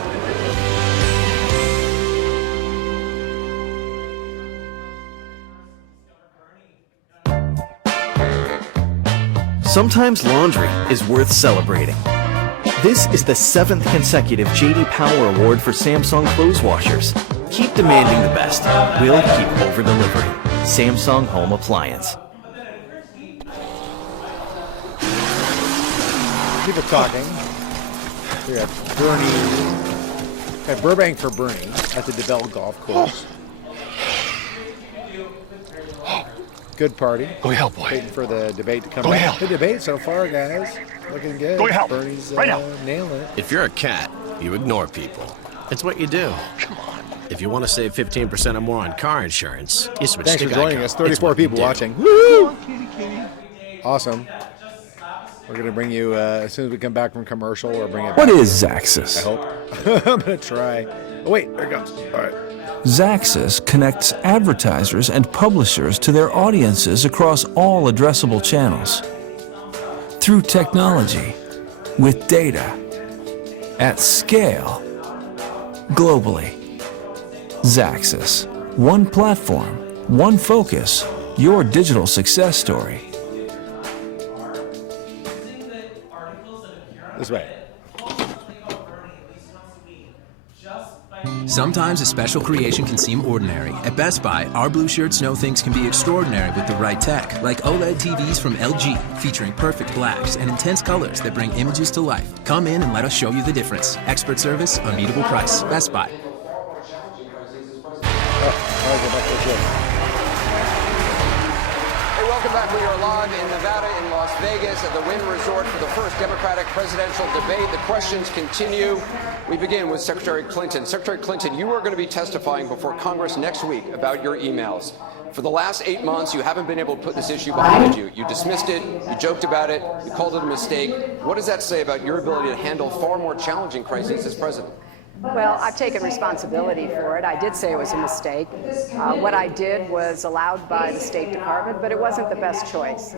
Sometimes laundry is worth celebrating. This is the 7th consecutive J.D. Power Award for Samsung clothes washers. Keep demanding the best. We'll keep over-delivering. Samsung Home Appliance. People talking. We have Bernie. We have Burbank for Bernie at the Debell Golf Course. Good party. Go help, boy. Waiting for the debate to come Go back. help. The debate so far, guys, looking good. Go help. Bernie's Right now. nailing it. If you're a cat, you ignore people. It's what you do. Come on. If you want to save 15% or more on car insurance, you switch Thanks to for Geico. joining us. It's 34 what you people do. watching. Woo! Awesome. We're going to bring you, as soon as we come back from commercial, or bring it back. What is Zaxxas? I hope. I'm going to try. Oh, wait, there it goes. All right. Zaxxas connects advertisers and publishers to their audiences across all addressable channels. Through technology, with data, at scale, globally. Zaxxas. One platform, one focus, your digital success story. This way. Sometimes a special creation can seem ordinary. At Best Buy, our blue shirts know things can be extraordinary with the right tech, like OLED TVs from LG, featuring perfect blacks and intense colors that bring images to life. Come in and let us show you the difference. Expert service, unbeatable price. Best Buy. Welcome back. We are live in Nevada, in Las Vegas, at the Wynn Resort for the first Democratic presidential debate. The questions continue. We begin with Secretary Clinton. Secretary Clinton, you are going to be testifying before Congress next week about your emails. For the last 8 months, you haven't been able to put this issue behind you. You dismissed it, you joked about it, you called it a mistake. What does that say about your ability to handle far more challenging crises as president? Well, I've taken responsibility for it. I did say it was a mistake. What I did was allowed by the State Department, but it wasn't the best choice.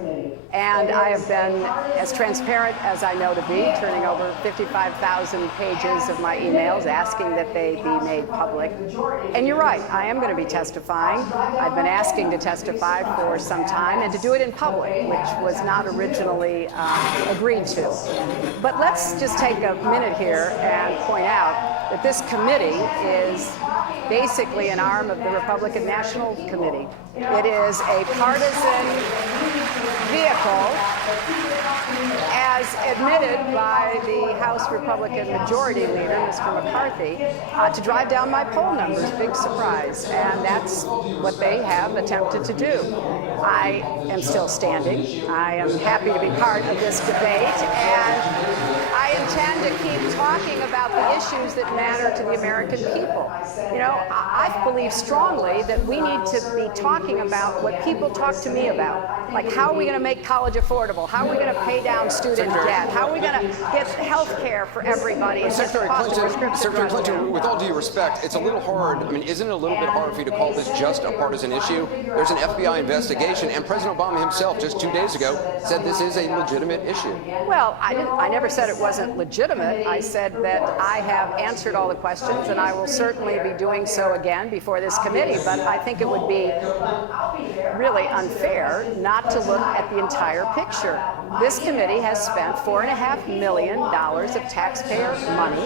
And I have been as transparent as I know to be, turning over 55,000 pages of my emails, asking that they be made public. And you're right, I am going to be testifying. I've been asking to testify for some time and to do it in public, which was not originally agreed to. But let's just take a minute here and point out that this committee is basically an arm of the Republican National Committee. It is a partisan vehicle, as admitted by the House Republican Majority Leader, Mr. McCarthy, to drive down my poll numbers. Big surprise. And that's what they have attempted to do. I am still standing. I am happy to be part of this debate, and I intend to keep talking about the issues that matter to the American people. You know, I believe strongly that we need to be talking about what people talk to me about. Like, how are we going to make college affordable? How are we going to pay down student debt? How are we going to get health care for everybody? Secretary Clinton, with all due respect, it's a little hard. I mean, isn't it a little bit hard for you to call this just a partisan issue? There's an FBI investigation, and President Obama himself just 2 days ago said this is a legitimate issue. Well, I never said it wasn't legitimate. I said that I have answered all the questions, and I will certainly be doing so again before this committee. But I think it would be really unfair not to look at the entire picture. This committee has spent $4.5 million of taxpayer money,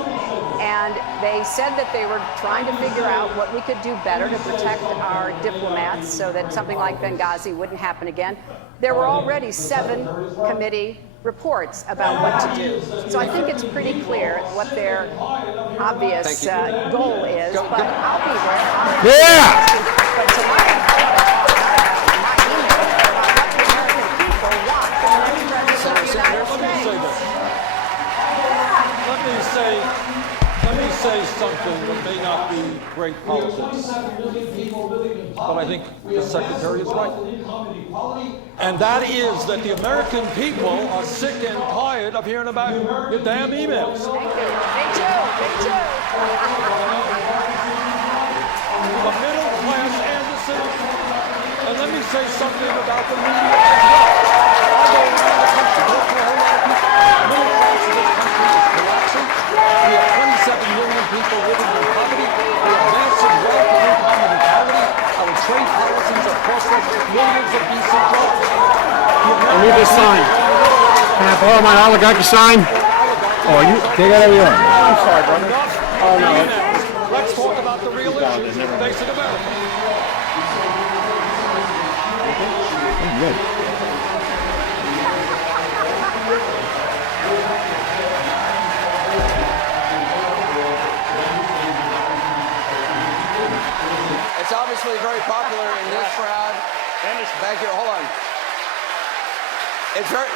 and they said that they were trying to figure out what we could do better to protect our diplomats so that something like Benghazi wouldn't happen again. There were already 7 committee reports about what to do. So I think it's pretty clear what their obvious goal is, but I'll be there. Yeah! But tonight, my email about what the American people want from the next president of the United States. Let me say something that may not be great politics, but I think the Secretary is right. And that is that the American people are sick and tired of hearing about your damn emails. Thank you. Me too. Me too. The middle class, Anderson, and let me say something about the media. I go around the country, talk to a whole lot of people. The middle class of this country is collapsing. We have 27 million people living in poverty. We have massive wealth and income inequality. Our trade policies have cost us millions of decent jobs. I need this sign. Can I borrow my oligarchy sign? Oh, you take it over your own. I'm sorry, brother. Oh, no. Let's talk about the real issues facing America. I'm good. It's obviously very popular in this crowd. Thank you. Hold on. It's very.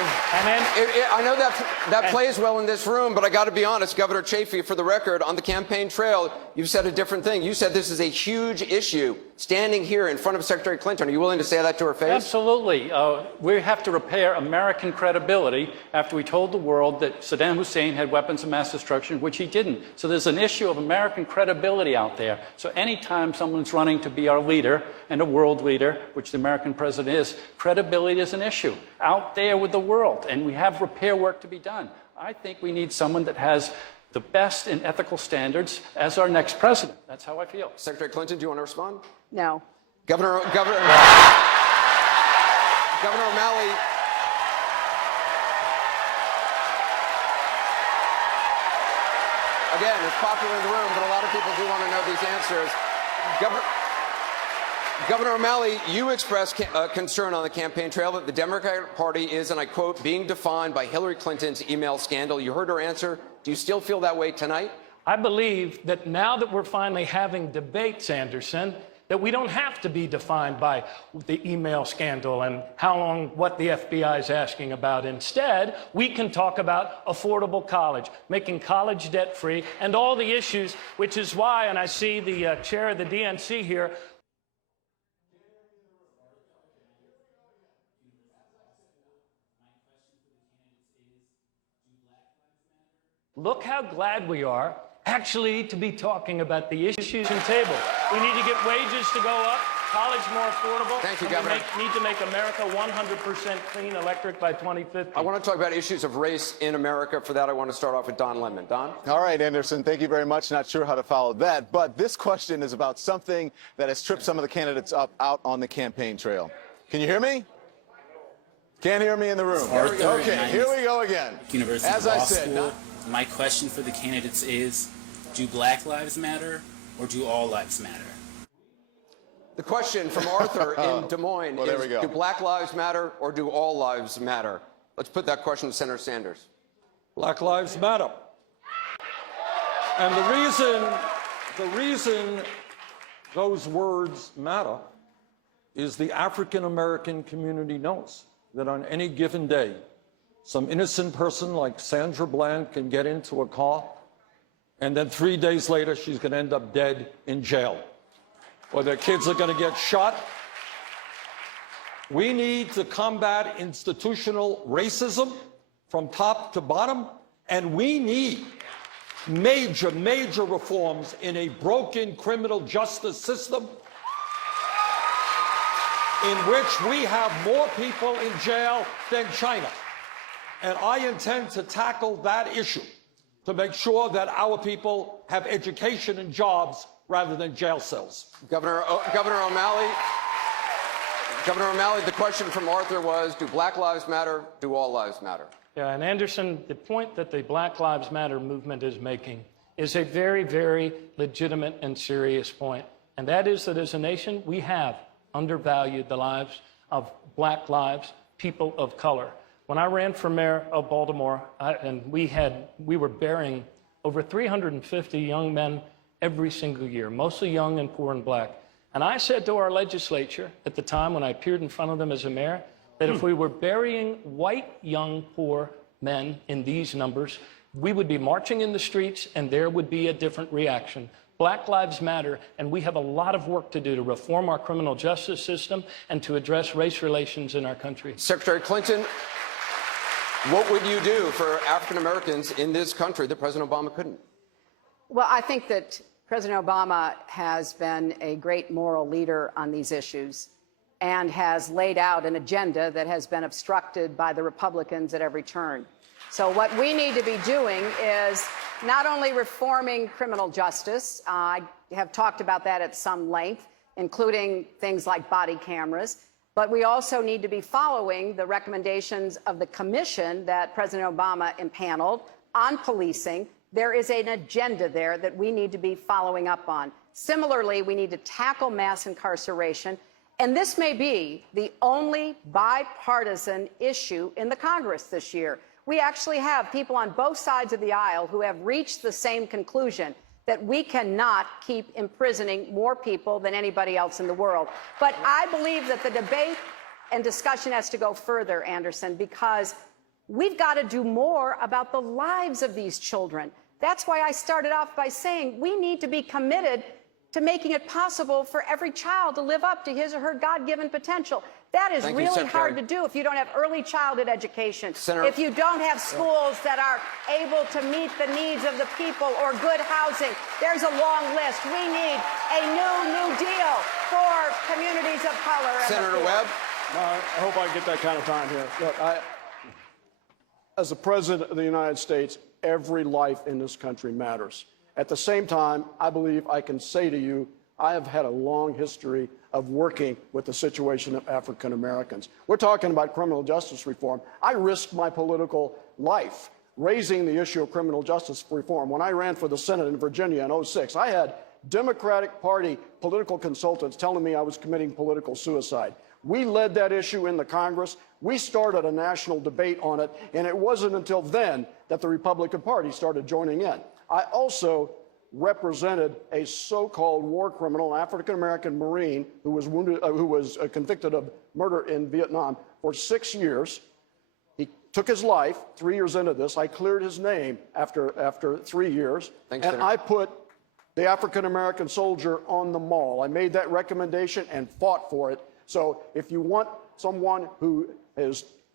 I know that plays well in this room, but I got to be honest, Governor Chafee, for the record, on the campaign trail, you've said a different thing. You said this is a huge issue. Standing here in front of Secretary Clinton, are you willing to say that to her face? Absolutely. We have to repair American credibility after we told the world that Saddam Hussein had weapons of mass destruction, which he didn't. So there's an issue of American credibility out there. So anytime someone's running to be our leader and a world leader, which the American president is, credibility is an issue out there with the world, and we have repair work to be done. I think we need someone that has the best in ethical standards as our next president. That's how I feel. Secretary Clinton, do you want to respond? No. Governor O'Malley. Again, it's popular in the room, but a lot of people do want to know these answers. Governor O'Malley, you expressed concern on the campaign trail that the Democratic Party is, and I quote, being defined by Hillary Clinton's email scandal. You heard her answer. Do you still feel that way tonight? I believe that now that we're finally having debates, Anderson, that we don't have to be defined by the email scandal and how long, what the FBI is asking about. Instead, we can talk about affordable college, making college debt-free, and all the issues, which is why, and I see the chair of the DNC here, look how glad we are actually to be talking about the issues on the table. We need to get wages to go up, college more affordable. Thank you, Governor. We need to make America 100% clean electric by 2050. I want to talk about issues of race in America. For that, I want to start off with Don Lemon. Don? All right, Anderson, thank you very much. Not sure how to follow that, but this question is about something that has tripped some of the candidates up out on the campaign trail. Can you hear me? Can't hear me in the room. Okay, here we go again. University As Law I said, School. My question for the candidates is, do Black lives matter or do all lives matter? The question from Arthur in Des Moines Well, there we is, go. do Black lives matter or do all lives matter? Let's put that question to Senator Sanders. Black lives matter. And the reason those words matter is the African American community knows that on any given day, some innocent person like Sandra Bland can get into a car, and then 3 days later, she's going to end up dead in jail, or their kids are going to get shot. We need to combat institutional racism from top to bottom, and we need major, major reforms in a broken criminal justice system in which we have more people in jail than China. And I intend to tackle that issue to make sure that our people have education and jobs rather than jail cells. Governor O'Malley, the question from Arthur was, do Black lives matter, do all lives matter? Yeah, and Anderson, the point that the Black Lives Matter movement is making is a very, very legitimate and serious point. And that is that as a nation, we have undervalued the lives of Black lives, people of color. When I ran for mayor of Baltimore, we were burying over 350 young men every single year, mostly young and poor and Black. And I said to our legislature at the time when I appeared in front of them as a mayor, that if we were burying white, young, poor men in these numbers, we would be marching in the streets and there would be a different reaction. Black lives matter, and we have a lot of work to do to reform our criminal justice system and to address race relations in our country. Secretary Clinton, what would you do for African Americans in this country that President Obama couldn't? Well, I think that President Obama has been a great moral leader on these issues and has laid out an agenda that has been obstructed by the Republicans at every turn. So what we need to be doing is not only reforming criminal justice, I have talked about that at some length, including things like body cameras, but we also need to be following the recommendations of the commission that President Obama impaneled on policing. There is an agenda there that we need to be following up on. Similarly, we need to tackle mass incarceration. And this may be the only bipartisan issue in the Congress this year. We actually have people on both sides of the aisle who have reached the same conclusion that we cannot keep imprisoning more people than anybody else in the world. But I believe that the debate and discussion has to go further, Anderson, because we've got to do more about the lives of these children. That's why I started off by saying we need to be committed to making it possible for every child to live up to his or her God-given potential. That is really hard to do if you don't have early childhood education, if you don't have schools that are able to meet the needs of the people, or good housing. There's a long list. We need a new deal for communities of color. Senator Webb? I hope I get that kind of time here. Look, as the President of the United States, every life in this country matters. At the same time, I believe I can say to you, I have had a long history of working with the situation of African Americans. We're talking about criminal justice reform. I risked my political life raising the issue of criminal justice reform. When I ran for the Senate in Virginia in 2006, I had Democratic Party political consultants telling me I was committing political suicide. We led that issue in the Congress. We started a national debate on it, and it wasn't until then that the Republican Party started joining in. I also represented a so-called war criminal, an African-American Marine who was wounded, who was convicted of murder in Vietnam for 6 years. He took his life 3 years into this. I cleared his name after 3 years. Thanks, and Senator. I put the African-American soldier on the mall. I made that recommendation and fought for it. So if you want someone who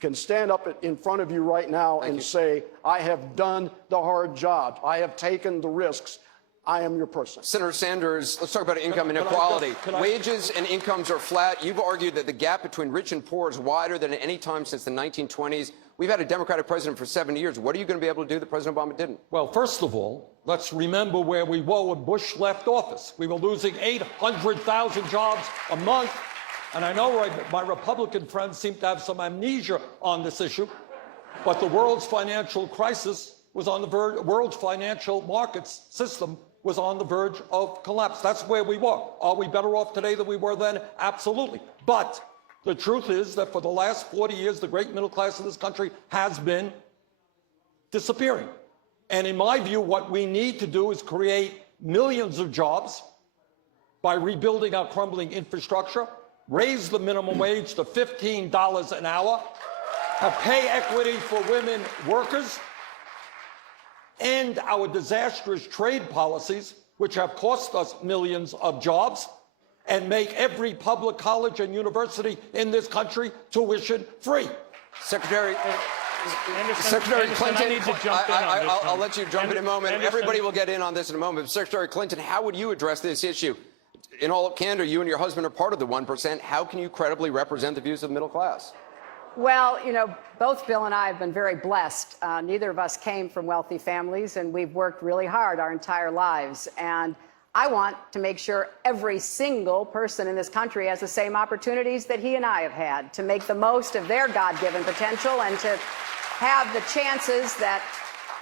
can stand up in front of you right now and say, I have done the hard job, I have taken the risks, I am your person. Senator Sanders, let's talk about income inequality. Wages and incomes are flat. You've argued that the gap between rich and poor is wider than at any time since the 1920s. We've had a Democratic president for 70 years. What are you going to be able to do that President Obama didn't? Well, first of all, let's remember where we were when Bush left office. We were losing 800,000 jobs a month. And I know my Republican friends seem to have some amnesia on this issue, but the world's financial crisis was on the verge, world's financial markets system was on the verge of collapse. That's where we were. Are we better off today than we were then? Absolutely. But the truth is that for the last 40 years, the great middle class of this country has been disappearing. And in my view, what we need to do is create millions of jobs by rebuilding our crumbling infrastructure, raise the minimum wage to $15 an hour, have pay equity for women workers, end our disastrous trade policies, which have cost us millions of jobs, and make every public college and university in this country tuition free. Secretary Anderson, Clinton, I'll let you jump in a moment. Everybody will get in on this in a moment. But Secretary Clinton, how would you address this issue? In all candor, you and your husband are part of the 1%. How can you credibly represent the views of the middle class? Well, you know, both Bill and I have been very blessed. Neither of us came from wealthy families, and we've worked really hard our entire lives. And I want to make sure every single person in this country has the same opportunities that he and I have had to make the most of their God-given potential and to have the chances that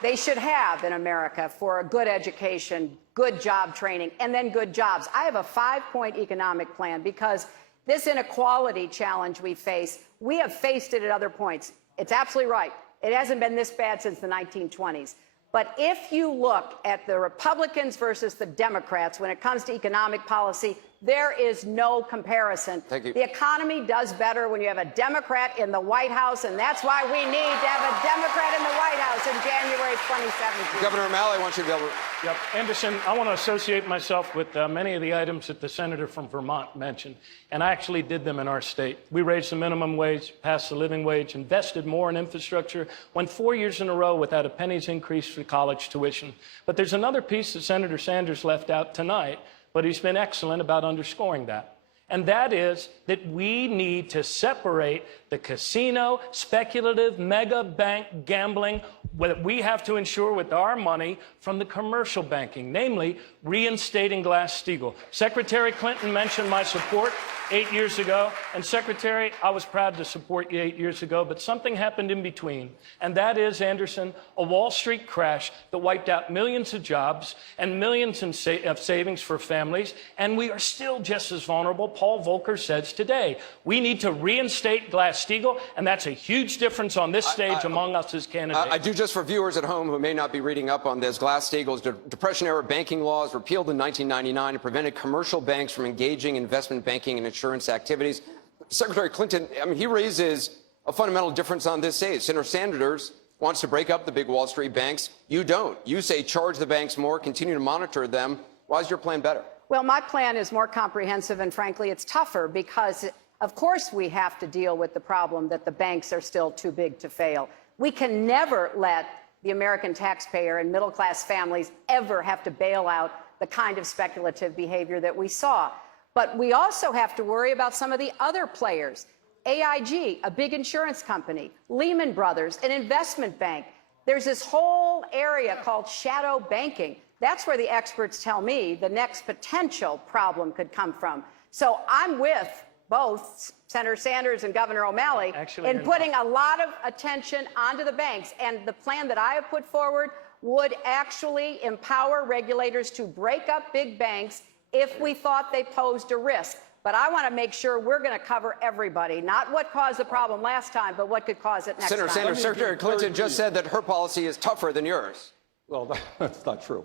they should have in America for a good education, good job training, and then good jobs. I have a 5-point economic plan because this inequality challenge we face, we have faced it at other points. It's absolutely right. It hasn't been this bad since the 1920s. But if you look at the Republicans versus the Democrats when it comes to economic policy, there is no comparison. Thank you. The economy does better when you have a Democrat in the White House, and that's why we need to have a Democrat in the White House in January 2017. Governor O'Malley, I want you to be able to... Yep. Anderson, I want to associate myself with many of the items that the senator from Vermont mentioned, and I actually did them in our state. We raised the minimum wage, passed the living wage, invested more in infrastructure, went 4 years in a row without a penny's increase for college tuition. But there's another piece that Senator Sanders left out tonight, but he's been excellent about underscoring that. And that is that we need to separate the casino, speculative, mega bank gambling that we have to ensure with our money from the commercial banking, namely reinstating Glass-Steagall. Secretary Clinton mentioned my support 8 years ago, and Secretary, I was proud to support you 8 years ago, but something happened in between, and that is, Anderson, a Wall Street crash that wiped out millions of jobs and millions of savings for families, and we are still just as vulnerable, Paul Volcker says today. We need to reinstate Glass-Steagall, and that's a huge difference on this stage among us as candidates. I do, just for viewers at home who may not be reading up on this, Glass-Steagall's Depression-era banking laws repealed in 1999 and prevented commercial banks from engaging in investment banking and insurance activities. Secretary Clinton, I mean, he raises a fundamental difference on this stage. Senator Sanders wants to break up the big Wall Street banks. You don't. You say charge the banks more, continue to monitor them. Why is your plan better? Well, my plan is more comprehensive, and frankly, it's tougher because, of course, we have to deal with the problem that the banks are still too big to fail. We can never let the American taxpayer and middle-class families ever have to bail out the kind of speculative behavior that we saw. But we also have to worry about some of the other players. AIG, a big insurance company, Lehman Brothers, an investment bank. There's this whole area called shadow banking. That's where the experts tell me the next potential problem could come from. So I'm with both Senator Sanders and Governor O'Malley in putting a lot of attention onto the banks. And the plan that I have put forward would actually empower regulators to break up big banks if we thought they posed a risk. But I want to make sure we're going to cover everybody, not what caused the problem last time, but what could cause it next Senator time. Sanders, Secretary Clinton just said that her policy is tougher than yours. Well, that's not true.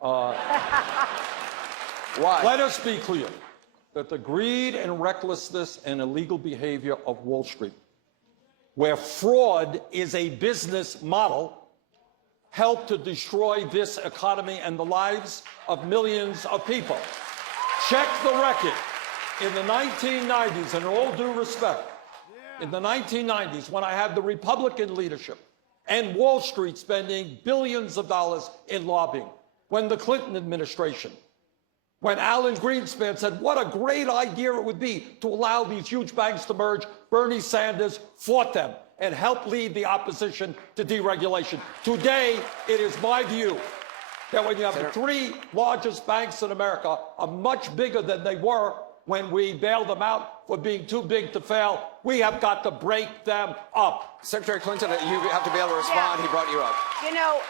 Why? Let us be clear that the greed and recklessness and illegal behavior of Wall Street, where fraud is a business model, helped to destroy this economy and the lives of millions of people. Check the record. In the 1990s, and in all due respect, in the 1990s, when I had the Republican leadership and Wall Street spending billions of dollars in lobbying, when the Clinton administration, when Alan Greenspan said what a great idea it would be to allow these huge banks to merge, Bernie Sanders fought them and helped lead the opposition to deregulation. Today, it is my view that when you have the three largest banks in America are much bigger than they were when we bailed them out for being too big to fail, we have got to break them up. Secretary Clinton, you have to be able to respond. Yeah. He brought you up. You know,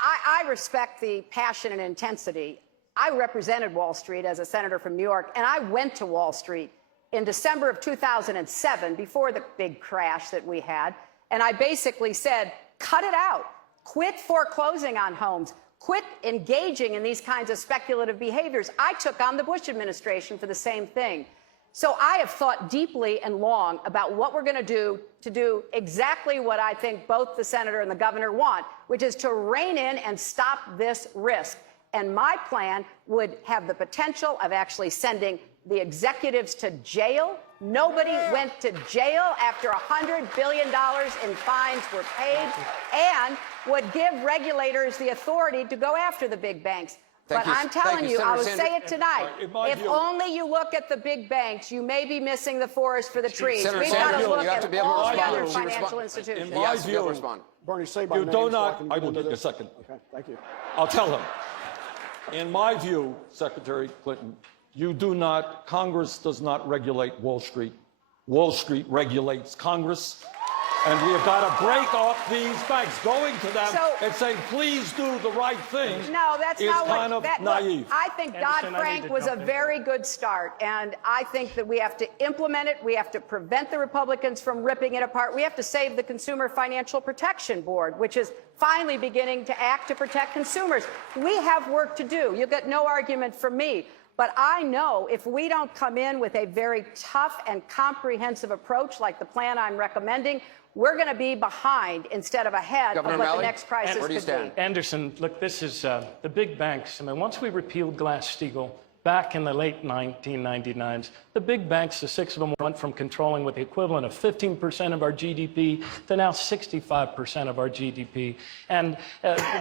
I respect the passion and intensity. I represented Wall Street as a senator from New York, and I went to Wall Street in December of 2007, before the big crash that we had, and I basically said, cut it out. Quit foreclosing on homes. Quit engaging in these kinds of speculative behaviors. I took on the Bush administration for the same thing. So I have thought deeply and long about what we're going to do exactly what I think both the senator and the governor want, which is to rein in and stop this risk. And my plan would have the potential of actually sending the executives to jail. Nobody went to jail after $100 billion in fines were paid, and would give regulators the authority to go after the big banks. But I'm telling you, I will say it tonight, if only you look at the big banks, you may be missing the forest for the trees. We've got to look at all the other financial institutions. In my view, Bernie, say my you name do so not, can I will get give you into a second. Okay, thank you. I'll tell him. In my view, Secretary Clinton, you do not, Congress does not regulate Wall Street. Wall Street regulates Congress. And we have got to break off these banks. Going to them and saying, please do the right thing. No, that's not kind of naive. Look, I think Dodd-Frank was a very good start, and I think that we have to implement it. We have to prevent the Republicans from ripping it apart. We have to save the Consumer Financial Protection Board, which is finally beginning to act to protect consumers. We have work to do. You get no argument from me. But I know if we don't come in with a very tough and comprehensive approach like the plan I'm recommending, we're going to be behind instead of ahead of what the next crisis could be. Anderson, look, this is the big banks. I mean, once we repealed Glass-Steagall back in the late 1999s, the big banks, the six of them, went from controlling with the equivalent of 15% of our GDP to now 65% of our GDP. And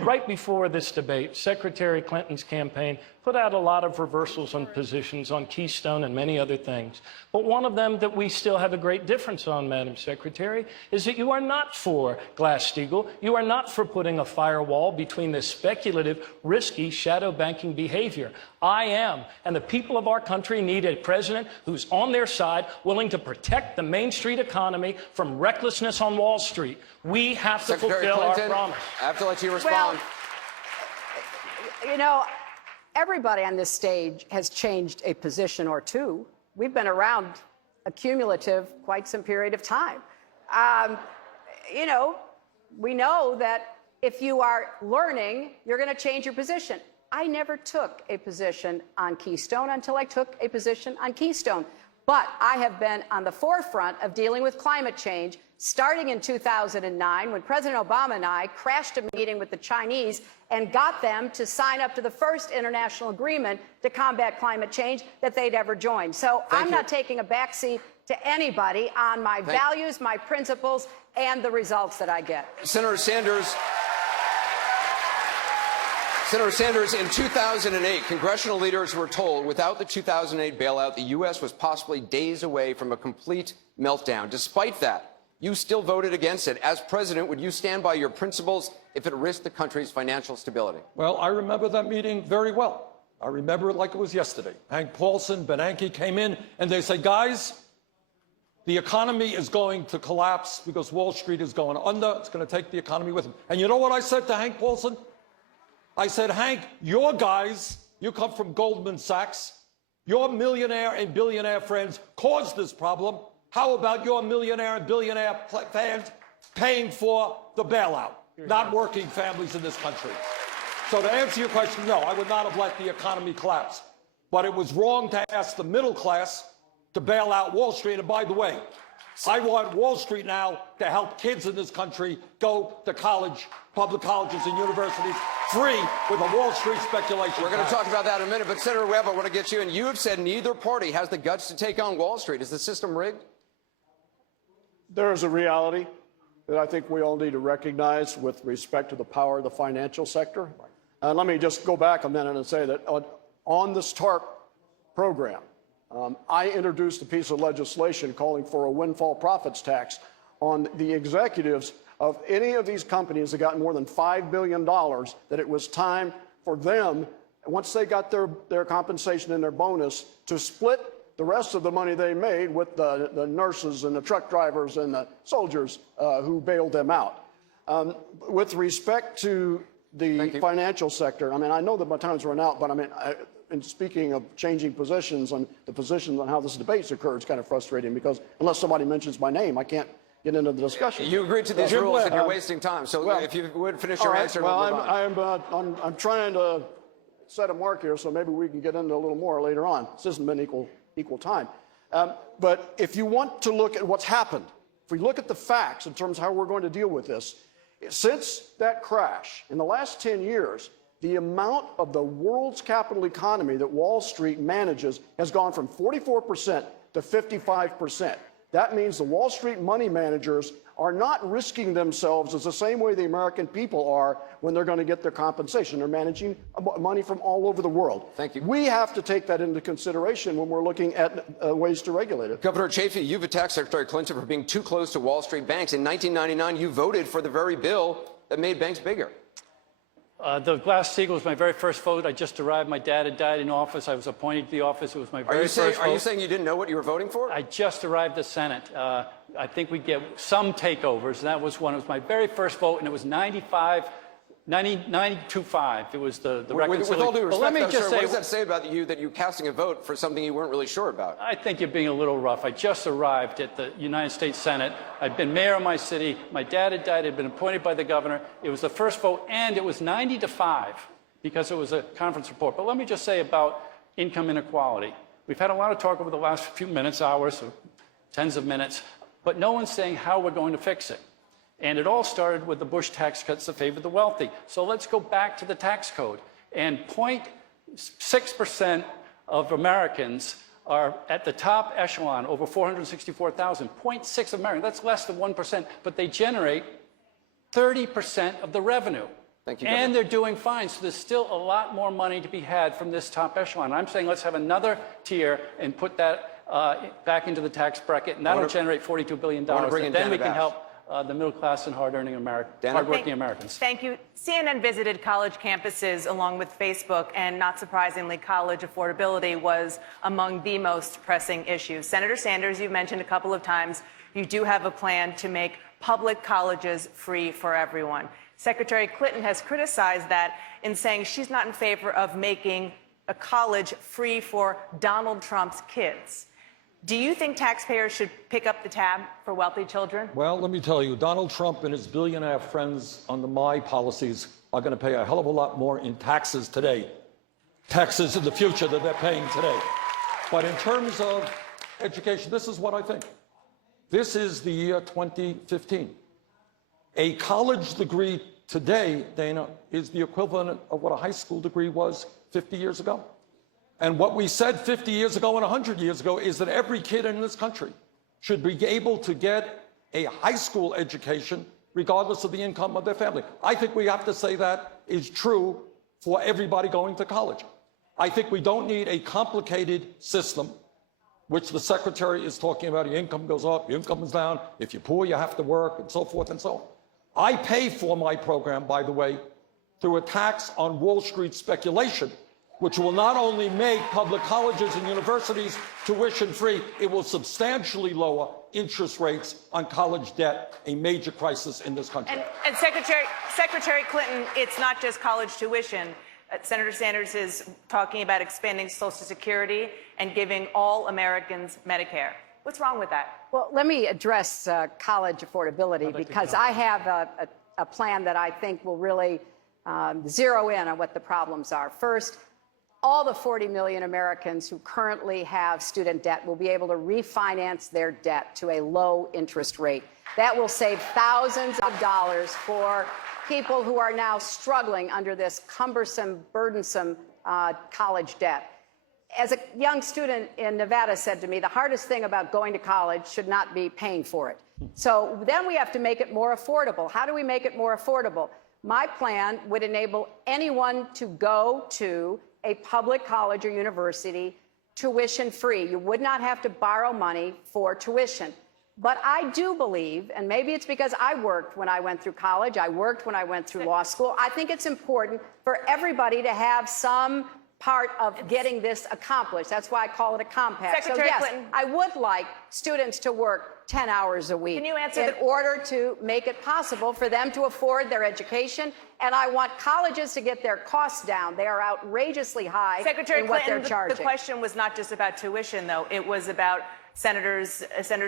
right before this debate, Secretary Clinton's campaign put out a lot of reversals on positions on Keystone and many other things. But one of them that we still have a great difference on, Madam Secretary, is that you are not for Glass-Steagall. You are not for putting a firewall between this speculative, risky, shadow banking behavior. I am. And the people of our country need a president who's on their side, willing to protect the Main Street economy from recklessness on Wall Street. We have to fulfill our promise. I have to let you respond. Well, you know, everybody on this stage has changed a position or two. We've been around a cumulative, quite some period of time. You know, we know that if you are learning, you're going to change your position. I never took a position on Keystone until I took a position on Keystone. But I have been on the forefront of dealing with climate change, starting in 2009 when President Obama and I crashed a meeting with the Chinese and got them to sign up to the first international agreement to combat climate change that they'd ever joined. So I'm not taking a backseat to anybody on my values, my principles, and the results that I get. Senator Sanders, in 2008, congressional leaders were told without the 2008 bailout, the U.S. was possibly days away from a complete meltdown. Despite that, you still voted against it. As president, would you stand by your principles if it risked the country's financial stability? Well, I remember that meeting very well. I remember it like it was yesterday. Hank Paulson, Bernanke came in, and they said, guys, the economy is going to collapse because Wall Street is going under. It's going to take the economy with them. And you know what I said to Hank Paulson? I said, Hank, your guys, you come from Goldman Sachs, your millionaire and billionaire friends caused this problem. How about your millionaire and billionaire fans paying for the bailout? Not working families in this country. So to answer your question, no, I would not have let the economy collapse. But it was wrong to ask the middle class to bail out Wall Street. And by the way, I want Wall Street now to help kids in this country go to college, public colleges and universities, free with a Wall Street speculation. We're going to talk about that in a minute, but Senator Webb, I want to get you in. You have said neither party has the guts to take on Wall Street. Is the system rigged? There is a reality that I think we all need to recognize with respect to the power of the financial sector. Let me just go back a minute and say that on this TARP program, I introduced a piece of legislation calling for a windfall profits tax on the executives of any of these companies that got more than $5 billion, that it was time for them, once they got their compensation and their bonus, to split the rest of the money they made with the nurses and the truck drivers and the soldiers who bailed them out. With respect to the financial sector, I mean, I know that my time's run out, but I mean, in speaking of changing positions on the positions on how this debate's occurred, it's kind of frustrating because unless somebody mentions my name, I can't get into the discussion. You agreed to these rules and you're wasting time. So well, if you would finish your answer, well, I'm trying to set a mark here, so maybe we can get into a little more later on. This hasn't been equal time. But if you want to look at what's happened, if we look at the facts in terms of how we're going to deal with this, since that crash, in the last 10 years, the amount of the world's capital economy that Wall Street manages has gone from 44% to 55%. That means the Wall Street money managers are not risking themselves as the same way the American people are when they're going to get their compensation. They're managing money from all over the world. Thank you. We have to take that into consideration when we're looking at ways to regulate it. Governor Chafee, you've attacked Secretary Clinton for being too close to Wall Street banks. In 1999, you voted for the very bill that made banks bigger. The Glass-Steagall was my very first vote. I just arrived. My dad had died in office. I was appointed to the office. It was my very first vote. Are you saying you didn't know what you were voting for? I just arrived at the Senate. I think we get some takeovers, and that was one. It was my very first vote, and it was 92.5. It was the reconciliation. With all due respect, let me just say, what does that say about you that you're casting a vote for something you weren't really sure about? I think you're being a little rough. I just arrived at the United States Senate. I'd been mayor of my city. My dad had died. I'd been appointed by the governor. It was the first vote, and it was 90-5 because it was a conference report. But let me just say about income inequality. We've had a lot of talk over the last few minutes, hours, or tens of minutes, but no one's saying how we're going to fix it. And it all started with the Bush tax cuts that favored the wealthy. So let's go back to the tax code. And 0.6% of Americans are at the top echelon, over 464,000. 0.6 of Americans, that's less than 1%, but they generate 30% of the revenue. Thank you, and they're doing fine. So there's still a lot more money to be had from this top echelon. I'm saying let's have another tier and put that back into the tax bracket, and that'll generate $42 billion. And then we can help the middle class and hardworking Americans. Thank you. CNN visited college campuses along with Facebook, and not surprisingly, college affordability was among the most pressing issues. Senator Sanders, you've mentioned a couple of times, you do have a plan to make public colleges free for everyone. Secretary Clinton has criticized that in saying she's not in favor of making a college free for Donald Trump's kids. Do you think taxpayers should pick up the tab for wealthy children? Well, let me tell you, Donald Trump and his billionaire friends under my policies are going to pay a hell of a lot more in taxes today. Taxes in the future that they're paying today. But in terms of education, this is what I think. This is the year 2015. A college degree today, Dana, is the equivalent of what a high school degree was 50 years ago. And what we said 50 years ago and 100 years ago is that every kid in this country should be able to get a high school education regardless of the income of their family. I think we have to say that is true for everybody going to college. I think we don't need a complicated system, which the secretary is talking about. Your income goes up, your income is down. If you're poor, you have to work, and so forth and so on. I pay for my program, by the way, through a tax on Wall Street speculation, which will not only make public colleges and universities tuition-free, it will substantially lower interest rates on college debt, a major crisis in this country. And Secretary Clinton, it's not just college tuition. Senator Sanders is talking about expanding Social Security and giving all Americans Medicare. What's wrong with that? Well, let me address college affordability because I have a plan that I think will really zero in on what the problems are. First, all the 40 million Americans who currently have student debt will be able to refinance their debt to a low interest rate. That will save thousands of dollars for people who are now struggling under this cumbersome, burdensome college debt. As a young student in Nevada said to me, the hardest thing about going to college should not be paying for it. So then we have to make it more affordable. How do we make it more affordable? My plan would enable anyone to go to a public college or university tuition-free. You would not have to borrow money for tuition. But I do believe, and maybe it's because I worked when I went through college, I worked when I went through law school, I think it's important for everybody to have some part of getting this accomplished. That's why I call it a compact. Secretary so yes, Clinton, I would like students to work 10 hours a week can you answer in order to make it possible for them to afford their education. And I want colleges to get their costs down. They are outrageously high Secretary in what Clinton, they're charging. The question was not just about tuition, though. It was about Senator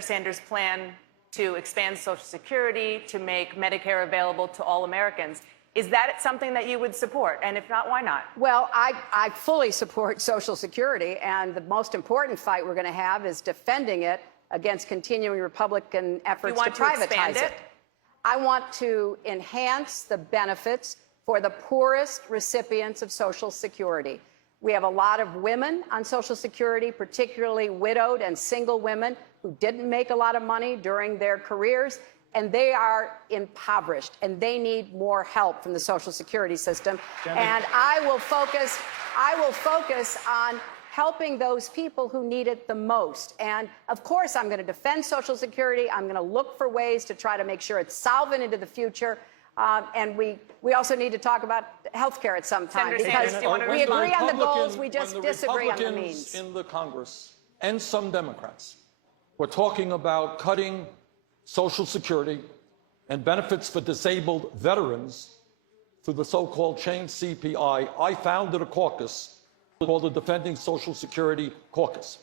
Sanders' plan to expand Social Security, to make Medicare available to all Americans. Is that something that you would support? And if not, why not? Well, I fully support Social Security, and the most important fight we're going to have is defending it against continuing Republican efforts to privatize it. I want to enhance the benefits for the poorest recipients of Social Security. We have a lot of women on Social Security, particularly widowed and single women who didn't make a lot of money during their careers, and they are impoverished, and they need more help from the Social Security system. And I will focus on helping those people who need it the most. And of course, I'm going to defend Social Security. I'm going to look for ways to try to make sure it's solvent into the future. And we also need to talk about health care at some time, because we agree on the goals, we just disagree on the means. In the Congress and some Democrats were talking about cutting Social Security and benefits for disabled veterans through the so-called chain CPI. I founded a caucus called the Defending Social Security Caucus.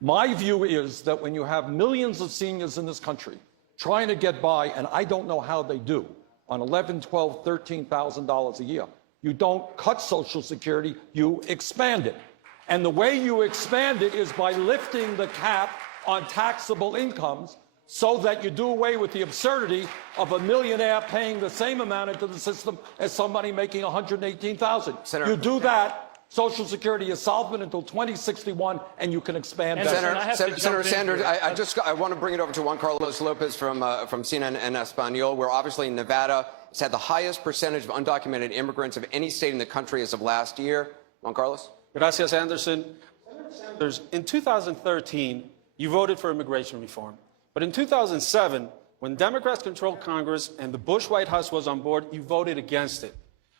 My view is that when you have millions of seniors in this country trying to get by, and I don't know how they do, on $11,000, $12,000, $13,000 a year, you don't cut Social Security, you expand it. And the way you expand it is by lifting the cap on taxable incomes, so that you do away with the absurdity of a millionaire paying the same amount into the system as somebody making $118,000. You do that, Social Security is solvent until 2061, and you can expand that. Senator Sanders, I want to bring it over to Juan Carlos Lopez from CNN en Español, where obviously Nevada has had the highest percentage of undocumented immigrants of any state in the country as of last year. Juan Carlos? Gracias, Anderson. Sanders, in 2013, you voted for immigration reform. But in 2007, when Democrats controlled Congress and the Bush White House was on board, you voted against it.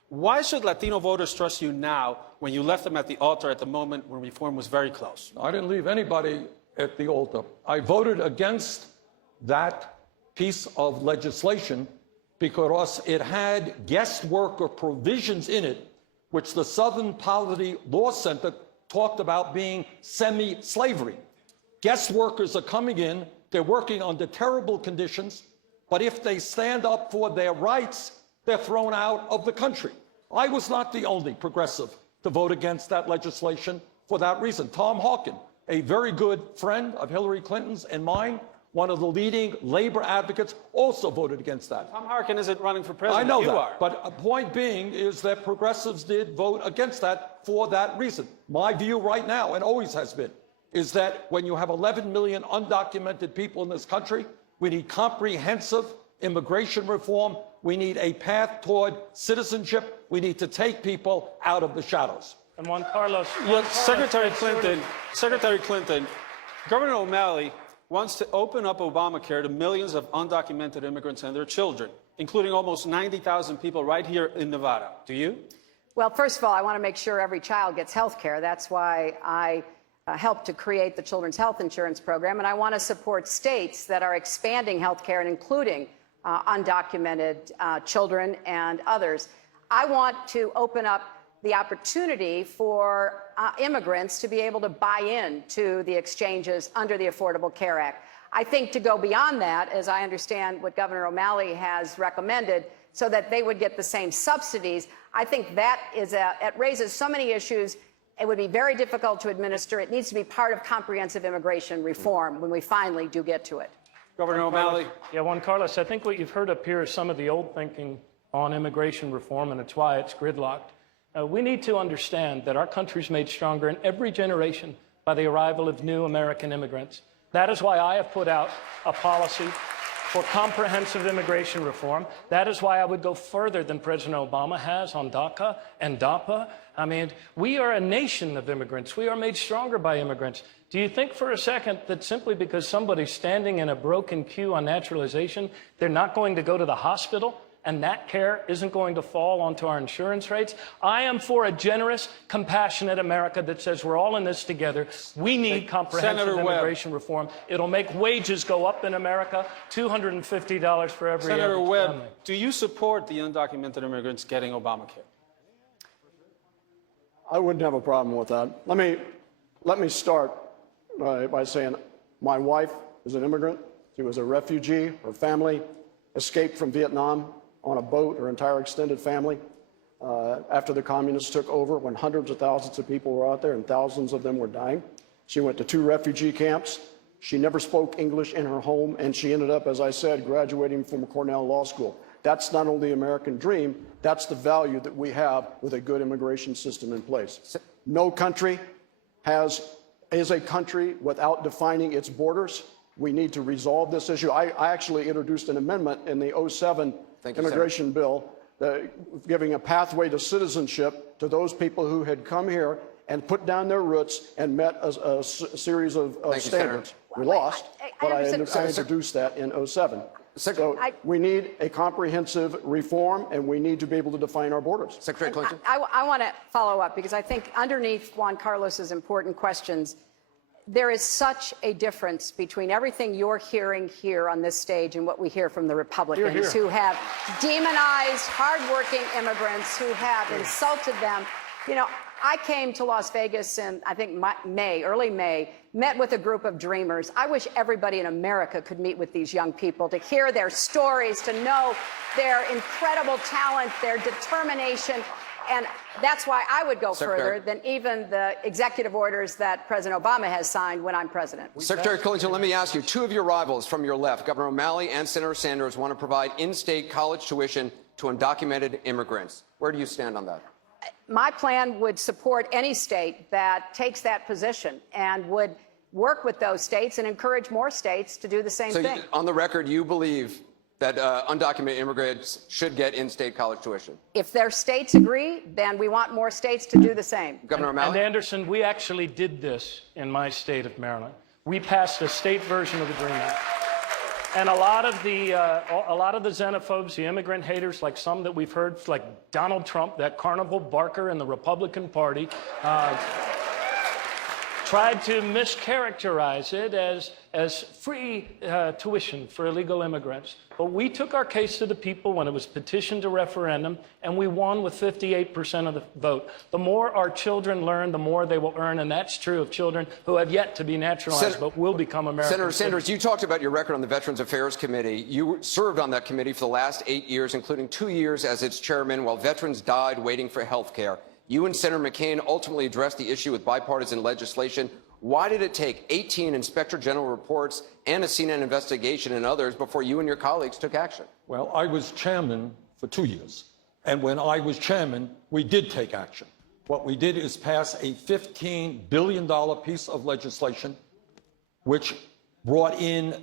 Why should Latino voters trust you now when you left them at the altar at the moment when reform was very close? I didn't leave anybody at the altar. I voted against that piece of legislation because it had guest worker provisions in it, which the Southern Poverty Law Center talked about being semi-slavery. Guest workers are coming in, they're working under terrible conditions, but if they stand up for their rights, they're thrown out of the country. I was not the only progressive to vote against that legislation for that reason. Tom Harkin, a very good friend of Hillary Clinton's and mine, one of the leading labor advocates, also voted against that. Tom Harkin isn't running for president. I know you that, are. but a point being is that progressives did vote against that for that reason. My view right now, and always has been, is that when you have 11 million undocumented people in this country, we need comprehensive immigration reform. We need a path toward citizenship. We need to take people out of the shadows. And Juan Carlos. Secretary Clinton, Governor O'Malley wants to open up Obamacare to millions of undocumented immigrants and their children, including almost 90,000 people right here in Nevada. Do you? Well, first of all, I want to make sure every child gets health care. That's why I helped to create the Children's Health Insurance Program, and I want to support states that are expanding health care and including undocumented children and others. I want to open up the opportunity for immigrants to be able to buy in to the exchanges under the Affordable Care Act. I think to go beyond that, as I understand what Governor O'Malley has recommended, so that they would get the same subsidies, I think that it raises so many issues. It would be very difficult to administer. It needs to be part of comprehensive immigration reform when we finally do get to it. Governor O'Malley. Yeah, Juan Carlos, I think what you've heard up here is some of the old thinking on immigration reform, and it's why it's gridlocked. We need to understand that our country's made stronger in every generation by the arrival of new American immigrants. That is why I have put out a policy for comprehensive immigration reform. That is why I would go further than President Obama has on DACA and DAPA. I mean, we are a nation of immigrants. We are made stronger by immigrants. Do you think for a second that simply because somebody's standing in a broken queue on naturalization, they're not going to go to the hospital? And that care isn't going to fall onto our insurance rates? I am for a generous, compassionate America that says we're all in this together. We need comprehensive immigration reform. It'll make wages go up in America, $250 for every Senator average Webb, family. do you support the undocumented immigrants getting Obamacare? I wouldn't have a problem with that. Let me start by saying my wife is an immigrant. She was a refugee. Her family escaped from Vietnam on a boat, her entire extended family, after the communists took over, when hundreds of thousands of people were out there and thousands of them were dying. She went to 2 refugee camps. She never spoke English in her home, and she ended up, as I said, graduating from Cornell Law School. That's not only the American dream, that's the value that we have with a good immigration system in place. No country is a country without defining its borders. We need to resolve this issue. I actually introduced an amendment in the 2007 immigration bill giving a pathway to citizenship to those people who had come here and put down their roots and met a series of standards. We lost, but I introduced that in 2007. So we need a comprehensive reform, and we need to be able to define our borders. Secretary Clinton? I want to follow up, because I think underneath Juan Carlos's important questions, there is such a difference between everything you're hearing here on this stage and what we hear from the Republicans who have demonized hardworking immigrants, who have insulted them. You know, I came to Las Vegas in, I think, early May, met with a group of dreamers. I wish everybody in America could meet with these young people, to hear their stories, to know their incredible talent, their determination. And that's why I would go further than even the executive orders that President Obama has signed when I'm president. Secretary Clinton, let me ask you, 2 of your rivals from your left, Governor O'Malley and Senator Sanders, want to provide in-state college tuition to undocumented immigrants. Where do you stand on that? My plan would support any state that takes that position and would work with those states and encourage more states to do the same thing. So on the record, you believe that undocumented immigrants should get in-state college tuition? If their states agree, then we want more states to do the same. Governor O'Malley? And Anderson, we actually did this in my state of Maryland. We passed a state version of the DREAM Act. And a lot of the xenophobes, the immigrant haters, like some that we've heard, like Donald Trump, that carnival barker in the Republican Party, tried to mischaracterize it as free tuition for illegal immigrants. But we took our case to the people when it was petitioned to referendum, and we won with 58% of the vote. The more our children learn, the more they will earn, and that's true of children who have yet to be naturalized, but will become American Senator citizens. Sanders, you talked about your record on the Veterans Affairs Committee. You served on that committee for the last 8 years, including 2 years as its chairman, while veterans died waiting for health care. You and Senator McCain ultimately addressed the issue with bipartisan legislation. Why did it take 18 Inspector General reports and a CNN investigation and others before you and your colleagues took action? Well, I was chairman for 2 years. And when I was chairman, we did take action. What we did is pass a $15 billion piece of legislation, which brought in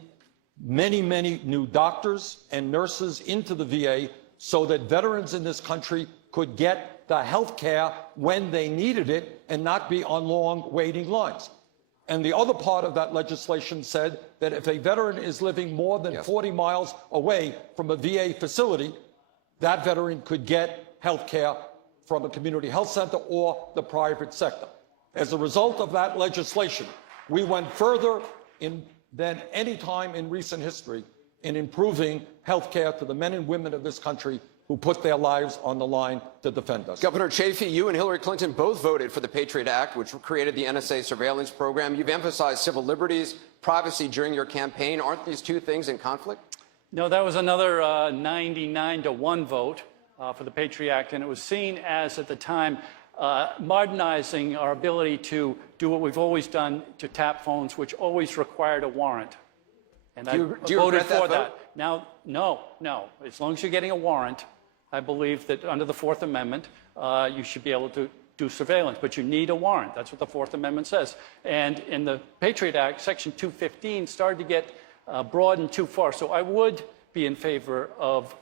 many, many new doctors and nurses into the VA so that veterans in this country could get the health care when they needed it and not be on long waiting lines. And the other part of that legislation said that if a veteran is living more than 40 miles away from a VA facility, that veteran could get health care from a community health center or the private sector. As a result of that legislation, we went further than any time in recent history in improving health care to the men and women of this country who put their lives on the line to defend us. Governor Chafee, you and Hillary Clinton both voted for the Patriot Act, which created the NSA surveillance program. You've emphasized civil liberties, privacy during your campaign. Aren't these two things in conflict? No, that was another 99-1 vote for the Patriot Act, and it was seen as, at the time, modernizing our ability to do what we've always done, to tap phones, which always required a warrant. And do you voted regret that for vote? that. Now, no. As long as you're getting a warrant, I believe that under the Fourth Amendment, you should be able to do surveillance, but you need a warrant. That's what the Fourth Amendment says. And in the Patriot Act, Section 215 started to get broadened too far. So I would be in favor of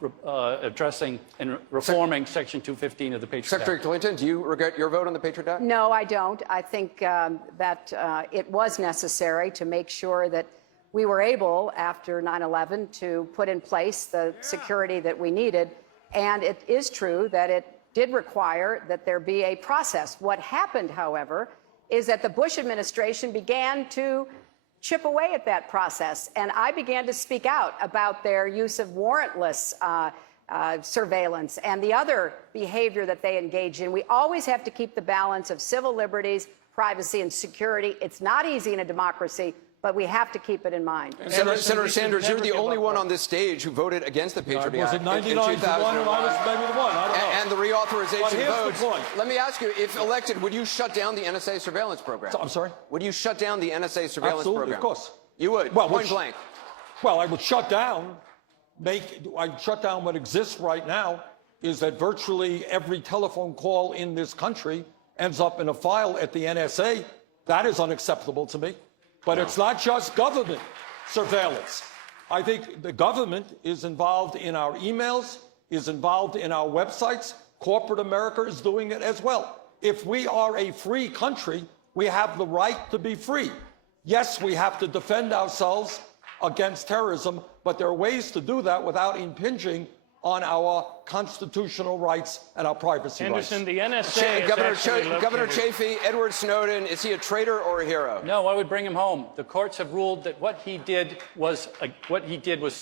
addressing and reforming Section 215 of the Patriot Act. Secretary Clinton, do you regret your vote on the Patriot Act? No, I don't. I think that it was necessary to make sure that we were able, after 9/11, to put in place the security that we needed. And it is true that it did require that there be a process. What happened, however, is that the Bush administration began to chip away at that process. And I began to speak out about their use of warrantless surveillance and the other behavior that they engage in. We always have to keep the balance of civil liberties, privacy, and security. It's not easy in a democracy, but we have to keep it in mind. Senator Sanders, you're the only one on this stage who voted against the Patriot Act. Was it 99 to 1 and I was maybe the one? I don't know. And the reauthorization votes. The point. Let me ask you, if elected, would you shut down the NSA surveillance program? I'm sorry? Would you shut down the NSA surveillance Absolutely, program? of course. You would, well, point blank. Well, I would shut down, I'd shut down what exists right now, is that virtually every telephone call in this country ends up in a file at the NSA. That is unacceptable to me. But it's not just government surveillance. I think the government is involved in our emails, is involved in our websites. Corporate America is doing it as well. If we are a free country, we have the right to be free. Yes, we have to defend ourselves against terrorism, but there are ways to do that without impinging on our constitutional rights and our privacy Anderson, rights. the NSA Governor Chafee, Edward Snowden, is he a traitor or a hero? No, I would bring him home. The courts have ruled that what he did was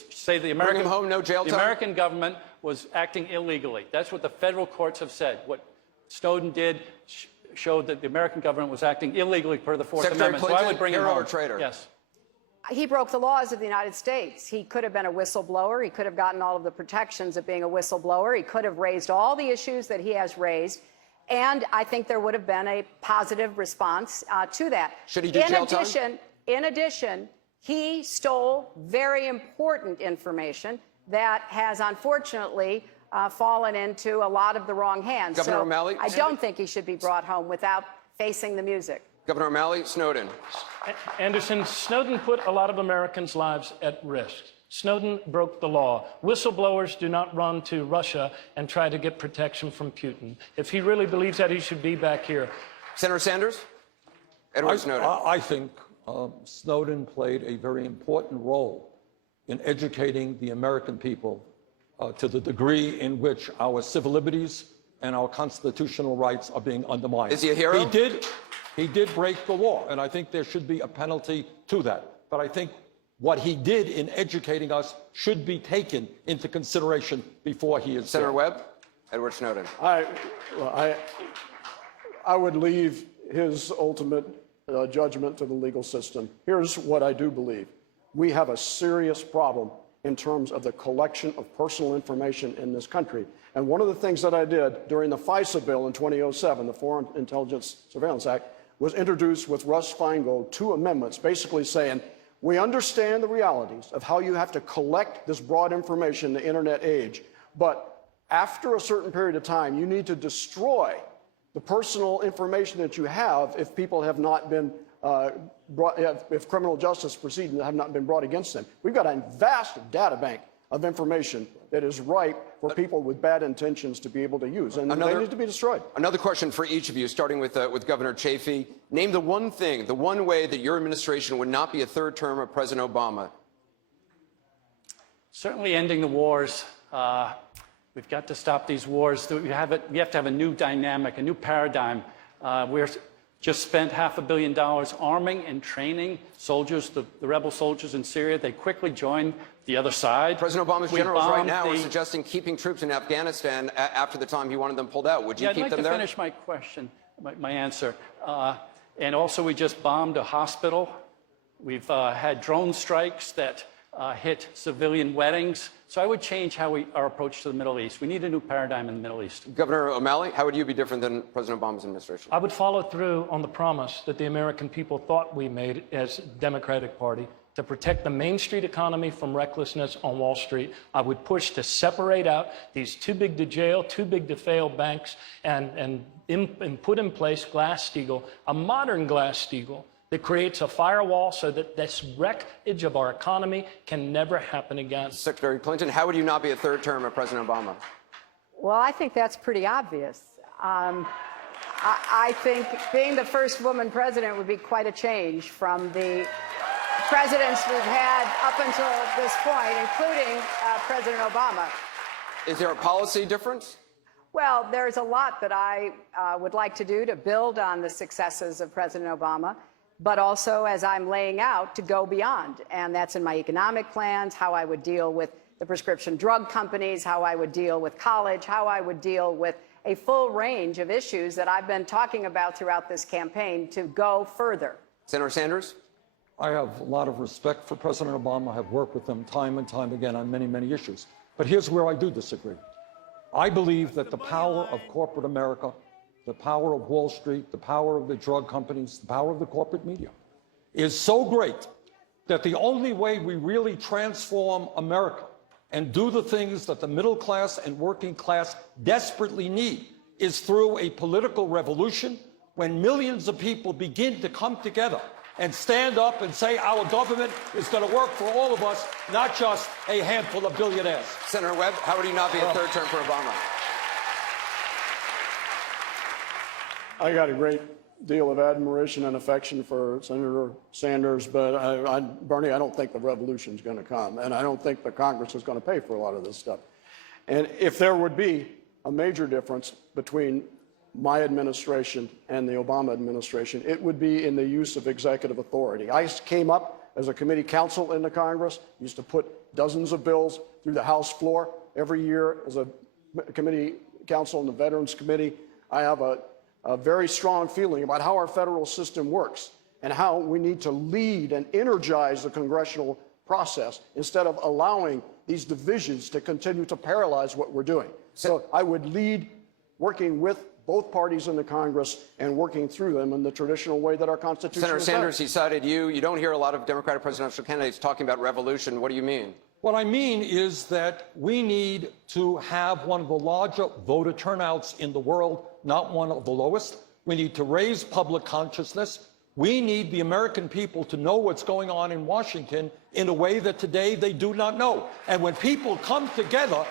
say the American bring him home, no jail time? The American government was acting illegally. That's what the federal courts have said. What Snowden did showed that the American government was acting illegally per the Fourth Amendment. Clinton, so I would bring him hero home. or traitor? Yes. He broke the laws of the United States. He could have been a whistleblower. He could have gotten all of the protections of being a whistleblower. He could have raised all the issues that he has raised. And I think there would have been a positive response to that. Should he do jail time? In addition, he stole very important information that has unfortunately fallen into a lot of the wrong hands. Governor O'Malley? I don't think he should be brought home without facing the music. Governor O'Malley, Snowden. Anderson, Snowden put a lot of Americans' lives at risk. Snowden broke the law. Whistleblowers do not run to Russia and try to get protection from Putin. If he really believes that, he should be back here. Senator Sanders? Edward Snowden. I think Snowden played a very important role in educating the American people to the degree in which our civil liberties and our constitutional rights are being undermined. Is he a hero? He did break the law, and I think there should be a penalty to that. But I think what he did in educating us should be taken into consideration before he is Senator dead. Webb? Edward Snowden. I would leave his ultimate judgment to the legal system. Here's what I do believe. We have a serious problem in terms of the collection of personal information in this country. And one of the things that I did during the FISA bill in 2007, the Foreign Intelligence Surveillance Act, was introduced with Russ Feingold 2 amendments basically saying, we understand the realities of how you have to collect this broad information in the internet age, but after a certain period of time, you need to destroy the personal information that you have if people have not been if criminal justice proceedings have not been brought against them. We've got a vast data bank of information that is ripe for people with bad intentions to be able to use, and they need to be destroyed. Another question for each of you, starting with Governor Chafee. Name the one thing, the one way that your administration would not be a third term of President Obama. Certainly ending the wars. We've got to stop these wars. We have to have a new dynamic, a new paradigm. We're just spent $500 million arming and training soldiers, the rebel soldiers in Syria. They quickly joined the other side. President Obama's generals right now are suggesting keeping troops in Afghanistan after the time he wanted them pulled out. Would you keep them there? I'd like to finish my question, my answer. And also, we just bombed a hospital We've had drone strikes that hit civilian weddings. So I would change our approach to the Middle East. We need a new paradigm in the Middle East. Governor O'Malley, how would you be different than President Obama's administration? I would follow through on the promise that the American people thought we made as Democratic Party to protect the Main Street economy from recklessness on Wall Street. I would push to separate out these too big to jail, too big to fail banks and put in place Glass-Steagall, a modern Glass-Steagall that creates a firewall so that this wreckage of our economy can never happen again. Secretary Clinton, how would you not be a third term of President Obama? Well, I think that's pretty obvious. I think being the first woman president would be quite a change from the presidents we've had up until this point, including President Obama. Is there a policy difference? Well, there's a lot that I would like to do to build on the successes of President Obama, but also, as I'm laying out, to go beyond. And that's in my economic plans, how I would deal with the prescription drug companies, how I would deal with college, how I would deal with a full range of issues that I've been talking about throughout this campaign to go further. Senator Sanders? I have a lot of respect for President Obama. I have worked with him time and time again on many, many issues. But here's where I do disagree. I believe that the power of corporate America, the power of Wall Street, the power of the drug companies, the power of the corporate media is so great that the only way we really transform America and do the things that the middle class and working class desperately need is through a political revolution when millions of people begin to come together and stand up and say our government is going to work for all of us, not just a handful of billionaires. Senator Webb, how would you not be a third term for Obama? I got a great deal of admiration and affection for Senator Sanders, but Bernie, I don't think the revolution's going to come, and I don't think the Congress is going to pay for a lot of this stuff. And if there would be a major difference between my administration and the Obama administration, it would be in the use of executive authority. I came up as a committee counsel in the Congress, used to put dozens of bills through the House floor every year as a committee counsel in the Veterans Committee. I have a very strong feeling about how our federal system works and how we need to lead and energize the congressional process instead of allowing these divisions to continue to paralyze what we're doing. So I would lead working with both parties in the Congress and working through them in the traditional way that our Constitution Senator is Sanders, set. he cited you. You don't hear a lot of Democratic presidential candidates talking about revolution. What do you mean? What I mean is that we need to have one of the larger voter turnouts in the world, not one of the lowest. We need to raise public consciousness. We need the American people to know what's going on in Washington in a way that today they do not know. And when people come together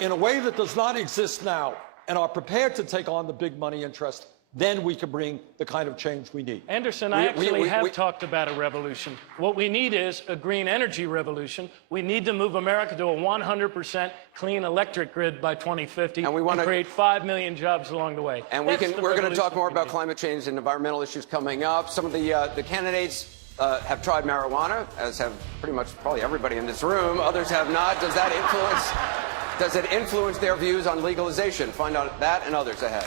in a way that does not exist now and are prepared to take on the big money interest, then we can bring the kind of change we need. Anderson, I actually have talked about a revolution. What we need is a green energy revolution. We need to move America to a 100% clean electric grid by 2050 and create 5 million jobs along the way. And we're going to talk more about climate change and environmental issues coming up. Some of the candidates have tried marijuana, as have pretty much probably everybody in this room. Others have not. Does it influence their views on legalization? Find out that and others ahead.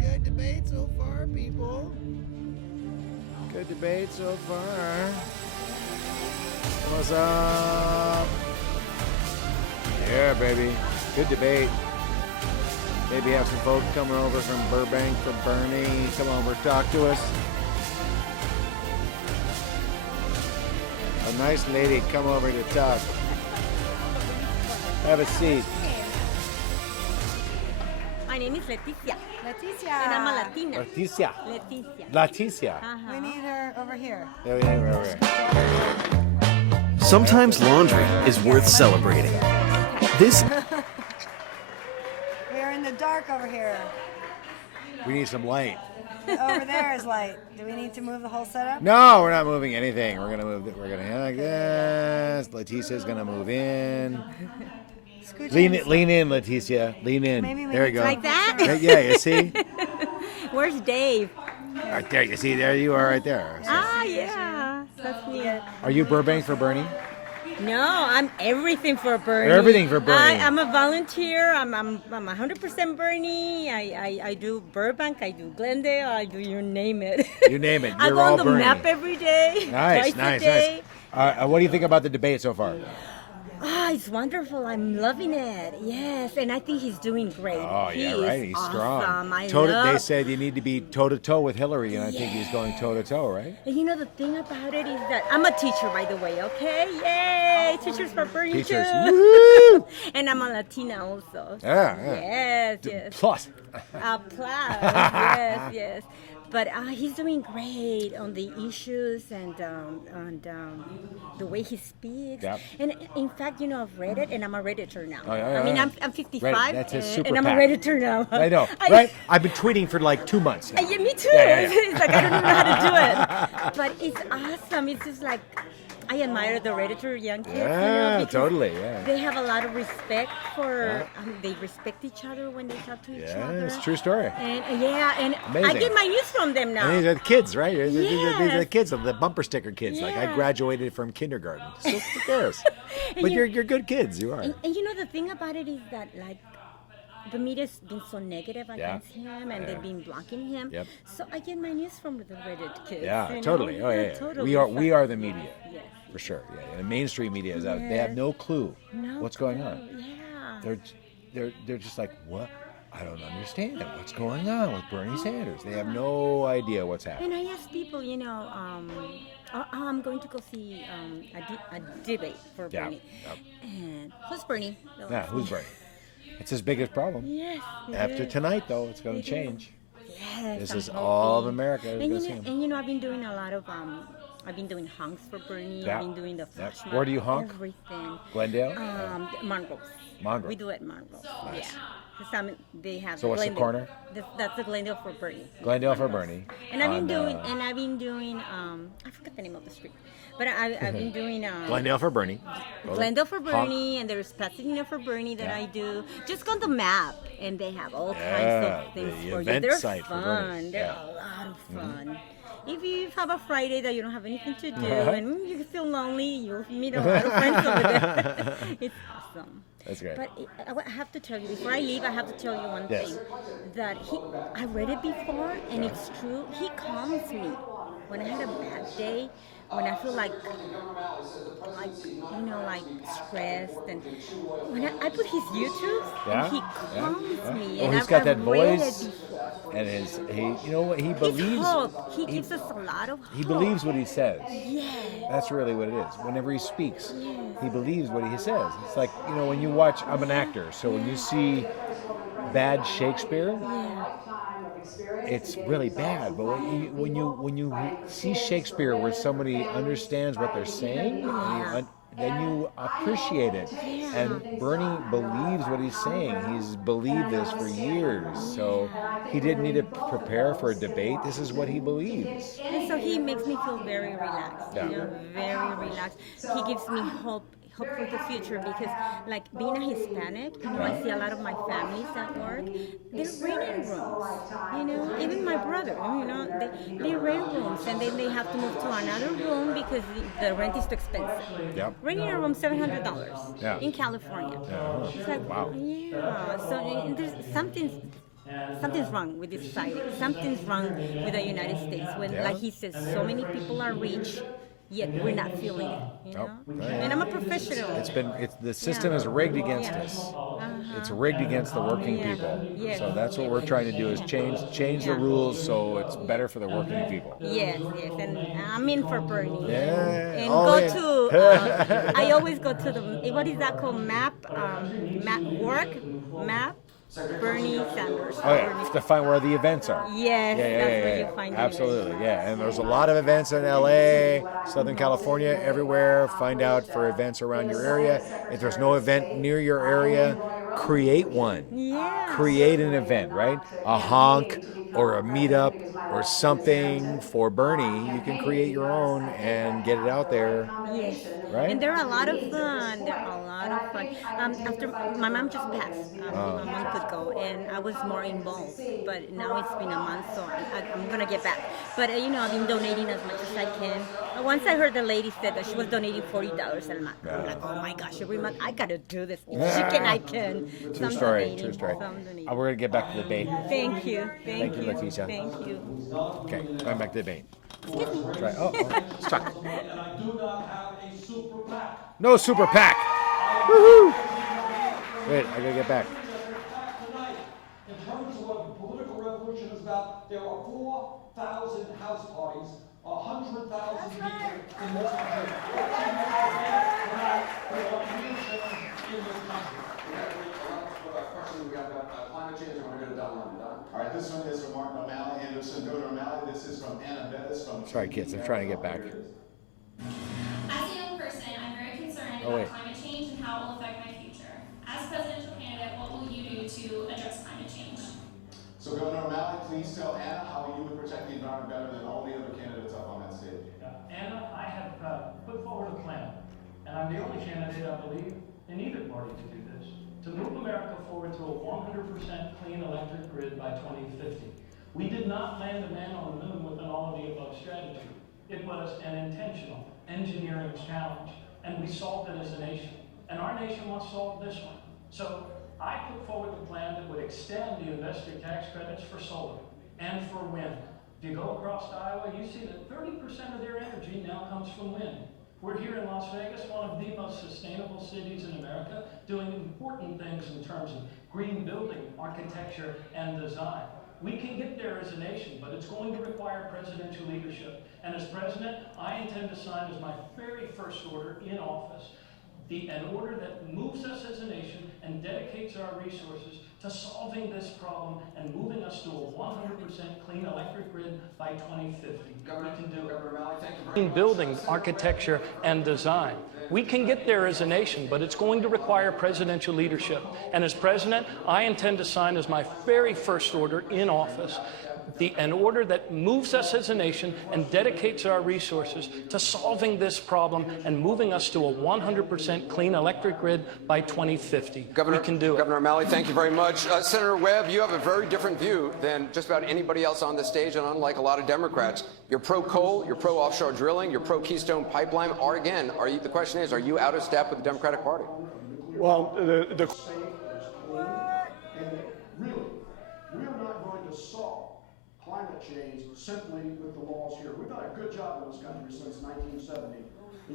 Good debate so far, people. Good debate so far. What's up? Yeah, baby. Good debate. Maybe have some folks coming over from Burbank for Bernie. Come over, talk to us. A nice lady come over to talk. Have a seat. My name is Leticia. Leticia. And I'm a Latina. Leticia. Leticia. Leticia. We need her over here. Yeah, we need her over here. Sometimes laundry is worth celebrating. This We are in the dark over here. We need some light. Over there is light. Do we need to move the whole setup? No, we're not moving anything. We're gonna move. We're gonna like this. Leticia's gonna move in. Lean in, Leticia. Lean in. There you go. Like that? Yeah, you see? Where's Dave? Right there. You see? There you are right there. So. Ah, yeah. That's weird. Are you Burbank for Bernie? No, I'm everything for Bernie. Everything for Bernie. I'm a volunteer. I'm 100% Bernie. I do Burbank. I do Glendale. I do you name it. You name it. I You're go all on the Bernie. map every day. Nice, twice nice, a day. nice. What do you think about the debate so far? It's wonderful. I'm loving it. Yes, and I think he's doing great. Oh, he yeah, right. He's awesome. strong. I They love. said you need to be toe-to-toe with Hillary, and I think he's going toe-to-toe, right? And you know the thing about it is that I'm a teacher, by the way. Okay, yay! Teachers for Bernie Teachers. too. Woo! And I'm a Latina also. Yeah. Yes, yes. Plus. Applause. Yes, yes. But he's doing great on the issues and the way he speaks. Yep. And in fact, you know, I've read it, and I'm a Redditor now. Oh, yeah, I mean, yeah. I'm 55, Reddit, that's his super and I'm a PAC. Redditor now. I know, right? I've been tweeting for like 2 months now. Yeah, me too. Yeah. It's like I don't even know how to do it. But it's awesome. It's just like I admire the Redditor young kids. Yeah, because totally, yeah. They have a lot of respect for. They respect each other when they talk to each other. It's a true story. And and I Amazing. get my news from them now. And these are the kids, right? These are the Yes. kids, the bumper sticker kids. Like I Yeah. graduated from kindergarten. So who cares? But you're good kids. You are. And you know the thing about it is that like the media's been so negative Yeah. against him, and Yeah. they've been blocking him. Yep. So I get my news from the Reddit kids. Yeah, you know? totally. Oh yeah. Totally. We are the media. Yes. For sure. Yeah. The mainstream media is out. They have no clue what's going on. Yeah. They're just like, what? I don't understand what's going on with Bernie Sanders. They have no idea what's happening. And I ask people, you know, I'm going to go see a debate for Yeah. Bernie. And who's Bernie? They're Yeah, like, who's Bernie? It's his biggest problem. Yes. it After is. tonight, though, it's going It to change. Yes, This I'm is all of hoping. America. is And gonna see him. you know, I've been doing a lot of I've been doing honks for Bernie. Yeah. I've been doing the Yeah. flash Where do you mob, honk? Everything. Glendale? Monroe. Monroe. We do it Monroe. Nice. Yeah. 'Cause they have. So what's the Glendale. corner? That's the Glendale for Bernie. Glendale for Bernie. And I've been On, doing I forgot the name of the street, but I've been doing Glendale for Bernie. Glendale for Honk. Bernie, and there's Pasadena for Bernie that Yeah. I do. Just go on the map, and they have all Yeah, kinds of things the for you. event They're site for fun. Bernie. They're Yeah. a lot of fun. If you have a Friday that you don't have anything to do Uh-huh. and you feel lonely, you'll meet a lot of friends over there. It's awesome. That's great. But I have to tell you, before I leave, I have to tell you one Yes. thing. That I read it before, and it's true. He calms me when I had a bad day, when I feel like stressed, and when I put his YouTube, and he calms me. Oh, And he's got that I've read it voice, before. and you know what he believes. It's hope. He gives us a lot of hope. He believes what he says. Yeah. That's really what it is. Whenever he speaks, he believes what he says. It's like, you know, when you watch, I'm an actor, so when you see bad Shakespeare, it's really bad. But when you see Shakespeare where somebody understands what they're saying, then you appreciate it. And Bernie believes what he's saying. He's believed this for years. So he didn't need to prepare for a debate. This is what he believes. And so he makes me feel very relaxed, Yeah. you know, very relaxed. He gives me hope for the future, because like being a Hispanic, you know, I see a lot of my families at work, they're renting rooms, you know, even my brother, you know, they rent rooms, and then they have to move to another room because the rent is too expensive. Yep. Renting a room, $700 Yeah. in California. Yeah. It's like, Wow. yeah, so there's something's wrong with this society. Something's wrong with the United States when, Yeah. like he says, so many people are rich, yet we're not feeling it. You know? Right. And I'm a professional. The system is rigged against us. It's rigged against the working people. Yeah. So that's what we're trying to do is change the rules so it's better for the working people. Yes, and I'm in for Bernie. Yeah, And all go in. to, I always go to what is that called? Map Bernie Sanders. Oh yeah, to find where the events are. Yes, that's where you find the Absolutely, yeah. And there's a lot of events in LA, Southern California, everywhere. Find out for events around your area. If there's no event near your area, create one. Yeah. Create an event, right? A honk or a meetup or something for Bernie. You can create your own and get it out there. Yes. Right? And they're a lot of fun. They're a lot lot of fun. After my mom just passed a month ago, and I was more involved. But now it's been a month, so I'm gonna get back. But I've been donating as much as I can. Once I heard the lady said that she was donating $40 a month. I'm like, oh my gosh, every month I gotta do this. If she can, I can. True story. True story. We're gonna get back to the debate. Thank you. Thank you, Leticia. Thank you. Okay, going back to the debate. Excuse me. Try. Oh, stuck. And I do not have a super PAC. No super PAC. Woohoo! Wait, I gotta get back. In terms of what the political revolution is about, there are 4,000 house parties, 100,000 people in this country. In this country. Question we got about climate change. I want to go to Don. All right, this one is from Martin O'Malley. Anderson, go to O'Malley. This is from Anna Bettis from. Sorry, kids. I'm trying to get back. As a young person, I'm very concerned about climate change and how it will affect my future. As presidential candidate, what will you do to address climate change? So, Governor O'Malley, please tell Anna how you would protect the environment better than all the other candidates up on that stage. Anna, I have put forward a plan, and I'm the only candidate, I believe, in either party to do this, to move America forward to a 100% clean electric grid by 2050. We did not land a man on the moon with an all-of-the-above strategy. It was an intentional engineering challenge, and we solved it as a nation. And our nation must solve this one. So I put forward the plan that would extend the investor tax credits for solar and for wind. If you go across Iowa, you see that 30% of their energy now comes from wind. We're here in Las Vegas, one of the most sustainable cities in America, doing important things in terms of green building, architecture, and design. We can get there as a nation, but it's going to require presidential leadership. And as president, I intend to sign as my very first order in office an order that moves us as a nation and dedicates our resources to solving this problem and moving us to a 100% clean electric grid by 2050. We can do it. Green building, architecture, and design. We can get there as a nation, but it's going to require presidential leadership. And as president, I intend to sign as my very first order in office an order that moves us as a nation and dedicates our resources to solving this problem and moving us to a 100% clean electric grid by 2050. We can do it. Governor O'Malley, thank you very much. Senator Webb, you have a very different view than just about anybody else on the stage, and unlike a lot of Democrats. You're pro-coal, you're pro-offshore drilling, you're pro-Keystone Pipeline. The question is, are you out of step with the Democratic Party? Well, really, we are not going to solve climate change simply with the laws here. We've done a good job in this country since 1970.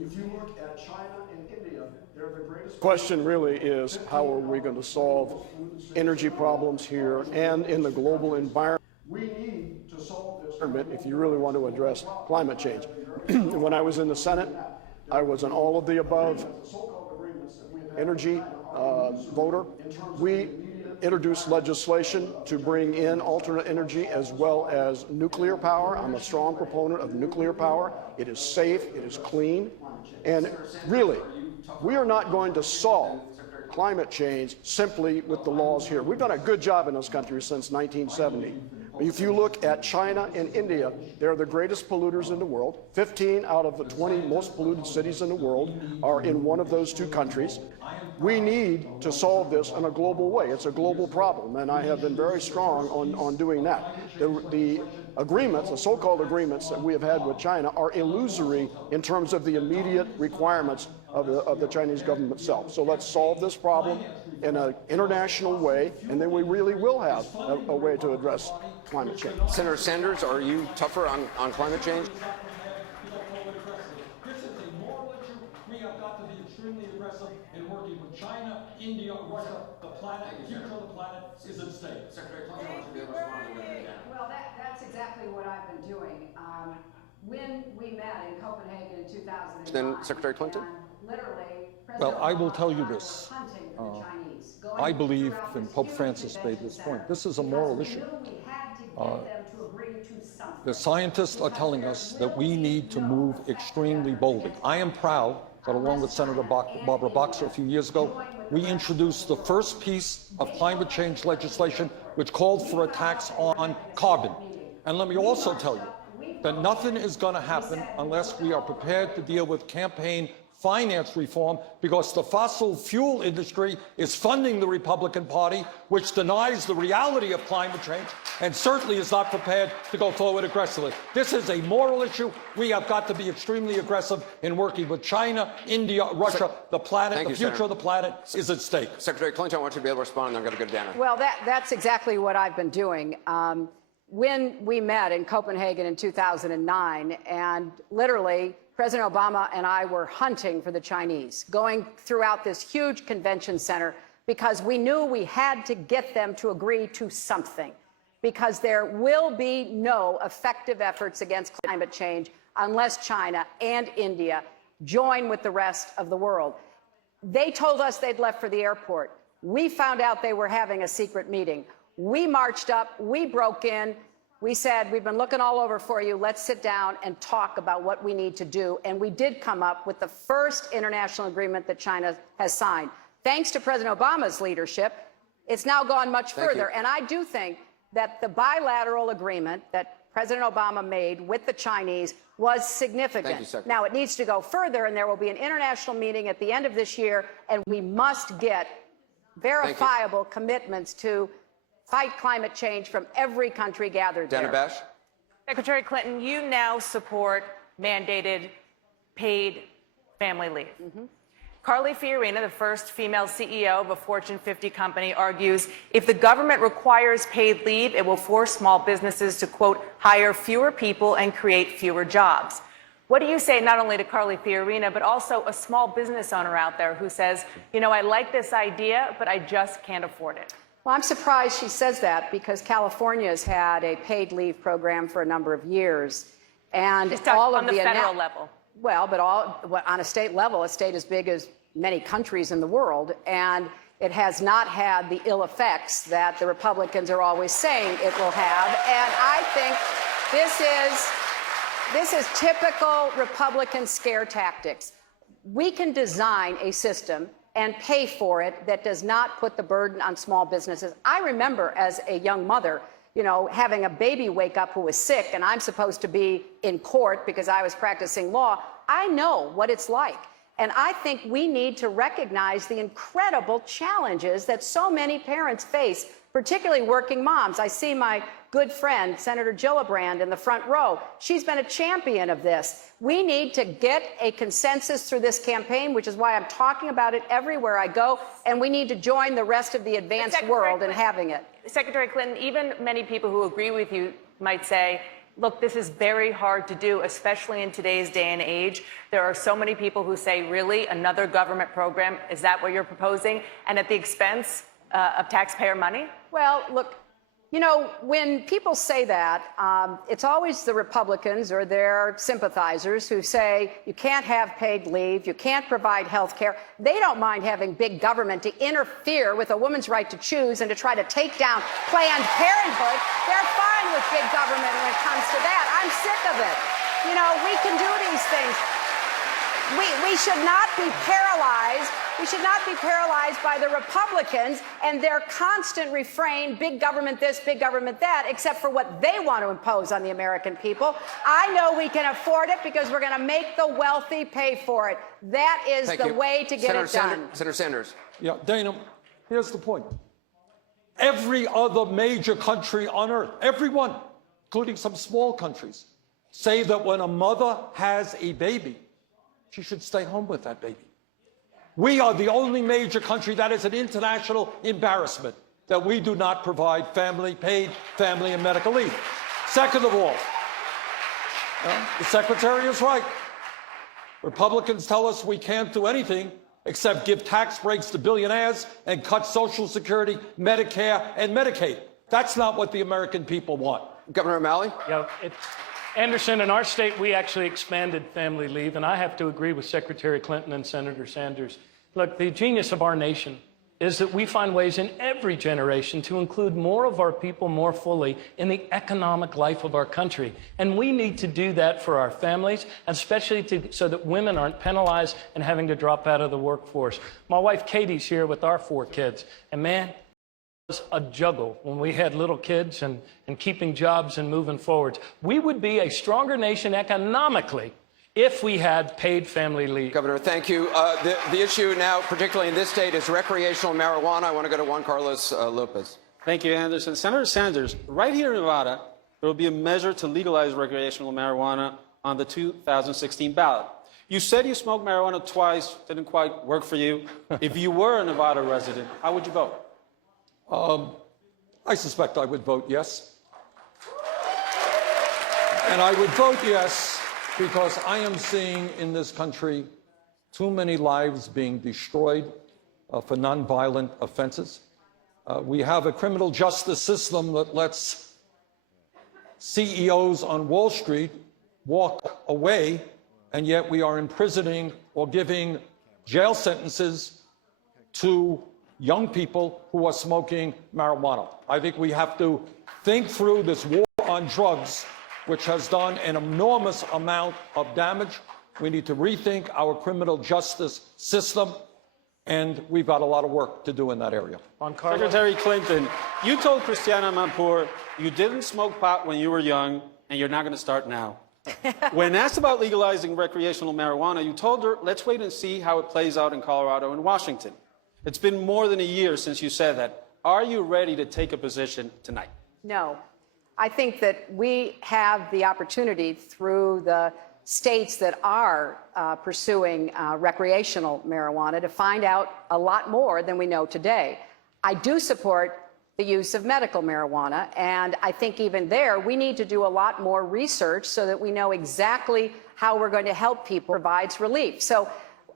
If you look at China and India, they're the greatest. Question really is, how are we going to solve energy problems here and in the global environment? We need to solve this if you really want to address climate change. When I was in the Senate, I was an all of the above energy voter. We introduced legislation to bring in alternate energy as well as nuclear power. I'm a strong proponent of nuclear power. It is safe, it is clean, and really, we are not going to solve climate change simply with the laws here. We've done a good job in this country since 1970. If you look at China and India, they're the greatest polluters in the world. 15 out of the 20 most polluted cities in the world are in one of those two countries. We need to solve this in a global way. It's a global problem, and I have been very strong on doing that. The agreements, the so-called agreements that we have had with China are illusory in terms of the immediate requirements of the Chinese government itself. So let's solve this problem in an international way, and then we really will have a way to address climate change. Senator Sanders, are you tougher on climate change? This is a moral issue. We have got to be extremely aggressive in working with China, India, Russia. The planet, the future of the planet is at stake. Secretary Clinton wants to be able to respond to that. Well, that's exactly what I've been doing. When we met in Copenhagen in 2009, then Secretary Clinton? Literally, well, I will tell you this. I believe, and Pope Francis made this point, this is a moral issue. The scientists are telling us that we need to move extremely boldly. I am proud that along with Senator Barbara Boxer a few years ago, we introduced the first piece of climate change legislation which called for a tax on carbon. And let me also tell you that nothing is going to happen unless we are prepared to deal with campaign finance reform because the fossil fuel industry is funding the Republican Party, which denies the reality of climate change and certainly is not prepared to go forward aggressively. This is a moral issue. We have got to be extremely aggressive in working with China, India, Russia. The planet, the future of the planet is at stake. Secretary Clinton, I want you to be able to respond, and I'm going to go to Dana. Well, that's exactly what I've been doing. When we met in Copenhagen in 2009, and literally President Obama and I were hunting for the Chinese, going throughout this huge convention center because we knew we had to get them to agree to something, because there will be no effective efforts against climate change unless China and India join with the rest of the world. They told us they'd left for the airport. We found out they were having a secret meeting. We marched up, we broke in, we said, we've been looking all over for you, let's sit down and talk about what we need to do. And we did come up with the first international agreement that China has signed. Thanks to President Obama's leadership, it's now gone much further. And I do think that the bilateral agreement that President Obama made with the Chinese was significant. Thank you, now, it needs to go further, and there will be an international meeting at the end of this year, and we must get verifiable commitments to fight climate change from every country gathered Dana there. Bash? Secretary Clinton, you now support mandated paid family leave. Carly Fiorina, the first female CEO of a Fortune 50 company, argues if the government requires paid leave, it will force small businesses to, quote, hire fewer people and create fewer jobs. What do you say not only to Carly Fiorina, but also a small business owner out there who says, you know, I like this idea, but I just can't afford it? Well, I'm surprised she says that because California has had a paid leave program for a number of years. And all of on the federal level. Well, but on a state level, a state as big as many countries in the world, and it has not had the ill effects that the Republicans are always saying it will have. And I think this is typical Republican scare tactics. We can design a system and pay for it that does not put the burden on small businesses. I remember as a young mother, you know, having a baby wake up who was sick, and I'm supposed to be in court because I was practicing law. I know what it's like. And I think we need to recognize the incredible challenges that so many parents face, particularly working moms. I see my good friend, Senator Gillibrand, in the front row. She's been a champion of this. We need to get a consensus through this campaign, which is why I'm talking about it everywhere I go, and we need to join the rest of the advanced world in having it. Secretary Clinton, even many people who agree with you might say, look, this is very hard to do, especially in today's day and age. There are so many people who say, really, another government program? Is that what you're proposing? And at the expense of taxpayer money? Well, look, you know, when people say that, it's always the Republicans or their sympathizers who say you can't have paid leave, you can't provide health care. They don't mind having big government to interfere with a woman's right to choose and to try to take down Planned Parenthood. They're fine with big government when it comes to that. I'm sick of it. You know, we can do these things. We should not be paralyzed. We should not be paralyzed by the Republicans and their constant refrain, big government this, big government that, except for what they want to impose on the American people. I know we can afford it because we're going to make the wealthy pay for it. That is the way to get it done. Senator Sanders. Yeah, Dana, here's the point. Every other major country on earth, everyone, including some small countries, say that when a mother has a baby, she should stay home with that baby. We are the only major country that is an international embarrassment that we do not provide paid family and medical leave. Second of all, the Secretary is right. Republicans tell us we can't do anything except give tax breaks to billionaires and cut Social Security, Medicare, and Medicaid. That's not what the American people want. Governor O'Malley? Yeah, Anderson, in our state, we actually expanded family leave, and I have to agree with Secretary Clinton and Senator Sanders. Look, the genius of our nation is that we find ways in every generation to include more of our people more fully in the economic life of our country. And we need to do that for our families, especially so that women aren't penalized and having to drop out of the workforce. My wife, Katie's here with our 4 kids, and man, was a juggle when we had little kids and keeping jobs and moving forward. We would be a stronger nation economically if we had paid family leave. Governor, thank you. The issue now, particularly in this state, is recreational marijuana. I want to go to Juan Carlos Lopez. Thank you, Anderson. Senator Sanders, right here in Nevada, there will be a measure to legalize recreational marijuana on the 2016 ballot. You said you smoked marijuana twice, didn't quite work for you. If you were a Nevada resident, how would you vote? I suspect I would vote yes. And I would vote yes because I am seeing in this country too many lives being destroyed for nonviolent offenses. We have a criminal justice system that lets CEOs on Wall Street walk away, and yet we are imprisoning or giving jail sentences to young people who are smoking marijuana. I think we have to think through this war on drugs, which has done an enormous amount of damage. We need to rethink our criminal justice system, and we've got a lot of work to do in that area. Secretary Clinton, you told Christiana Amanpour you didn't smoke pot when you were young, and you're not going to start now. When asked about legalizing recreational marijuana, you told her, let's wait and see how it plays out in Colorado and Washington. It's been more than a year since you said that. Are you ready to take a position tonight? No. I think that we have the opportunity through the states that are pursuing recreational marijuana to find out a lot more than we know today. I do support the use of medical marijuana, and I think even there we need to do a lot more research so that we know exactly how we're going to help people provides relief. So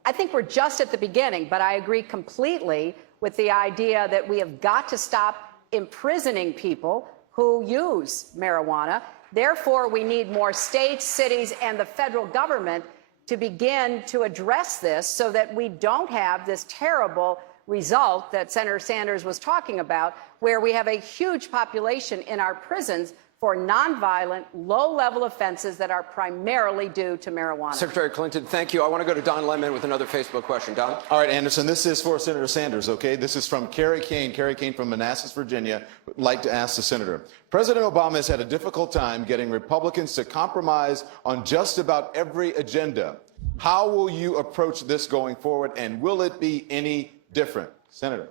I think we're just at the beginning, but I agree completely with the idea that we have got to stop imprisoning people who use marijuana. Therefore, we need more states, cities, and the federal government to begin to address this so that we don't have this terrible result that Senator Sanders was talking about, where we have a huge population in our prisons for nonviolent, low-level offenses that are primarily due to marijuana. Secretary Clinton, thank you. I want to go to Don Lemon with another Facebook question. Don? All right, Anderson, this is for Senator Sanders, okay? This is from Carrie Kane. Carrie Kane from Manassas, Virginia, would like to ask the senator. President Obama has had a difficult time getting Republicans to compromise on just about every agenda. How will you approach this going forward, and will it be any different? Senator.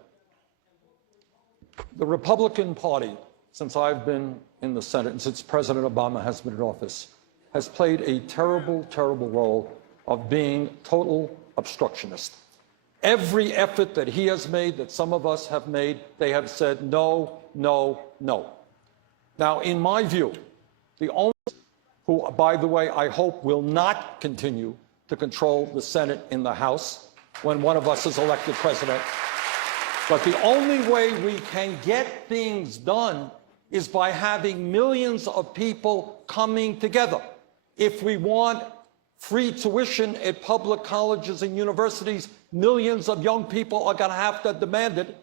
The Republican Party, since I've been in the Senate and since President Obama has been in office, has played a terrible, terrible role of being total obstructionist. Every effort that he has made, that some of us have made, they have said no, no, no. Now, in my view, the only who, by the way, I hope will not continue to control the Senate in the House when one of us is elected president, but the only way we can get things done is by having millions of people coming together. If we want free tuition at public colleges and universities, millions of young people are going to have to demand it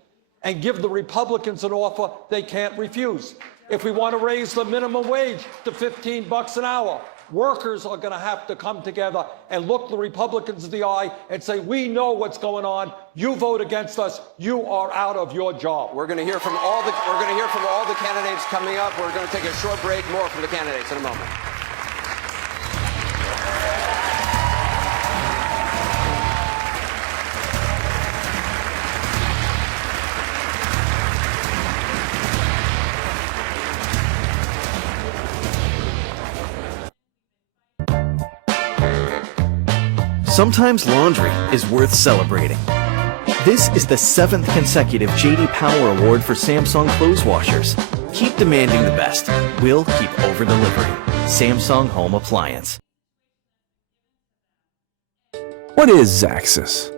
and give the Republicans an offer they can't refuse. If we want to raise the minimum wage to $15 an hour, workers are going to have to come together and look the Republicans in the eye and say, we know what's going on. You vote against us. You are out of your job. We're going to hear from all the candidates coming up. We're going to take a short break. More from the candidates in a moment. Sometimes laundry is worth celebrating. This is the 7th consecutive J.D. Power Award for Samsung clothes washers. Keep demanding the best. We'll keep over-delivering. Samsung Home Appliance. What is Xaxis?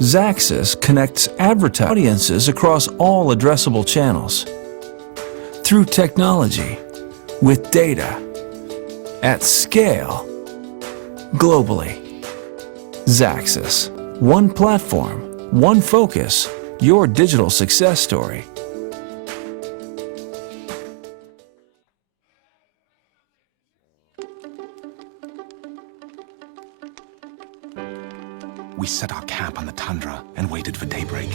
Xaxis connects advertising audiences across all addressable channels through technology, with data, at scale, globally. Xaxis. One platform, one focus, your digital success story. We set our camp on the tundra and waited for daybreak.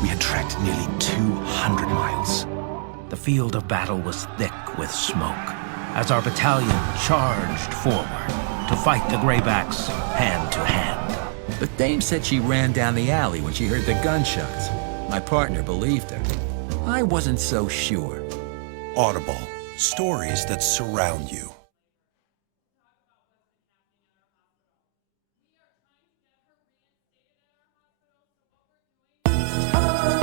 We had trekked nearly 200 miles. The field of battle was thick with smoke. as our battalion charged forward to fight the Graybacks hand to hand. But Dame said she ran down the alley when she heard the gunshots. My partner believed her. I wasn't so sure. Audible. Stories that surround you.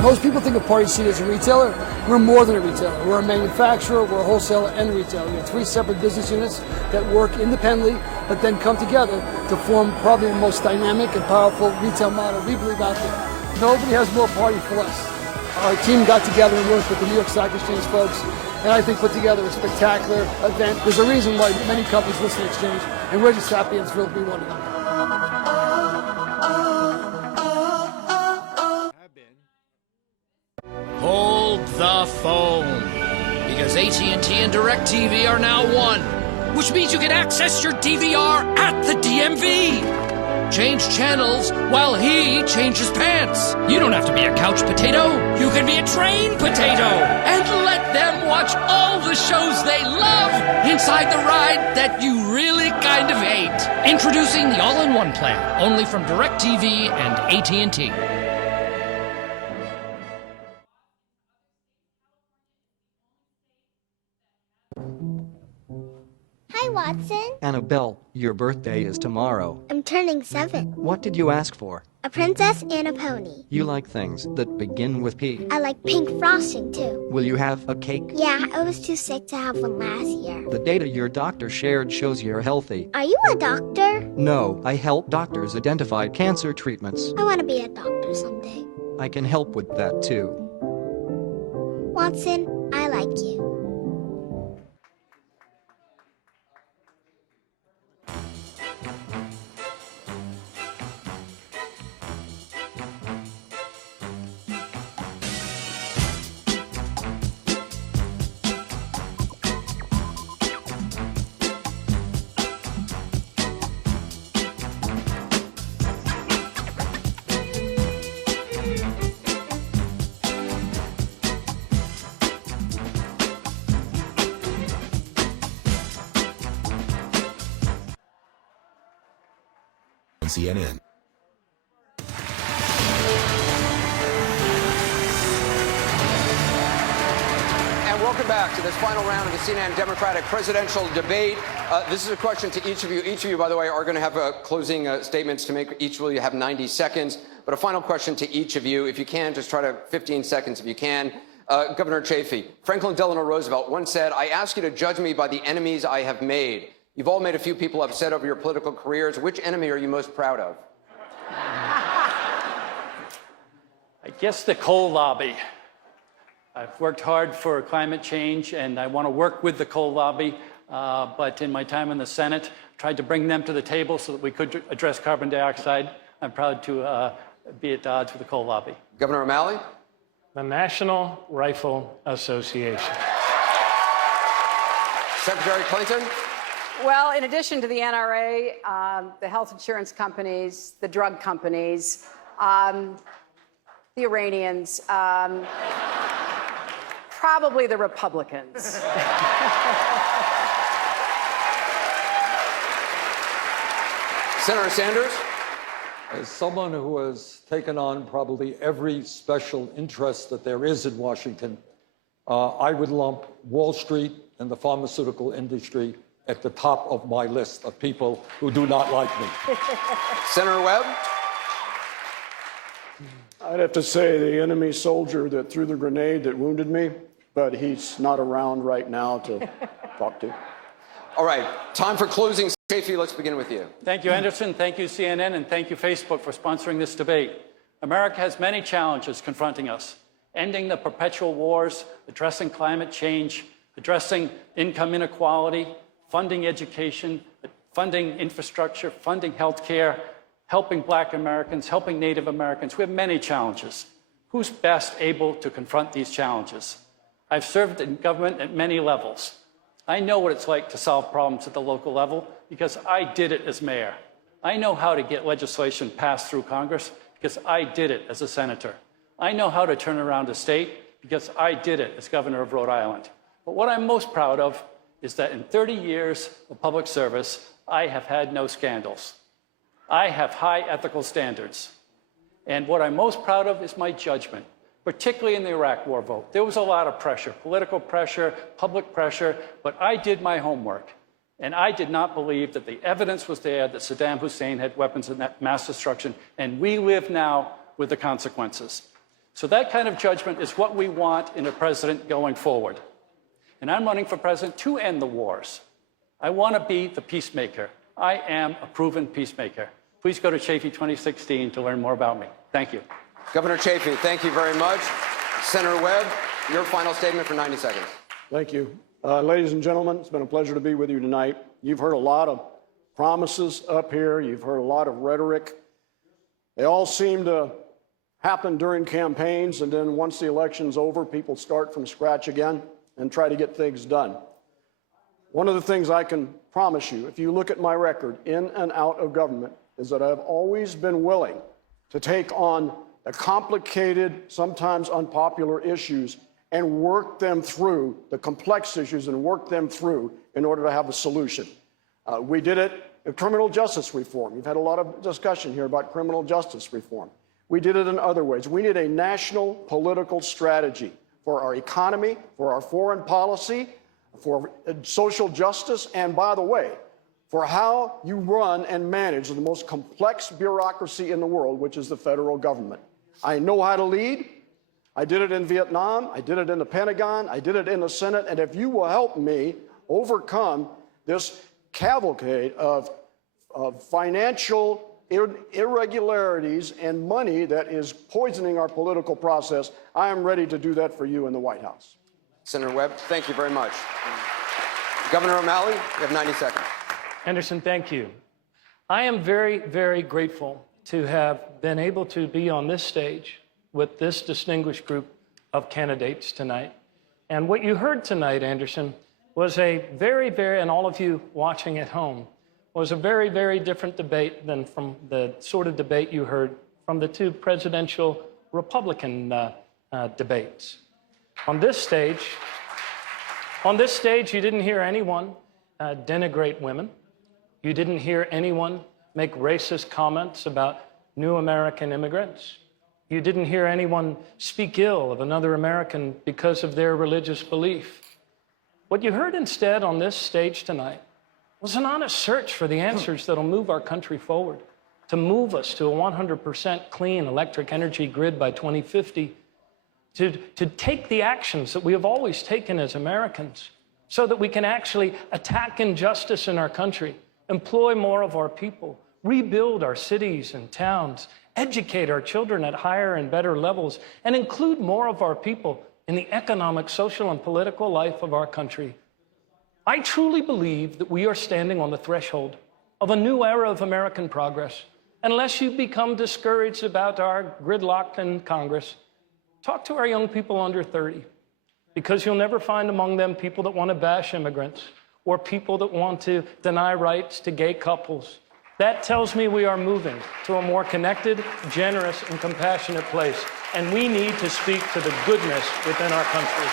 Most people think of Party City as a retailer. We're more than a retailer. We're a manufacturer, we're a wholesaler, and a retailer. We have 3 separate business units that work independently, but then come together to form probably the most dynamic and powerful retail model we believe out there. Nobody has more party for less. Our team got together and worked with the New York Stock Exchange folks, and I think put together a spectacular event. There's a reason why many companies list an exchange, and we're just happy and thrilled to be one of them. Hold the phone, because AT&T and DirecTV are now one, which means you can access your DVR at the DMV. Change channels while he changes pants. You don't have to be a couch potato. You can be a train potato. And let them watch all the shows they love inside the ride that you really kind of hate. Introducing the all-in-one plan, only from DirecTV and AT&T. Hi, Watson. Annabelle, your birthday is tomorrow. I'm turning 7. What did you ask for? A princess and a pony. You like things that begin with P. I like pink frosting, too. Will you have a cake? Yeah, I was too sick to have one last year. The data your doctor shared shows you're healthy. Are you a doctor? No, I help doctors identify cancer treatments. I want to be a doctor someday. I can help with that, too. Watson, I like you. CNN. And welcome back to this final round of the CNN Democratic presidential debate. This is a question to each of you. Each of you, by the way, are going to have closing statements to make. Each of you have 90 seconds. But a final question to each of you. If you can, just try to 15 seconds if you can. Governor Chafee, Franklin Delano Roosevelt once said, "I ask you to judge me by the enemies I have made." You've all made a few people upset over your political careers. Which enemy are you most proud of? I guess the coal lobby. I've worked hard for climate change, and I want to work with the coal lobby, but in my time in the Senate, tried to bring them to the table so that we could address carbon dioxide. I'm proud to be at odds with the coal lobby. Governor O'Malley? The National Rifle Association. Secretary Clinton? Well, in addition to the NRA, the health insurance companies, the drug companies, the Iranians, probably the Republicans. Senator Sanders? As someone who has taken on probably every special interest that there is in Washington, I would lump Wall Street and the pharmaceutical industry at the top of my list of people who do not like me. Senator Webb? I'd have to say the enemy soldier that threw the grenade that wounded me, but he's not around right now to talk to. All right, time for closing. Chafee, let's begin with you. Thank you, Anderson. Thank you, CNN, and thank you, Facebook, for sponsoring this debate. America has many challenges confronting us. Ending the perpetual wars, addressing climate change, addressing income inequality, funding education, funding infrastructure, funding healthcare, helping Black Americans, helping Native Americans. We have many challenges. Who's best able to confront these challenges? I've served in government at many levels. I know what it's like to solve problems at the local level because I did it as mayor. I know how to get legislation passed through Congress because I did it as a senator. I know how to turn around a state because I did it as governor of Rhode Island. But what I'm most proud of is that in 30 years of public service, I have had no scandals. I have high ethical standards. And what I'm most proud of is my judgment, particularly in the Iraq War vote. There was a lot of pressure, political pressure, public pressure, but I did my homework. And I did not believe that the evidence was there that Saddam Hussein had weapons of mass destruction, and we live now with the consequences. So that kind of judgment is what we want in a president going forward. And I'm running for president to end the wars. I want to be the peacemaker. I am a proven peacemaker. Please go to Chafee 2016 to learn more about me. Thank you. Governor Chafee, thank you very much. Senator Webb, your final statement for 90 seconds. Thank you. Ladies and gentlemen, it's been a pleasure to be with you tonight. You've heard a lot of promises up here. You've heard a lot of rhetoric. They all seem to happen during campaigns, and then once the election's over, people start from scratch again and try to get things done. One of the things I can promise you, if you look at my record in and out of government, is that I've always been willing to take on the complicated, sometimes unpopular issues and work them through, the complex issues, and work them through in order to have a solution. We did it in criminal justice reform. You've had a lot of discussion here about criminal justice reform. We did it in other ways. We need a national political strategy for our economy, for our foreign policy, for social justice, and by the way, for how you run and manage the most complex bureaucracy in the world, which is the federal government. I know how to lead. I did it in Vietnam. I did it in the Pentagon. I did it in the Senate. And if you will help me overcome this cavalcade of financial irregularities and money that is poisoning our political process, I am ready to do that for you in the White House. Senator Webb, thank you very much. Governor O'Malley, you have 90 seconds. Anderson, thank you. I am very, very grateful to have been able to be on this stage with this distinguished group of candidates tonight. And what you heard tonight, Anderson, was a very, very, and all of you watching at home, was a very, very different debate than from the sort of debate you heard from the two presidential Republican debates. On this stage, you didn't hear anyone denigrate women. You didn't hear anyone make racist comments about new American immigrants. You didn't hear anyone speak ill of another American because of their religious belief. What you heard instead on this stage tonight was an honest search for the answers that'll move our country forward, to move us to a 100% clean electric energy grid by 2050, to take the actions that we have always taken as Americans so that we can actually attack injustice in our country, employ more of our people, rebuild our cities and towns, educate our children at higher and better levels, and include more of our people in the economic, social, and political life of our country. I truly believe that we are standing on the threshold of a new era of American progress. Unless you become discouraged about our gridlock in Congress, talk to our young people under 30, because you'll never find among them people that want to bash immigrants or people that want to deny rights to gay couples. That tells me we are moving to a more connected, generous, and compassionate place, and we need to speak to the goodness within our country.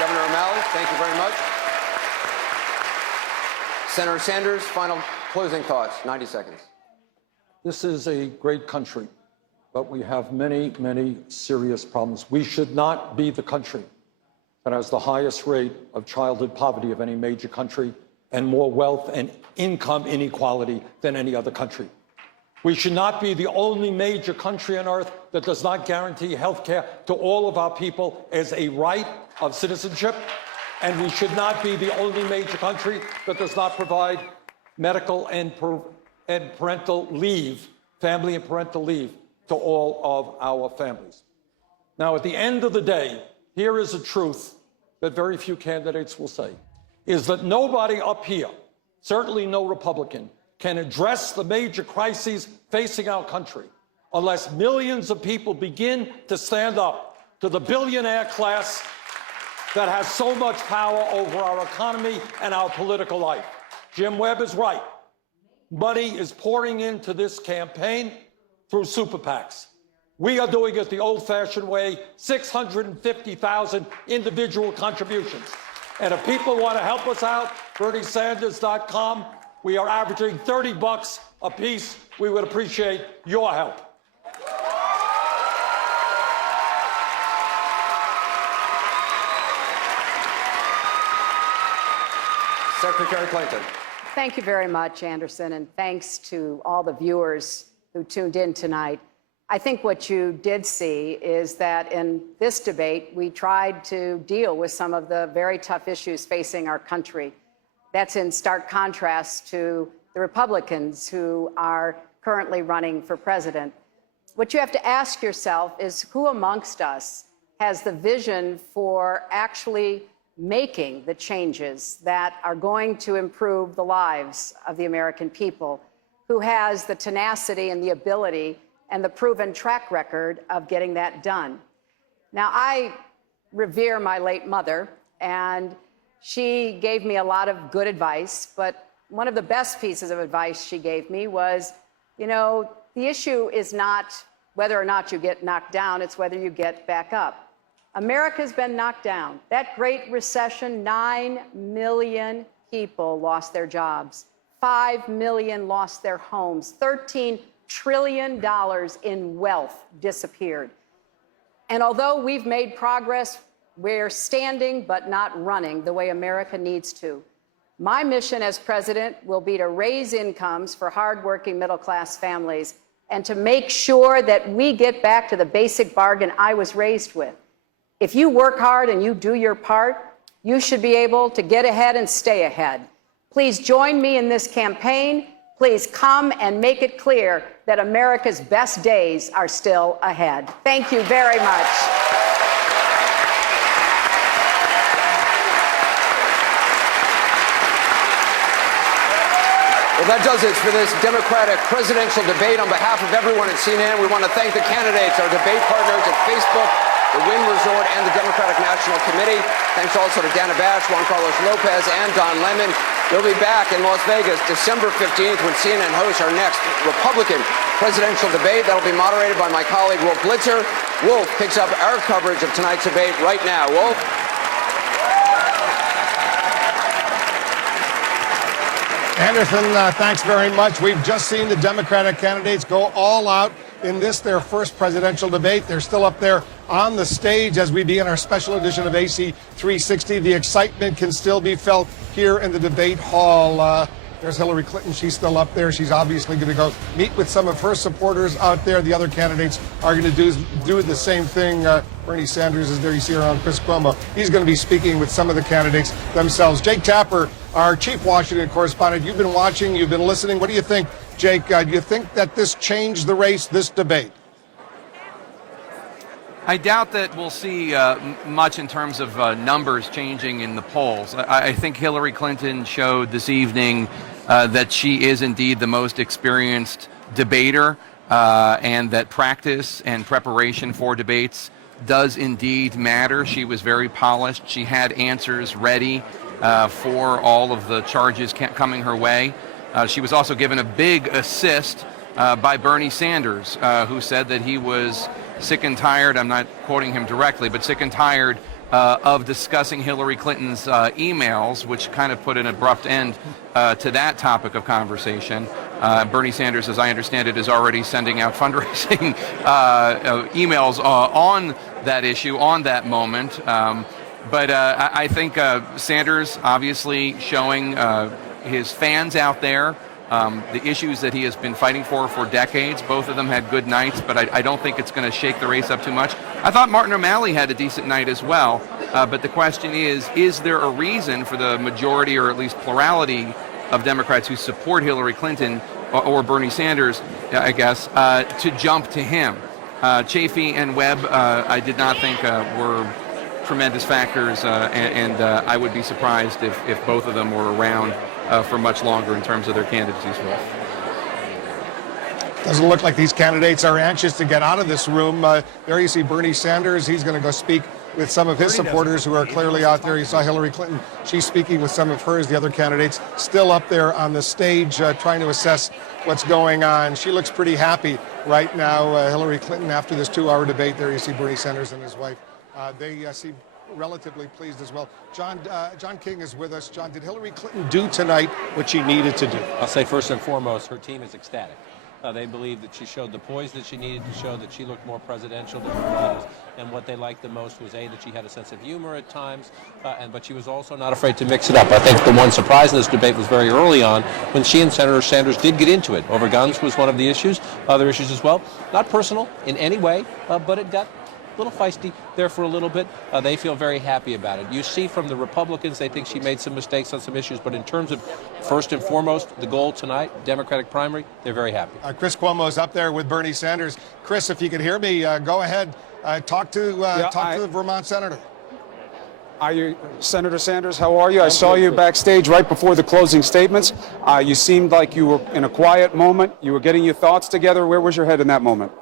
Governor O'Malley, thank you very much. Senator Sanders, final closing thoughts, 90 seconds. This is a great country, but we have many, many serious problems. We should not be the country that has the highest rate of childhood poverty of any major country and more wealth and income inequality than any other country. We should not be the only major country on earth that does not guarantee health care to all of our people as a right of citizenship. And we should not be the only major country that does not provide medical and parental leave, family and parental leave, to all of our families. Now, at the end of the day, here is a truth that very few candidates will say, is that nobody up here, certainly no Republican, can address the major crises facing our country unless millions of people begin to stand up to the billionaire class that has so much power over our economy and our political life. Jim Webb is right. Money is pouring into this campaign through super PACs. We are doing it the old-fashioned way, 650,000 individual contributions. And if people want to help us out, BernieSanders.com. We are averaging $30 a piece. We would appreciate your help. Secretary Clinton. Thank you very much, Anderson, and thanks to all the viewers who tuned in tonight. I think what you did see is that in this debate, we tried to deal with some of the very tough issues facing our country. That's in stark contrast to the Republicans who are currently running for president. What you have to ask yourself is who amongst us has the vision for actually making the changes that are going to improve the lives of the American people, who has the tenacity and the ability and the proven track record of getting that done. Now, I revere my late mother, and she gave me a lot of good advice, but one of the best pieces of advice she gave me was, you know, the issue is not whether or not you get knocked down, it's whether you get back up. America's been knocked down. That Great Recession, 9 million people lost their jobs. 5 million lost their homes. $13 trillion in wealth disappeared. And although we've made progress, we're standing but not running the way America needs to. My mission as president will be to raise incomes for hardworking middle-class families and to make sure that we get back to the basic bargain I was raised with. If you work hard and you do your part, you should be able to get ahead and stay ahead. Please join me in this campaign. Please come and make it clear that America's best days are still ahead. Thank you very much. Well, that does it for this Democratic presidential debate. On behalf of everyone at CNN, we want to thank the candidates, our debate partners at Facebook, the Wynn Resort, and the Democratic National Committee. Thanks also to Dana Bash, Juan Carlos Lopez, and Don Lemon. We'll be back in Las Vegas December 15th when CNN hosts our next Republican presidential debate. That'll be moderated by my colleague, Wolf Blitzer. Wolf picks up our coverage of tonight's debate right now. Wolf? Anderson, thanks very much. We've just seen the Democratic candidates go all out in this, their first presidential debate. They're still up there on the stage as we begin our special edition of AC 360. The excitement can still be felt here in the debate hall. There's Hillary Clinton. She's still up there. She's obviously going to go meet with some of her supporters out there. The other candidates are going to do the same thing. Bernie Sanders is there. You see her on Chris Cuomo. He's going to be speaking with some of the candidates themselves. Jake Tapper, our chief Washington correspondent, you've been watching, you've been listening. What do you think, Jake? Do you think that this changed the race, this debate? I doubt that we'll see much in terms of numbers changing in the polls. I think Hillary Clinton showed this evening that she is indeed the most experienced debater, and that practice and preparation for debates does indeed matter. She was very polished. She had answers ready for all of the charges coming her way. She was also given a big assist by Bernie Sanders, who said that he was sick and tired, I'm not quoting him directly, but sick and tired of discussing Hillary Clinton's emails, which kind of put an abrupt end to that topic of conversation. Bernie Sanders, as I understand it, is already sending out fundraising emails on that issue, on that moment. But I think Sanders obviously showing his fans out there the issues that he has been fighting for decades. Both of them had good nights, but I don't think it's going to shake the race up too much. I thought Martin O'Malley had a decent night as well, but the question is there a reason for the majority, or at least plurality, of Democrats who support Hillary Clinton or Bernie Sanders, I guess, to jump to him? Chafee and Webb, I did not think were tremendous factors, and I would be surprised if both of them were around for much longer in terms of their candidacies. Doesn't look like these candidates are anxious to get out of this room. There you see Bernie Sanders. He's going to go speak with some of his supporters who are clearly out there. You saw Hillary Clinton. She's speaking with some of hers. The other candidates still up there on the stage trying to assess what's going on. She looks pretty happy right now. Hillary Clinton, after this 2-hour debate, there you see Bernie Sanders and his wife. They see relatively pleased as well. John King is with us. John, did Hillary Clinton do tonight what she needed to do? I'll say first and foremost, her team is ecstatic. They believe that she showed the poise that she needed to show, that she looked more presidential than her peers. And what they liked the most was, A, that she had a sense of humor at times, but she was also not afraid to mix it up. I think the one surprise in this debate was very early on when she and Senator Sanders did get into it. Over guns was one of the issues, other issues as well. Not personal in any way, but it got a little feisty there for a little bit. They feel very happy about it. You see from the Republicans, they think she made some mistakes on some issues, but in terms of first and foremost, the goal tonight, Democratic primary, they're very happy. Chris Cuomo's up there with Bernie Sanders. Chris, if you can hear me, go ahead. Talk to the Vermont senator. Are you, Senator Sanders, how are you? I saw you backstage right before the closing statements. You seemed like you were in a quiet moment. You were getting your thoughts together. Where was your head in that moment?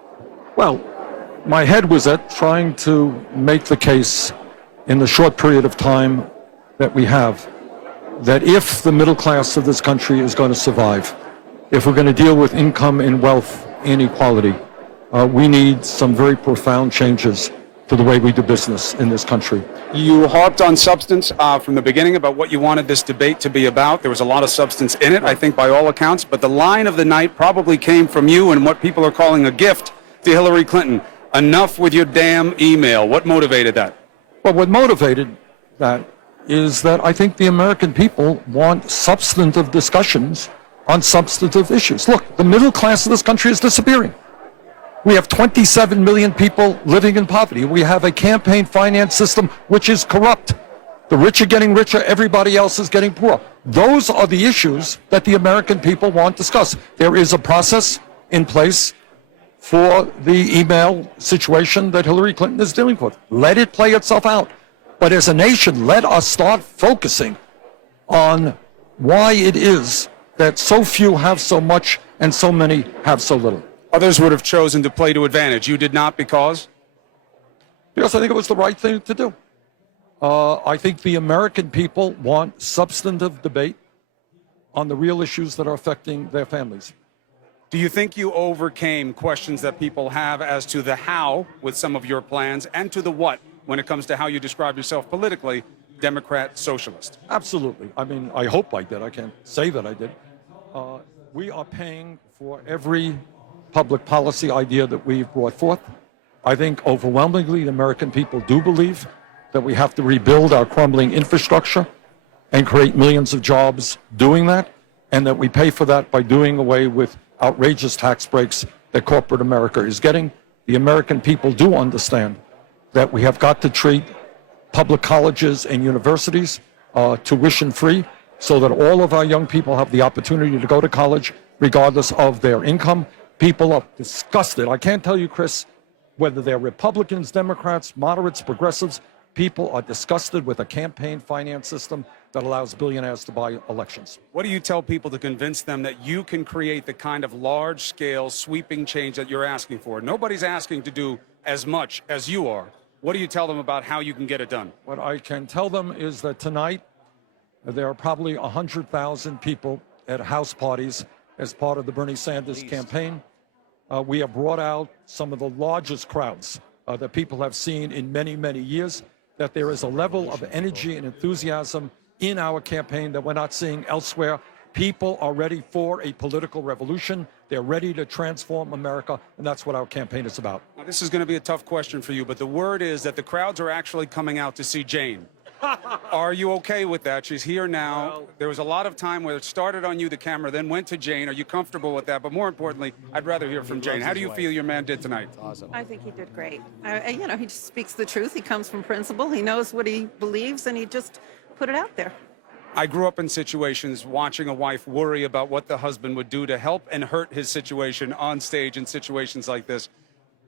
Well, my head was at trying to make the case in the short period of time that we have that if the middle class of this country is going to survive, if we're going to deal with income and wealth inequality, we need some very profound changes to the way we do business in this country. You harped on substance from the beginning about what you wanted this debate to be about. There was a lot of substance in it, I think, by all accounts, but the line of the night probably came from you and what people are calling a gift to Hillary Clinton. Enough with your damn email. What motivated that? Well, what motivated that is that I think the American people want substantive discussions on substantive issues. Look, the middle class of this country is disappearing. We have 27 million people living in poverty. We have a campaign finance system which is corrupt. The rich are getting richer, everybody else is getting poorer. Those are the issues that the American people want discussed. There is a process in place for the email situation that Hillary Clinton is dealing with. Let it play itself out. But as a nation, let us start focusing on why it is that so few have so much and so many have so little. Others would have chosen to play to advantage. You did not because? Because I think it was the right thing to do. I think the American people want substantive debate on the real issues that are affecting their families. Do you think you overcame questions that people have as to the how with some of your plans and to the what when it comes to how you describe yourself politically, Democrat, socialist? Absolutely. I mean, I hope I did. I can't say that I did. We are paying for every public policy idea that we've brought forth. I think overwhelmingly the American people do believe that we have to rebuild our crumbling infrastructure and create millions of jobs doing that, and that we pay for that by doing away with outrageous tax breaks that corporate America is getting. The American people do understand that we have got to treat public colleges and universities tuition-free so that all of our young people have the opportunity to go to college regardless of their income. People are disgusted. I can't tell you, Chris, whether they're Republicans, Democrats, moderates, progressives, people are disgusted with a campaign finance system that allows billionaires to buy elections. What do you tell people to convince them that you can create the kind of large-scale, sweeping change that you're asking for? Nobody's asking to do as much as you are. What do you tell them about how you can get it done? What I can tell them is that tonight there are probably 100,000 people at house parties as part of the Bernie Sanders campaign. We have brought out some of the largest crowds that people have seen in many, many years, that there is a level of energy and enthusiasm in our campaign that we're not seeing elsewhere. People are ready for a political revolution. They're ready to transform America, and that's what our campaign is about. Now, this is going to be a tough question for you, but the word is that the crowds are actually coming out to see Jane. Are you okay with that? She's here now. Well, there was a lot of time where it started on you, the camera, then went to Jane. Are you comfortable with that? But more importantly, I'd rather hear from Jane. How do you feel your man did tonight? Awesome. I think he did great. You know, he just speaks the truth. He comes from principle. He knows what he believes, and he just put it out there. I grew up in situations watching a wife worry about what the husband would do to help and hurt his situation on stage in situations like this.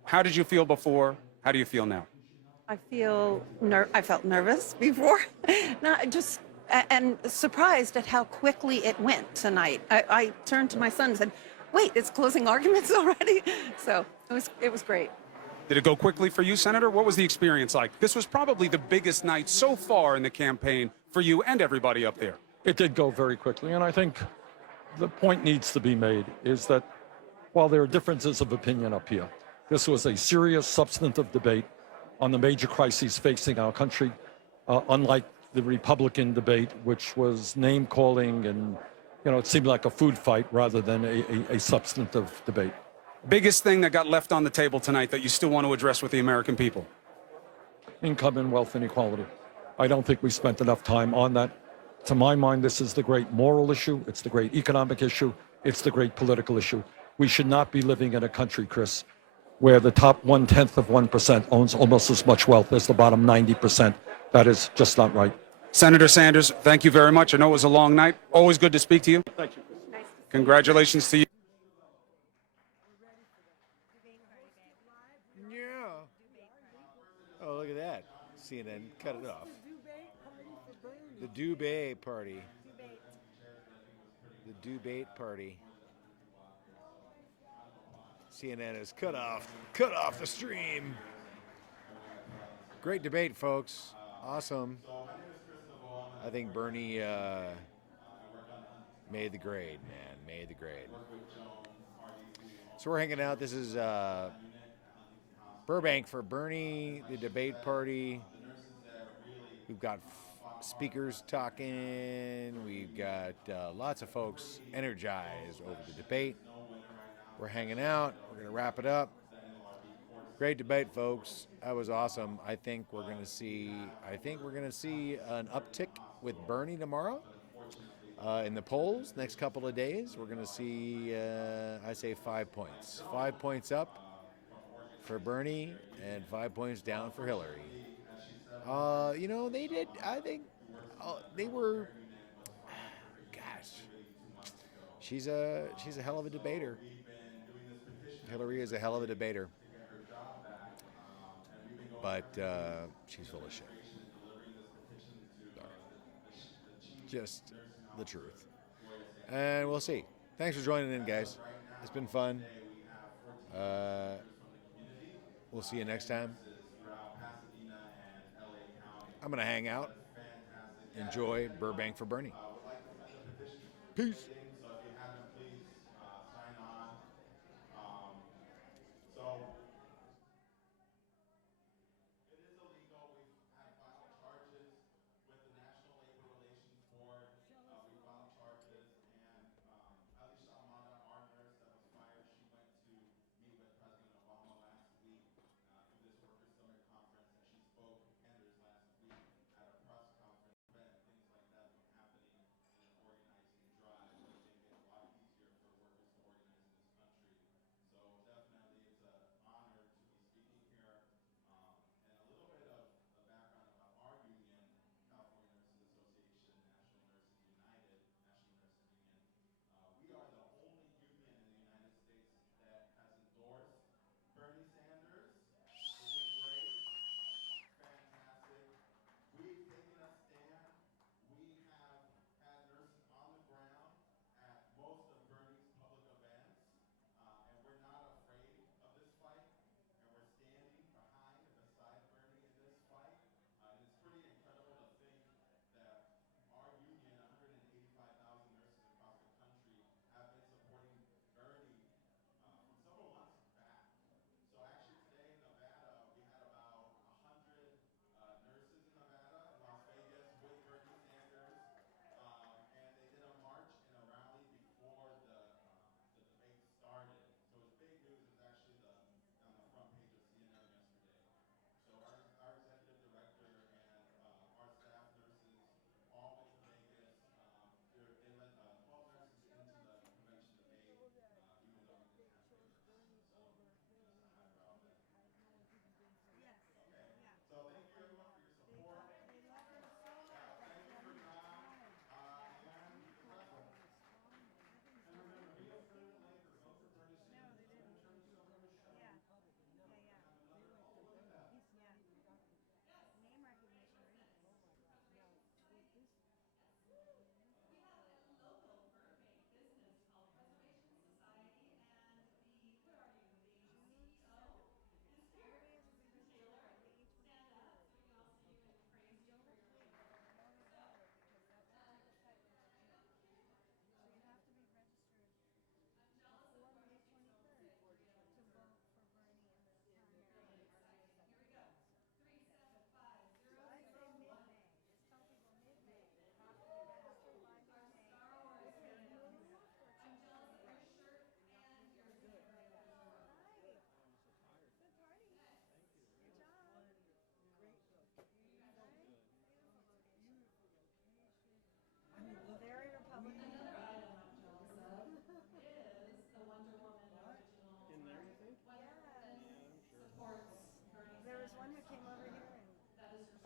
How did you feel before? How do you feel now? I felt nervous before, and surprised at how quickly it went tonight. I turned to my son and said, "Wait, it's closing arguments already?" So it was great. Did it go quickly for you, Senator? What was the experience like? This was probably the biggest night so far in the campaign for you and everybody up there. It did go very quickly, and I think the point needs to be made is that while there are differences of opinion up here, this was a serious, substantive debate on the major crises facing our country. unlike the Republican debate, which was name calling and, it seemed like a food fight rather than a substantive debate. Biggest thing that got left on the table tonight that you still want to address with the American people? Income and wealth inequality. I don't think we spent enough time on that. To my mind, this is the great moral issue. It's the great economic issue. It's the great political issue. We should not be living in a country, Chris, where the top 1/10% owns almost as much wealth as the bottom 90%. That is just not right. Senator Sanders, thank you very much. I know it was a long night. Always good to speak to you. Thank you. Congratulations to you. Yeah. Oh, look at that. CNN cut it off. The debate party. The debate party. CNN is cut off the stream. Great debate, folks. Awesome. I think Bernie made the grade, man. Made the grade. So we're hanging out. This is Burbank for Bernie, the debate party. We've got speakers talking. We've got lots of folks energized over the debate. We're hanging out. We're going to wrap it up. Great debate, folks. That was awesome. I think we're going to see an uptick with Bernie tomorrow in the polls. Next couple of days, we're going to see, I say 5 points. 5 points up for Bernie and 5 points down for Hillary. They did. I think they were. Gosh, she's a hell of a debater. Hillary is a hell of a debater, but she's full of shit. Just the truth. And we'll see. Thanks for joining in, guys. It's been fun. We'll see you next time. I'm going to hang out. Enjoy Burbank for Bernie. Peace.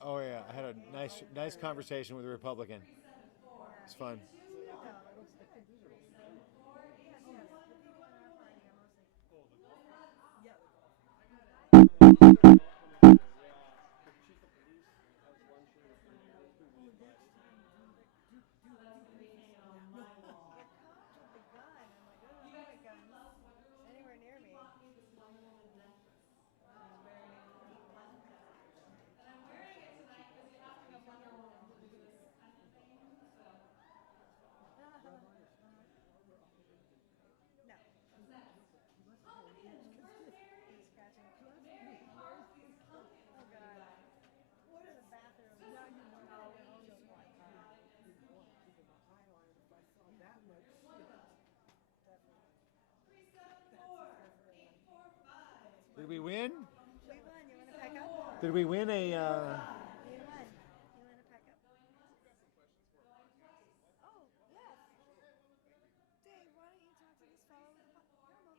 Oh yeah, I had a nice conversation with a Republican. It's fun. Did we win? We won. You want to pack up? Did we win a? We won. You want to pack up? Oh, yes. Dave, why don't you talk to this fellow with the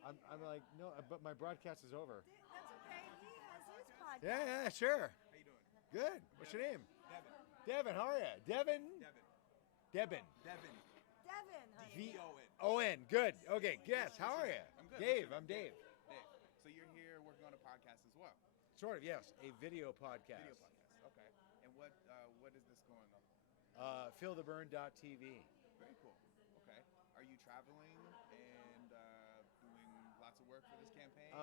I'm like, no, but my broadcast is over. That's okay. He has his podcast. Yeah, sure. How you doing? Good. What's your name? Devin. Devin, how are you? Devin? Devin. Devin. Devin, honey. V-O-N. Good. Okay, guess. How are you? I'm good. Dave, I'm Dave. Dave. So you're here working on a podcast as well? Sort of, yes. A video podcast. Video podcast. Okay. And what is this going on? Filltheburn.tv. Very cool. Okay. Are you traveling and doing lots of work for this campaign?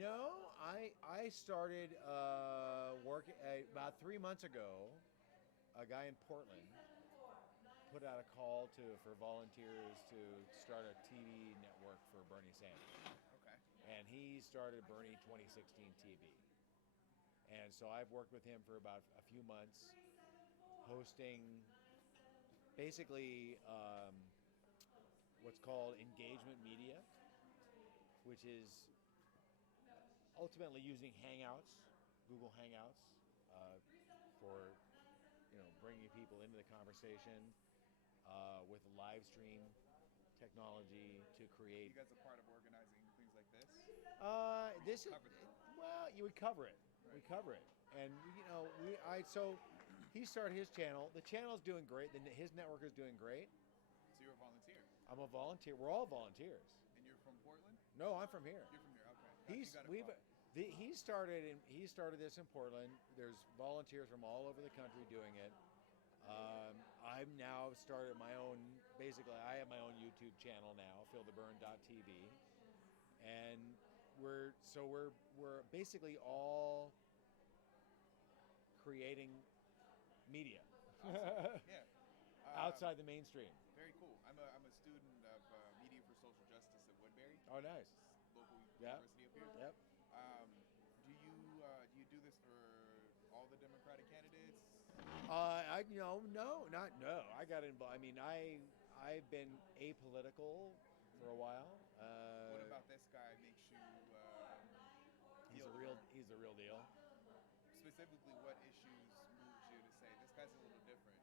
No, I started work about 3 months ago. A guy in Portland put out a call for volunteers to start a TV network for Bernie Sanders. Okay. And he started Bernie 2016 TV. And so I've worked with him for about a few months, hosting basically what's called engagement media, which is ultimately using Hangouts, Google Hangouts, for bringing people into the conversation with live stream technology to create. You guys are part of organizing things like this? You would cover it. We cover it, and so he started his channel. The channel's doing great. His network is doing great. So you're a volunteer? I'm a volunteer. We're all volunteers. And you're from Portland? No, I'm from here. You're from here. Okay. He started this in Portland. There's volunteers from all over the country doing it. I've now started my own. Basically, I have my own YouTube channel now, filltheburn.tv, and we're basically all creating media outside the mainstream. Very cool. I'm a student of media for social justice at Woodbury. Oh, nice. Local university up here. Yep. Do you do this for all the Democratic candidates? No. I got involved. I mean, I've been apolitical for a while. What about this guy makes you? He's a real deal. Specifically, what issues moved you to say this guy's a little different?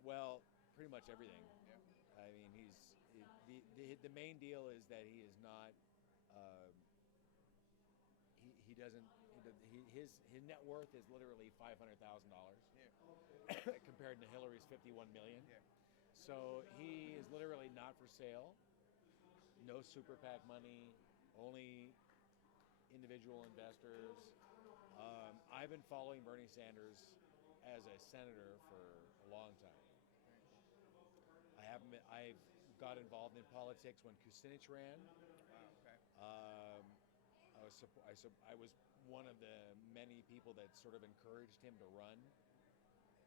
Well, pretty much everything. Yeah. I mean, the main deal is that he is not. His net worth is literally $500,000 compared to Hillary's $51 million. Yeah. So he is literally not for sale. No super PAC money, only individual investors. I've been following Bernie Sanders as a senator for a long time. I've got involved in politics when Kucinich ran. Wow, okay. I was one of the many people that sort of encouraged him to run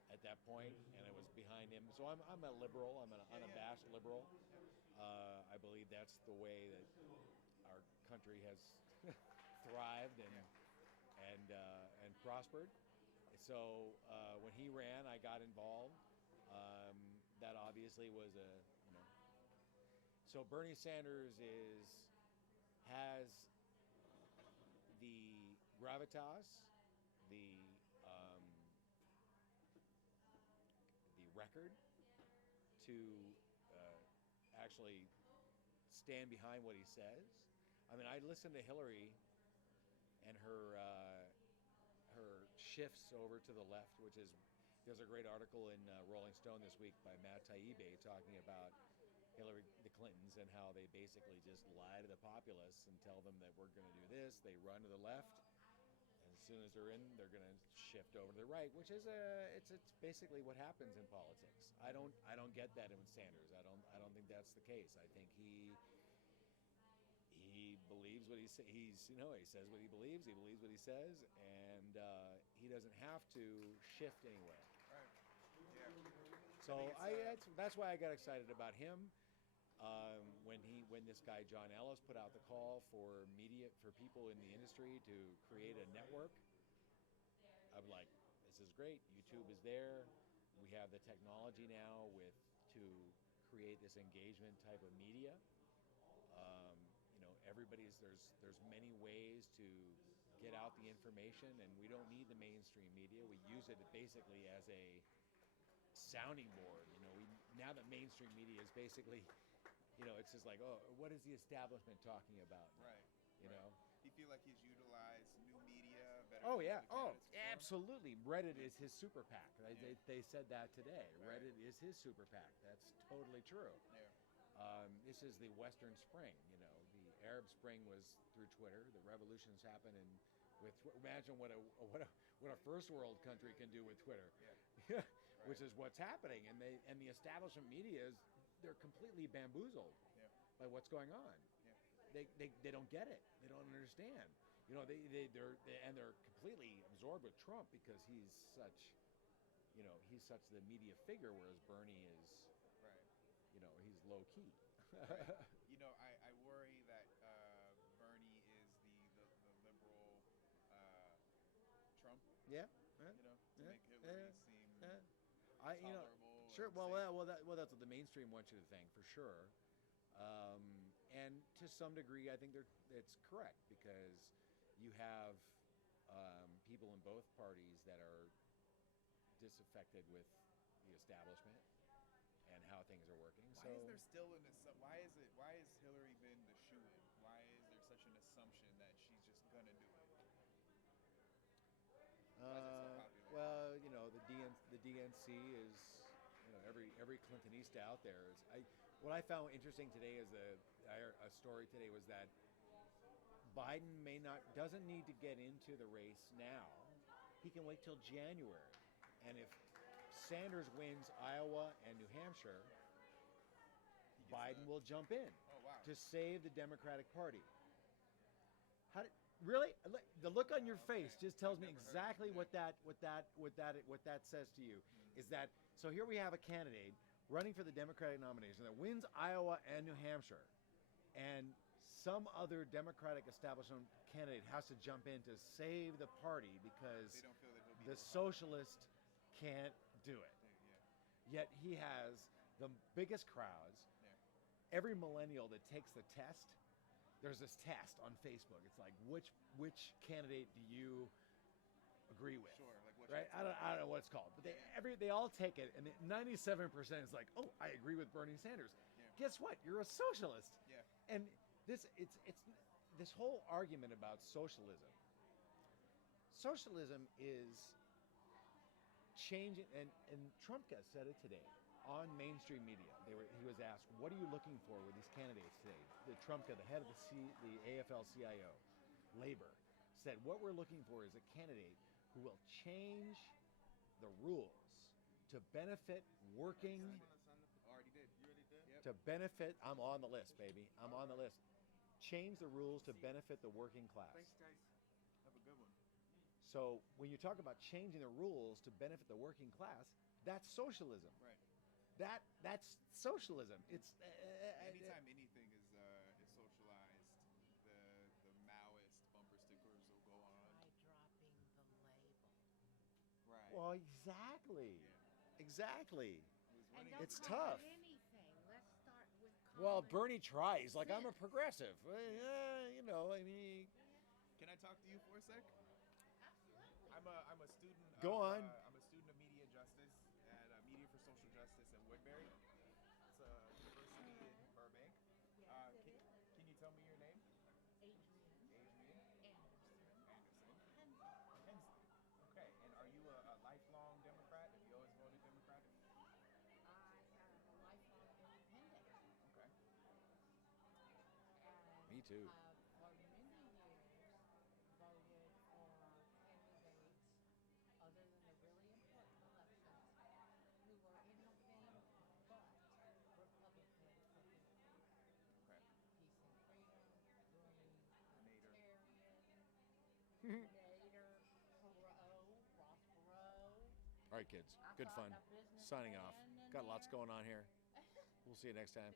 at that point, and I was behind him. So I'm a liberal. I'm an unabashed liberal. I believe that's the way that our country has thrived and prospered. So when he ran, I got involved. That obviously was So Bernie Sanders has the gravitas, the record to actually stand behind what he says. I mean, I listened to Hillary and her shifts over to the left, which is, there's a great article in Rolling Stone this week by Matt Taibbi talking about the Clintons and how they basically just lie to the populace and tell them that we're going to do this. They run to the left, and as soon as they're in, they're going to shift over to the right, which is it's basically what happens in politics. I don't get that with Sanders. I don't think that's the case. I think he believes what he says what he believes what he says, and he doesn't have to shift anywhere. Right. Yeah. So that's why I got excited about him. When this guy John Ellis put out the call for people in the industry to create a network, I'm like, this is great. YouTube is there. We have the technology now to create this engagement type of media. There's many ways to get out the information, and we don't need the mainstream media. We use it basically as a sounding board. Now that mainstream media is basically, it's just like, oh, what is the establishment talking about? Right. You know? Do you feel like he's utilized new media better? Oh than yeah. other Oh, candidates before? absolutely. Reddit is his super PAC. Yeah. They said that today. Right. Reddit is his super PAC. That's totally true. Yeah. This is the Western Spring. The Arab Spring was through Twitter. The revolutions happen imagine what a first world country can do with Twitter, yeah. Which is what's happening. And the establishment media they're completely bamboozled by what's going on. Yeah. They don't get it. They don't understand. They're completely absorbed with Trump because he's such the media figure, whereas Bernie is, right. He's low key. Right. I worry that Bernie is the liberal Trump. Yeah. To make Hillary seem tolerable. Sure. Well, that's what the mainstream wants you to think, for sure. And to some degree, I think it's correct, because you have people in both parties that are disaffected with the establishment and how things are working. Why is there still why has Hillary been the shoo-in? Why is there such an assumption that she's just gonna do it? Why is that so popular? The DNC is, every Clintonista out there is. What I found interesting today is a story today was that Biden doesn't need to get into the race now. He can wait till January, and if Sanders wins Iowa and New Hampshire, Biden will jump in to save the Democratic Party. Really? The look on your face just tells me exactly what that says to you. Is that so? Here we have a candidate running for the Democratic nomination that wins Iowa and New Hampshire, and some other Democratic establishment candidate has to jump in to save the party because the socialist can't do it. Yet he has the biggest crowds. Every millennial that takes the test, there's this test on Facebook. It's like, which candidate do you agree with? Sure, like what? Right? I don't know what it's called, but they all take it, and 97% is like, oh, I agree with Bernie Sanders. Yeah. Guess what? You're a socialist. Yeah. And it's this whole argument about socialism. Socialism is changing, and Trump said it today on mainstream media. He was asked, what are you looking for with these candidates today? The Trumka, the head of the AFL-CIO, labor, said what we're looking for is a candidate who will change the rules to benefit working. Already did. You already did? Yep. To benefit, I'm on the list, baby. I'm on the list. Change the rules to benefit the working class. Thanks, guys. Have a good one. So when you talk about changing the rules to benefit the working class, that's socialism. Right. That's socialism. It's anytime anything is socialized, the Maoist bumper stickers will go on. By dropping the label. Right. Well, exactly. Exactly. And It's don't call tough. it anything. Let's start with Well, calling Bernie tries. Like, I'm a sense. progressive. I mean. Can I talk to you for a sec? Absolutely. I'm a student. Go on. I'm a student of media justice at Media for Social Justice at Woodbury. It's a university in Burbank. Can you tell me your name? Adrian Adrian Anderson. Anderson. Hensley. Hensley. Okay. And too. For many years, voted for candidates other than the really important elections who were anything but Republican for Okay. peace and freedom, green, Nader. libertarian, Nader, Ross Perot. All right, kids. Good fun. Signing off. Got lots going on here. We'll see you next time.